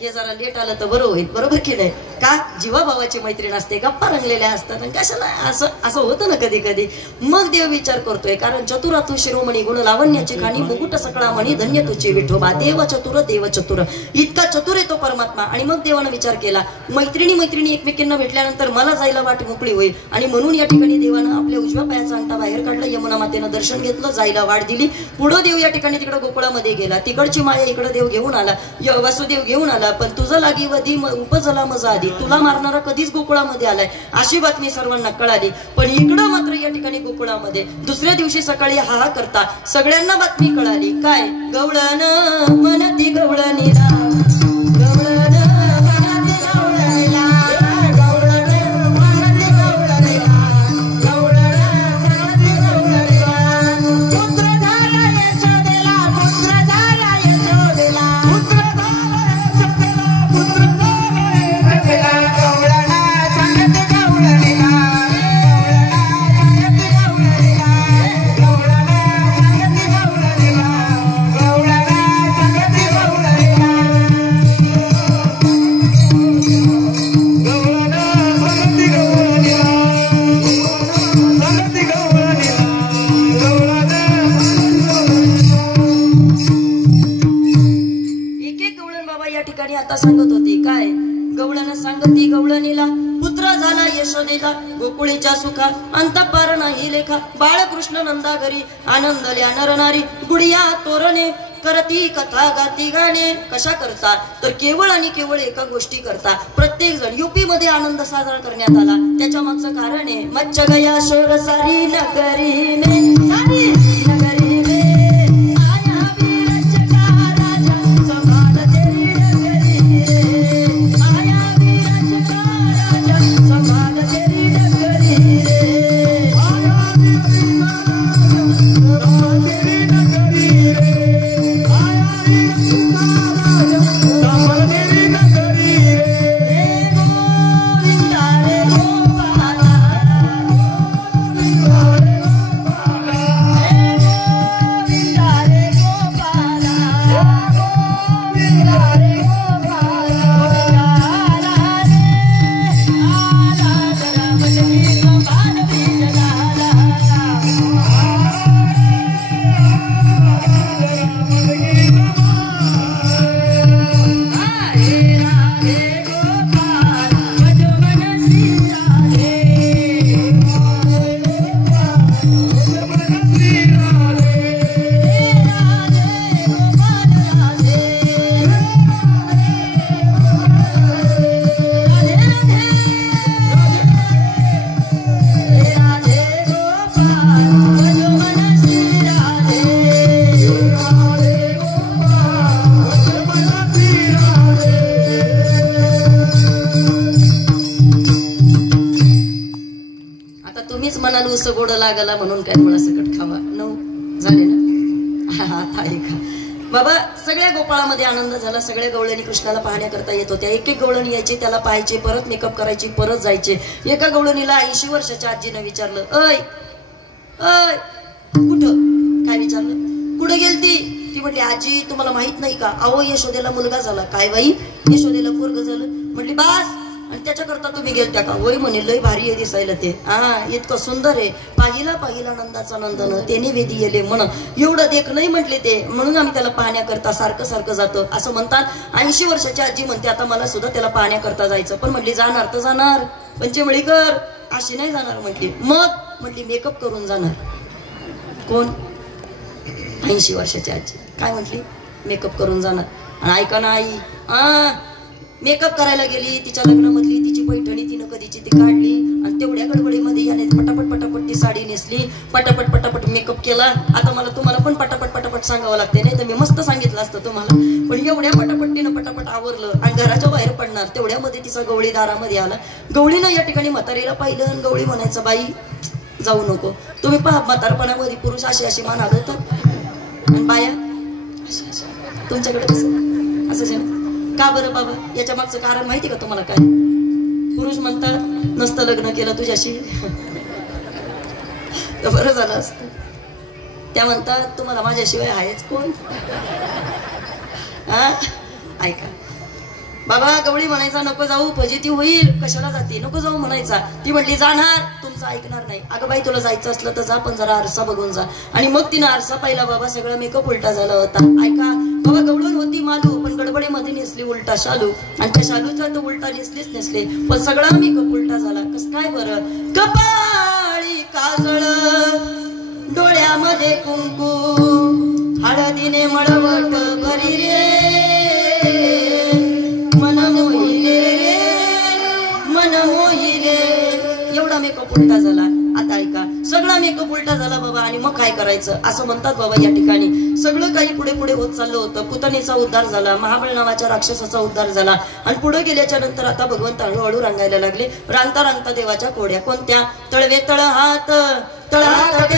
हे जरा लेट आलं तर बरं होईल. बरोबर की नाही? का जीवाभावाची मैत्रीण असते, गप्पा रंगलेल्या असतात आणि कशाला असं होतं ना कधी कधी. मग देव विचार करतोय, कारण चतुरा तू शिरोमणी गुण लावण्याची खाणी मुकुट सकळा म्हणी धन्य तुझे विठोबा. देव चतुर इतका चतुर आहे तो परमात्मा. आणि मग देवानं विचार केला, मैत्रिणी एकमेकींना भेटल्यानंतर मला जायला वाट मोकळी होईल. आणि म्हणून या ठिकाणी देवानं आपल्या उजव्या पायाचा अंगठा बाहेर काढला. यमुना मातेनं दर्शन घेतलं, जायला वाट दिली. पुढं देव या ठिकाणी तिकडे गोकुळामध्ये गेला. तिकडची माया इकडे देव घेऊन आला, वासुदेव घेऊन आला. पण तुझं लागी वधी उपजला मजा आधी, तुला मारणारा कधीच गोकुळामध्ये आलाय अशी बातमी सर्वांना कळाली. पण इकडं मात्र या ठिकाणी गोकुळामध्ये दुसऱ्या दिवशी सकाळी हा करता सगळ्यांना बातमी कळाली. काय? गवळण मनती गवळणीला, यशोदेला गोकुळीच्या सुखा अंतपार नाही लेखा बाळकृष्ण नंदा घरी आनंदल्या नरनारी गुडिया तोरणे करती कथा गाती गाणे कशा करता तर केवळ आणि केवळ एका गोष्टी करता प्रत्येक जण युपी मध्ये आनंद साजरा करण्यात आला त्याच्या मागचं कारण आहे मच्च गया शोर सारी नगरीने सारी नगरीने आया वीरचका राजा संभाल तेरी नगरी रे आया वीरचका राजा संभाल तेरी नगरी रे आया गोड लागला म्हणून काय मुळा सकट खावा 9 झाले ना आता ऐका बाबा सगळ्या गोपाळामध्ये आनंद झाला सगळ्या गवळणी कृष्णाला पाहण्याकरता येत होत्या एक एक गवळणी यायची त्याला पाहायचे परत मेकअप करायची परत जायचे एका गवळणीला 80 वर्षाच्या आजीनं विचारलं अय अय कुठं काय विचारलं कुठं गेलती ती म्हटली आजी तुम्हाला माहित नाही का अहो यशोदेला मुलगा झाला काय बाई यशोदेला पोरग झालं म्हटली बास आणि त्याच्याकरता तुम्ही गेलत्या का वय म्हणे लय भारी आहे दिसायला ते इतकं सुंदर आहे पाहिला पाहिला नंदाचा नंदन त्याने वेदी येले म्हण एवढं देख नाही म्हटले ते म्हणून आम्ही त्याला पाहण्याकरता सारखं सारखं जातो असं म्हणतात 80 वर्षाची आजी म्हणते आता मला सुद्धा त्याला पाहण्याकरता जायचं पण म्हटली जाणार तर जाणार पंचमळीकर अशी नाही जाणार म्हटली मग म्हटली मेकअप करून जाणार कोण 80 वर्षाची आजी काय म्हटली मेकअप करून जाणार आणि ऐका ना आई मेकअप करायला गेली तिच्या लग्नामधली तिची पैठणी तिनं कधीची ती काढली आणि तेवढ्या गडबडीमध्ये याने पटापट पटापट ती साडी नेसली पटापट पटापट मेकअप केला आता मला तुम्हाला पण पटापट पटापट सांगावं लागते नाही तर मी मस्त सांगितलं असतं तुम्हाला पण एवढ्या पटापट्टीनं पटापट आवरलं आणि घराच्या बाहेर पडणार तेवढ्यामध्ये तिचा गवळी दारामध्ये आला गवळीनं या ठिकाणी म्हातारीला पाहिलं आणि गवळी म्हणायचं बाई जाऊ नको तुम्ही पहा म्हातारपणामध्ये पुरुष अशी अशी मान आढळतात आणि बाया तुमच्याकडे कसं असं का बरं बाबा याच्या मागचं कारण माहिती का तुम्हाला काय पुरुष म्हणतात नसतं लग्न केलं तुझ्याशी तर बरं झालं असतं त्या म्हणतात तुम्हाला माझ्याशिवाय आहेच कोण ऐका बाबा गवळी म्हणायचा नको जाऊ फजिती होईल कशाला जाते नको जाऊ म्हणायचा ती म्हटली जाणार तुमचं ऐकणार नाही अगं बाई तुला जायचं असलं तर जा पण जरा आरसा बघून जा आणि मग तिनं आरसा पाहिला बाबा सगळं मेकअप उलटा झाला होता ऐका बाबा गवळण होती मालू पण गडबडीमध्ये नेसली उलटा शालू आणि त्या शालूचा तर उलटा नेसलीच नेसले पण सगळा मेकअप उलटा झाला कसं काय बरं कपाळी काजळ डोळ्यामध्ये कुंकू हळदीने मळवट करी रे एवढा मेकअप उलटा झाला आता ऐका सगळा मेकअप उलटा झाला बाबा आणि मग काय करायचं असं म्हणतात बाबा या ठिकाणी सगळं काही पुढे पुढे होत चाललं होतं पुतणीचा उद्धार झाला महाबळ नावाच्या राक्षसाचा उद्धार झाला आणि पुढे गेल्याच्या नंतर आता भगवंत हळूहळू रांगायला लागले रांगता रांगता देवाच्या कोड्या कोणत्या तळवे तळ हात तळहात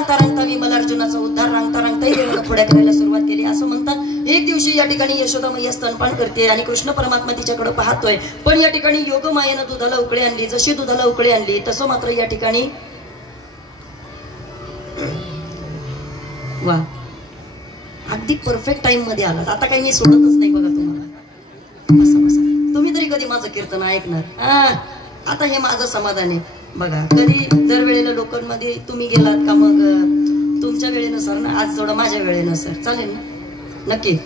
रांगता रांगता विमल अर्जुनाचा उद्धार रांगता रांगताही देवाला खोड्या करायला सुरुवात केली. असं म्हणतात एक दिवशी या ठिकाणी यशोदा मैया स्तनपान करते आणि कृष्ण परमात्मा तिच्याकडे पाहतोय. पण या ठिकाणी योगमायेनं दुधाला उकळी आणली. जशी दुधाला उकळी आणली तसं मात्र या ठिकाणी वा अगदी परफेक्ट टाइम मध्ये आलात. आता काही मी सोडतच नाही बघा तुम्हाला. बसा बसा. तुम्ही तरी कधी माझं कीर्तन ऐकणार? आता हे माझं समाधान आहे. बघा कधी दरवेळेला लोकांमध्ये तुम्ही गेलात का मग तुमच्या वेळेनुसार ना, आज थोडं माझ्या वेळेनुसार चालेल ना? नक्की.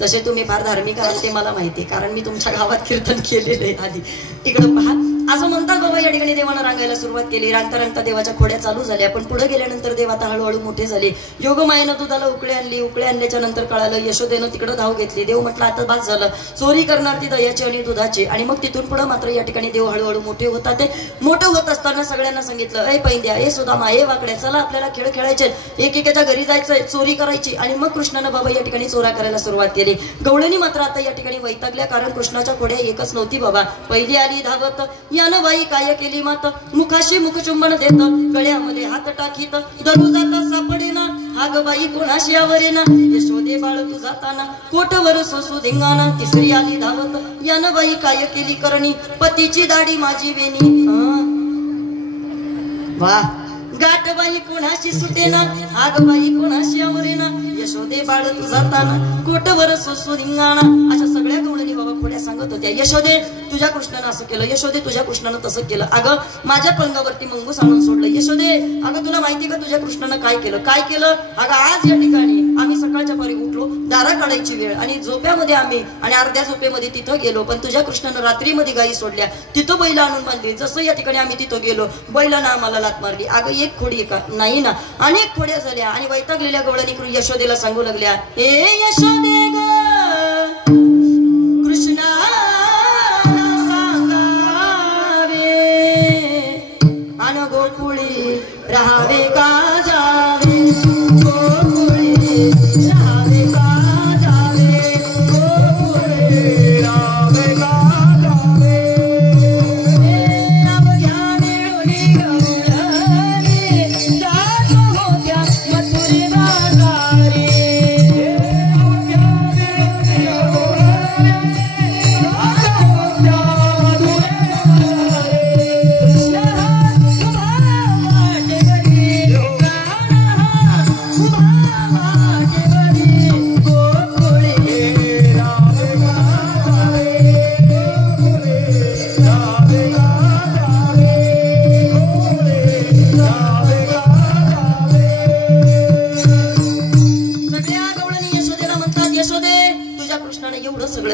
तसे तुम्ही फार धार्मिक आहात ते मला माहिती आहे, कारण मी तुमच्या गावात कीर्तन केलेलं आहे आधी. इकडं पहा. असं म्हणतात बाबा या ठिकाणी देवानं रांगायला सुरुवात केली. रांगता रांगता देवाच्या खोड्या चालू झाल्या. पण पुढे गेल्यानंतर देव आता हळूहळू मोठे झाले. योगमायेनं दुधाला उकळी आणली. उकळी आणल्याच्या नंतर कळालं यशोदेनं तिकडं धाव घेतली. देव म्हटलं आता बास झालं, चोरी करणार ती दह्याची आणि दुधाची. आणि मग तिथून पुढे मात्र या ठिकाणी देव हळूहळू मोठे होतात. ते मोठं होत असताना सगळ्यांना सांगितलं, ए पैंद्या, ए सुदामा, ए वाकड्या, चला आपल्याला खेळ खेळायचे, एकेकाच्या घरी जायचंय, चोरी करायची. आणि मग कृष्णानं बाबा या ठिकाणी चोरा करायला सुरुवात केली. गवळणी मात्र आता या ठिकाणी वैतागल्या, कारण कृष्णाच्या खोड्या एकच नव्हती बाबा. पहिली आली धावत, यानं बाई काय केली मात, मुखाशी मुखचुंबन देत, गळ्यामध्ये हात टाकीत, दरू जाता सापडेना, हाग बाई कोणाशी आवरेना, यशोदे बाळ तू जाताना, कोटवर सोसू धिंगाणा. तिसरी आली धावत, यानं बाई काय केली करणी, पतीची दाढी माझी वेणी. वा. गाठबाई कोणाशी सुटेना, हागबाई कोणाशी आवरेना, यशोदे बाळ तू जाताना, कोटवर सोसू धिंगाणा. अशा सगळ्या गवळणी बाबा खोड्या सांगत होत्या. यशोदे तुझ्या कृष्णानं असं केलं, यशोदे तुझ्या कृष्णानं तसं केलं, अगं माझ्या पलंगावरती मंगूस आणून सोडलं, यशोदे अगं तुला माहिती का तुझ्या कृष्णानं काय केलं, काय केलं. अगं आज या ठिकाणी आम्ही सकाळच्या पारी उठलो, दारा काढायची वेळ आणि झोप्यामध्ये आम्ही आणि अर्ध्या झोपेमध्ये तिथं गेलो. पण तुझ्या कृष्णानं रात्रीमध्ये गायी सोडल्या, तिथं बैला आणून बांधली. जसं या ठिकाणी आम्ही तिथं गेलो, बैलानं आम्हाला लात मारली. अगं एक खोडी का नाही ना, अनेक खोड्या झाल्या. आणि वैतागलेल्या गवळणी यशोदेला सांगू लागल्या, ए यशोदे ग कृष्णा सांगावे, अन गोकुळी राहावे का जावे, गोकुळी राहावे का जावे, गोकुळी राहावे का जावे.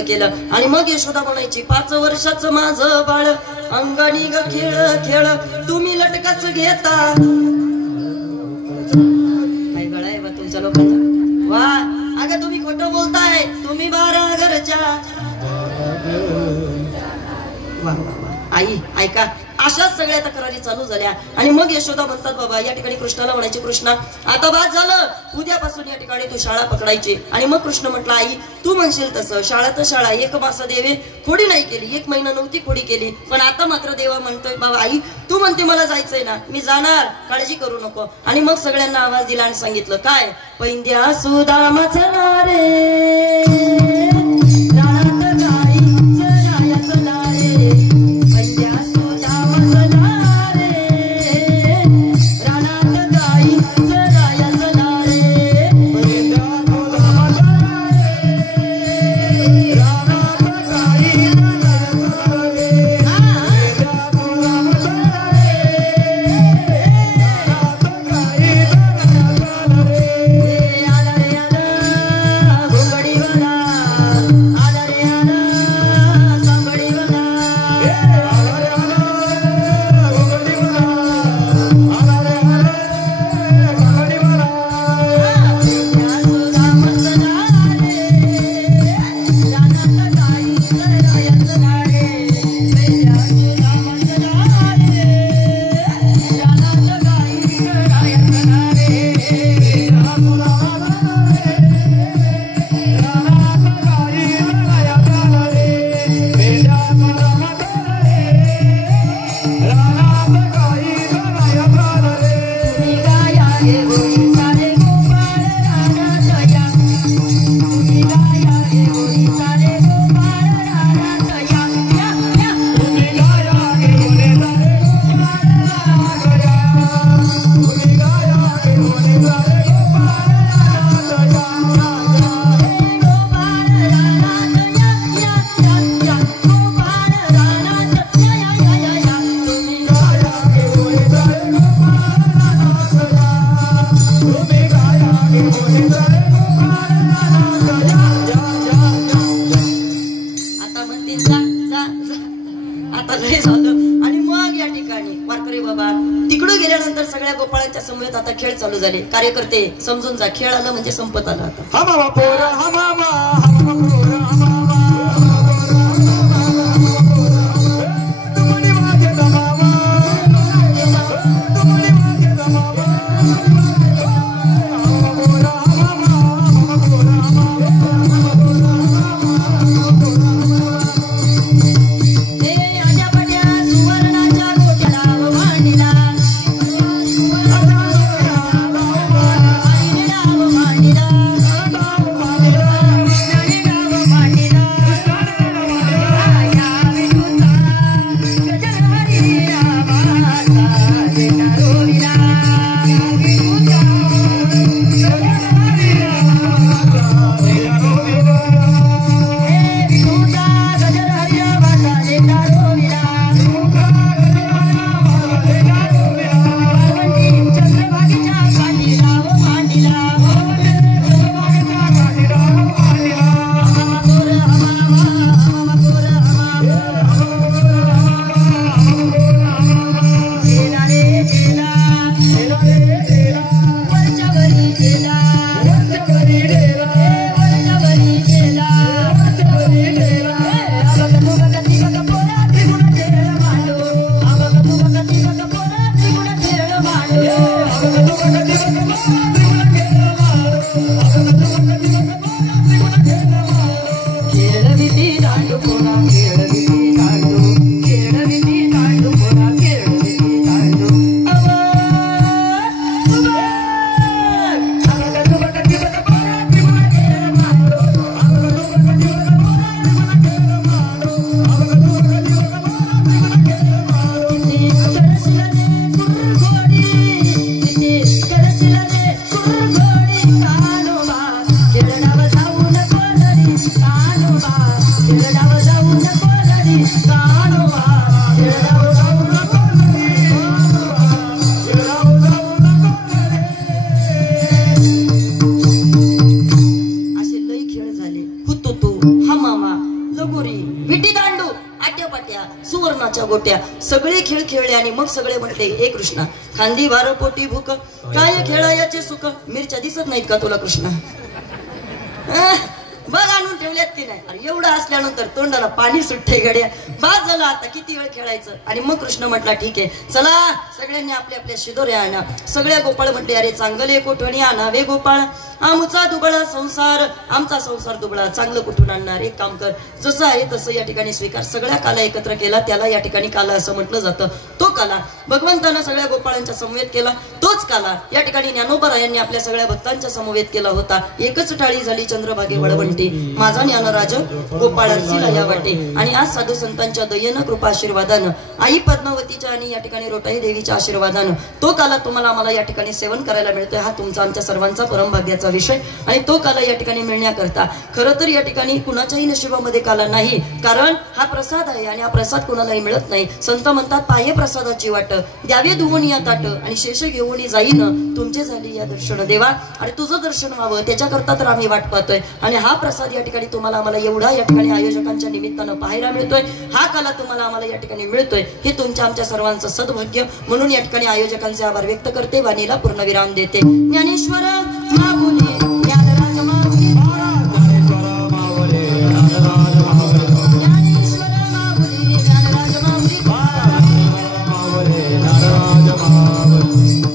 केलं. आणि मग यशोदा म्हणायची, 5 वर्षाचं माझं बाळ अंगानी ग खेळ खेळ, तुम्ही लटकाच घेता. काय गळा आहे बा तुमच्या लोकांचा. वा. अगं तुम्ही खोटं बोलताय, तुम्ही 12 घरच्या. वा वा वा. आई ऐका, अशाच सगळ्या तक्रारी चालू झाल्या. आणि मग यशोदा म्हणतात बाबा या ठिकाणी कृष्णाला म्हणायचे, कृष्णा आता बाद झालं, उद्यापासून या ठिकाणी तू शाळा पकडायची. आणि मग कृष्ण म्हटलं, आई तू म्हणशील तसं, शाळा तर शाळा, 1 मास देवे खोडी नाही केली, 1 महिना नव्हती खोडी केली. पण आता मात्र देवा म्हणतोय, बाबा आई तू म्हणते मला जायचंय ना, मी जाणार, काळजी करू नको. आणि मग सगळ्यांना आवाज दिला आणि सांगितलं काय, पैंद्या सुदामा चला रे, आता लय झालं. आणि मग या ठिकाणी वारकरी बाबा तिकडं गेल्यानंतर सगळ्या गोपाळांच्या समवेत आता खेळ चालू झाले. कार्यकर्ते समजून जा, खेळ आलं म्हणजे संपत आलं. गोट्या सगळे खेळ खेळले आणि मग सगळे म्हटले हे कृष्णा खांदी भार पोटी भूक काय खेळायाचे सुख मिरच्या दिसत नाहीत का तुला कृष्णा बघ आणून ठेवल्यात की नाही. अरे एवढं असल्यानंतर तोंडाला पाणी सुटते गड्या. बाद झालं आता किती वेळ खेळायचं. आणि मग कृष्ण म्हटला ठीक आहे चला सगळ्यांनी आपल्या आपल्या शिदोऱ्या आणा. सगळ्या गोपाळ म्हटले अरे चांगले कोठवणी आणावे गोपाळ आमचा दुबळा संसार आमचा संसार दुबळा चांगलं कुठून आणणार. एक काम कर जसं आहे तसं या ठिकाणी स्वीकार. सगळ्या काला एकत्र केला त्याला या ठिकाणी काला असं म्हटलं जातं. तो काला भगवंतानं सगळ्या गोपाळांच्या समवेत केला. तोच काला या ठिकाणी ज्ञानोबा यांनी आपल्या सगळ्या भक्तांच्या समवेत केला होता. एकच टाळी झाली चंद्रभागे वळवंटी माझा ज्ञानराज गोपाळ अर्चिला या वाटे. आणि आज साधू संतांच्या दयेनं कृपा आशीर्वादानं आई पद्मावतीच्या आणि या ठिकाणी रोटाई देवीच्या आशीर्वादानं तो काला तुम्हाला आम्हाला या ठिकाणी सेवन करायला मिळतोय. हा तुमचा आमच्या सर्वांचा परमभाग्याचा विषय. आणि तो काला या ठिकाणी मिळण्याकरता खरं तर या ठिकाणी कुणाच्याही नशिबामध्ये काला नाही. कारण हा प्रसाद आहे आणि हा प्रसाद कुणालाही मिळत नाही. संत म्हणतात पाये प्रसादाची वाट द्यावे धुवून या ताट आणि शेष घेऊन जाईन तुमचे झाली या दर्शन देवा. आणि तुझं दर्शन व्हावं त्याच्याकरता तर आम्ही वाट पाहतोय. आणि हा प्रसाद या ठिकाणी तुम्हाला आम्हाला एवढा या ठिकाणी आयोजकांच्या निमित्तानं पाहायला मिळतोय. हा काला तुम्हाला आम्हाला या ठिकाणी मिळतोय हे तुमच्या आमच्या सर्वांचं सद्भाग्य. म्हणून या ठिकाणी आयोजकांचे आभार व्यक्त करते. वाणीला पूर्णविराम देते. ज्ञानेश्वर माऊली ज्ञानराज माऊली ज्ञानेश्वर माऊली ज्ञानराज माऊली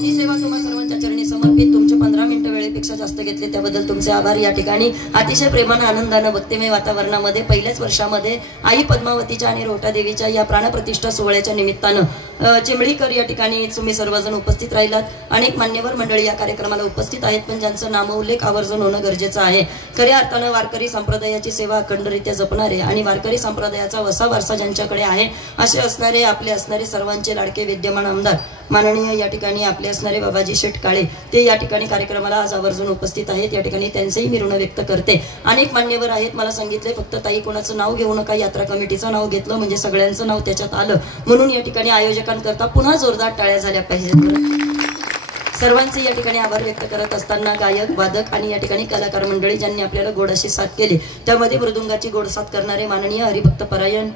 ही सेवा तुम्हा सर्वांच्या चरणी समर्पित. तुमच्या 15 मिनिटं वेळेत वेळेपेक्षा जास्त घेतले त्याबद्दल तुमचे आभार. या ठिकाणी अतिशय प्रेमानं आनंदानं भक्तिमय वातावरणामध्ये पहिल्याच वर्षामध्ये आई पद्मावतीच्या आणि रोटा देवीच्या या प्राणप्रतिष्ठा सोहळ्याच्या निमित्तानं चिमळीकर या ठिकाणी तुम्ही सर्वजण उपस्थित राहिलात. अनेक मान्यवर मंडळी या कार्यक्रमाला उपस्थित आहेत, पण ज्यांचं नामोल्लेख आवर्जून होणं गरजेचं आहे. खऱ्या अर्थानं वारकरी संप्रदायाची सेवा अखंडरित्या जपणारे आणि वारकरी संप्रदायाचा वसा वारसा ज्यांच्याकडे आहे असे असणारे आपले असणारे सर्वांचे लाडके विद्यमान आमदार माननीय या ठिकाणी आपले असणारे बाबाजी शेठ काळे ते या ठिकाणी कार्यक्रमाला आज आवर्जून उपस्थित आहेत. या ठिकाणी त्यांचेही मी ऋण व्यक्त करते. अनेक मान्यवर आहेत, मला सांगितले फक्त ताई कोणाचं नाव घेऊ नका, यात्रा कमिटीचं नाव घेतलं म्हणजे सगळ्यांचं नाव त्याच्यात आलं, म्हणून या ठिकाणी आयोजकांकरता पुन्हा जोरदार टाळ्या झाल्या पाहिजेत. सर्वांचे या ठिकाणी आभार व्यक्त करत असताना गायक वादक आणि या ठिकाणी कलाकार मंडळी ज्यांनी आपल्याला गोडाशी साथ केली, त्यामध्ये मृदुंगाची गोड साथ करणारे माननीय हरिभक्त परायण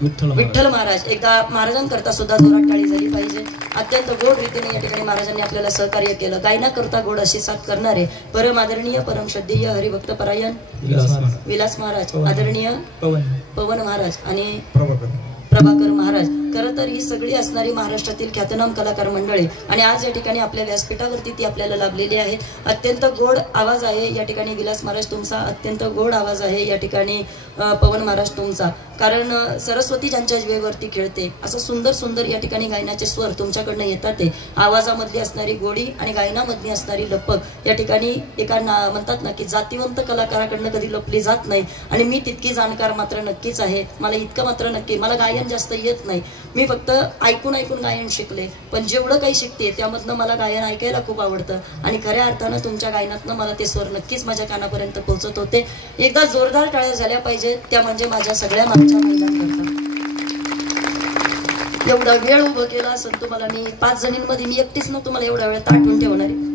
विठ्ठल महाराज, एकदा महाराजांकरता सुद्धा जोरात टाळी झाली पाहिजे. अत्यंत गोड रीतीने या ठिकाणी महाराजांनी आपल्याला सहकार्य केलं. गायनाकरता गोड अशी साथ करणारे परम आदरणीय परम श्रद्धेय हरिभक्त परायण विलास महाराज, आदरणीय पवन महाराज आणि प्रभाकर महाराज. खरं तर ही सगळी असणारी महाराष्ट्रातील ख्यातनाम कलाकार मंडळी आणि आज या ठिकाणी आपल्या व्यासपीठावरती ती आपल्याला लाभलेली आहेत. अत्यंत गोड आवाज आहे या ठिकाणी विलास महाराज तुमचा, अत्यंत गोड आवाज आहे या ठिकाणी पवन महाराज तुमचा. कारण सरस्वती ज्यांच्या जीवेवरती खेळते असं सुंदर सुंदर या ठिकाणी गायनाचे स्वर तुमच्याकडनं येतात. ते आवाजामधली असणारी गोडी आणि गायनामधली असणारी लपक या ठिकाणी एका म्हणतात ना की जातीवंत कलाकाराकडनं कधी लपली जात नाही. आणि मी तितकी जाणकार मात्र नक्कीच आहे. मला इतकं मात्र नक्की, मला गायन जास्त येत नाही, मी फक्त ऐकून ऐकून गायन शिकले, पण जेवढं काही शिकते त्यामधनं मला गायन ऐकायला खूप आवडतं आणि खऱ्या अर्थानं तुमच्या गायनातनं मला ते स्वर नक्कीच माझ्या कानापर्यंत पोहोचत होते. एकदा जोरदार टाळ्या झाल्या पाहिजेत, त्या म्हणजे माझ्या सगळ्या मागच्या महिलांकरता. एवढा वेळ उभं केला असेल तुम्हाला मी 5 जणींमध्ये मी एकटीच ना तुम्हाला एवढा वेळ ताटून ठेवणारी.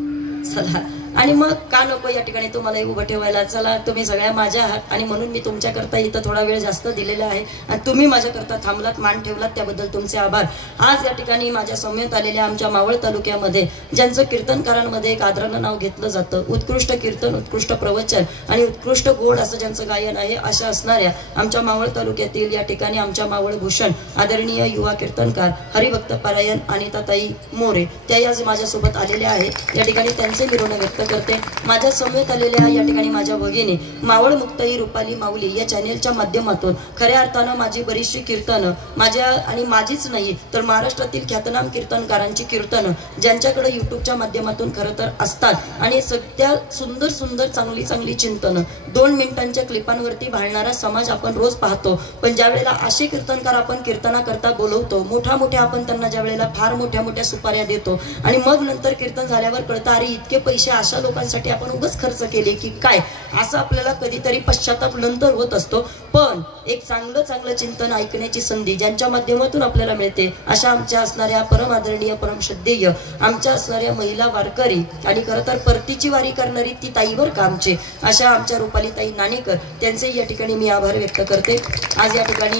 चला, आणि मग का नको या ठिकाणी तुम्हाला उभं ठेवायला. चला, तुम्ही सगळ्या माझ्या आहात आणि म्हणून मी तुमच्याकरता इथं थोडा वेळ जास्त दिलेला आहे आणि तुम्ही माझ्याकरता थांबलात, मान ठेवलात, त्याबद्दल तुमचे आभार. आज या ठिकाणी माझ्या समवेत आलेल्या आमच्या मावळ तालुक्यामध्ये ज्यांचं कीर्तनकारांमध्ये एक आदरानं नाव घेतलं जातं, उत्कृष्ट कीर्तन, उत्कृष्ट प्रवचन आणि उत्कृष्ट गोड असं ज्यांचं गायन आहे, अशा असणाऱ्या आमच्या मावळ तालुक्यातील या ठिकाणी आमच्या मावळ भूषण आदरणीय युवा कीर्तनकार हरिभक्त परायण अनिताताई मोरे त्या आज माझ्यासोबत आलेल्या आहेत. या ठिकाणी त्यांचे मी ऋण व्यक्त करते. माझ्या समवेत आलेल्या या ठिकाणी माझ्या भगिनी मावळ मुक्ताई रुपाली माऊली या चॅनेलच्या माध्यमातून खऱ्या अर्थानं माझी बरीचशी कीर्तनं माझ्या आणि माझीच नाही तर महाराष्ट्रातील ख्यातनाम कीर्तनकारांची कीर्तनं ज्यांच्याकडे युट्यूबच्या माध्यमातून खरं तर असतात आणि सध्या सुंदर सुंदर चांगली चांगली चिंतनं 2 मिनिटांच्या क्लिपांवरती भाळणारा समाज आपण रोज पाहतो. पण ज्या वेळेला असे कीर्तनकार आपण कीर्तनाकरता बोलवतो, मोठ्या आपण त्यांना ज्या वेळेला फार मोठ्या सुपाऱ्या देतो आणि मग नंतर कीर्तन झाल्यावर कळतं अरे इतके पैसे अशा लोकांसाठी आपण उगाच खर्च केले की काय, असं आपल्याला कधीतरी पश्चाताप नंतर होत असतो. पण एक चांगलं चिंतन ऐकण्याची संधी ज्यांच्या माध्यमातून आपल्याला मिळते अशा आमच्या असणाऱ्या परम आदरणीय परम श्रद्धेय आमच्या असणाऱ्या महिला वारकरी आणि खरं तर परतीची वारी करणारी ती ताईवर का आमचे अशा आमच्या रुपाली ताई नाणेकर त्यांचे या ठिकाणी मी आभार व्यक्त करते. आज या ठिकाणी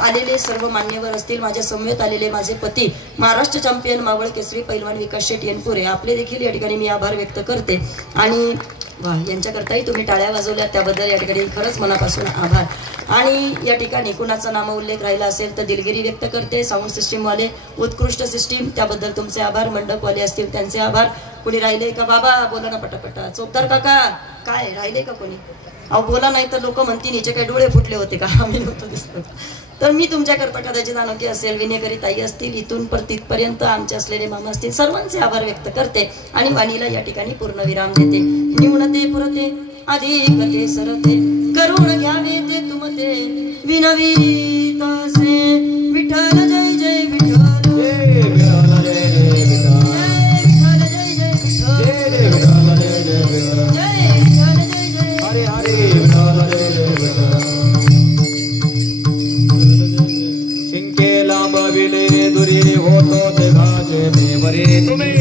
आलेले सर्व मान्यवर असतील, माझ्या समवेत आलेले माझे पती महाराष्ट्र चॅम्पियन मावळ केसरी पैलवान विकास शेट येनपुरे आपले देखील या ठिकाणी मी आभार व्यक्त करते. आणि यांच्याकरताही तुम्ही टाळ्या वाजवल्या त्याबद्दल या ठिकाणी खरंच मनापासून आभार. आणि या ठिकाणी कुणाचा नामोल्लेख राहिला असेल तर दिलगिरी व्यक्त करते. साऊंड सिस्टीम वाले उत्कृष्ट सिस्टीम त्याबद्दल तुमचे आभार. मंडपवाले असतील त्यांचे आभार. कुणी राहिले का बाबा बोला ना पटापटा. चोपदार काका काय राहिले का कोणी? अहो बोला, नाही तर लोक म्हणतील हिचे काय डोळे फुटले होते का, आम्ही नव्हतं दिसत. तर मी तुमच्याकरता कदाचित अनोखी असेल, विनेकरी ताई असतील, इथून पर तिथपर्यंत आमचे असलेले मामा असतील, सर्वांचे आभार व्यक्त करते आणि वाणीला या ठिकाणी पूर्ण विराम देते. निवणते पुरते अधिक सरते करुण घ्यावे ते तुमते विनवीत असे विठ्ठल जय जय विठ्ठल जय विठ्ठल जय जय विठ्ठल जय जय विठ्ठल जय विठ्ठल जय जय विठ्ठल जय विठ्ठल जय जय हरे हरे विठ्ठल जय जय विठ्ठल शिंकेला बविले दुरी होतो ते गाजे प्रेमरे तुम्ही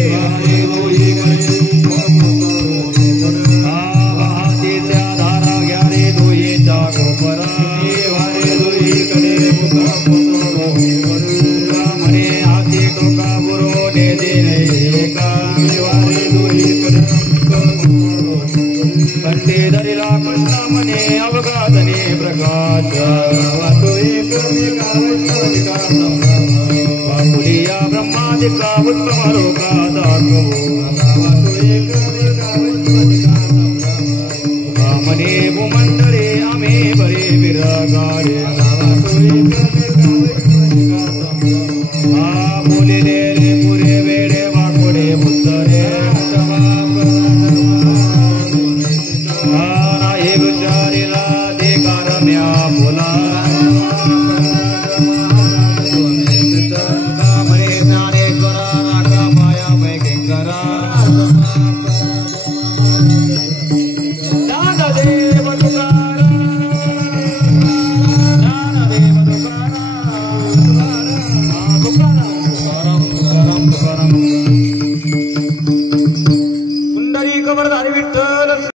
एकमेका उत्तम लोका दाखवू म्हणे भूमंडळे आम्ही बरे विरगाडे बोलिले रे पुरे वेडे वाकोडे मुसरे नाही विचारिला दे कारण्या बोला म्हणे ज्ञानेश्वरा नाका पाया पैके करा ज्ञानदेव तुकाराम पुंडरीक वरदारी विठ्ठल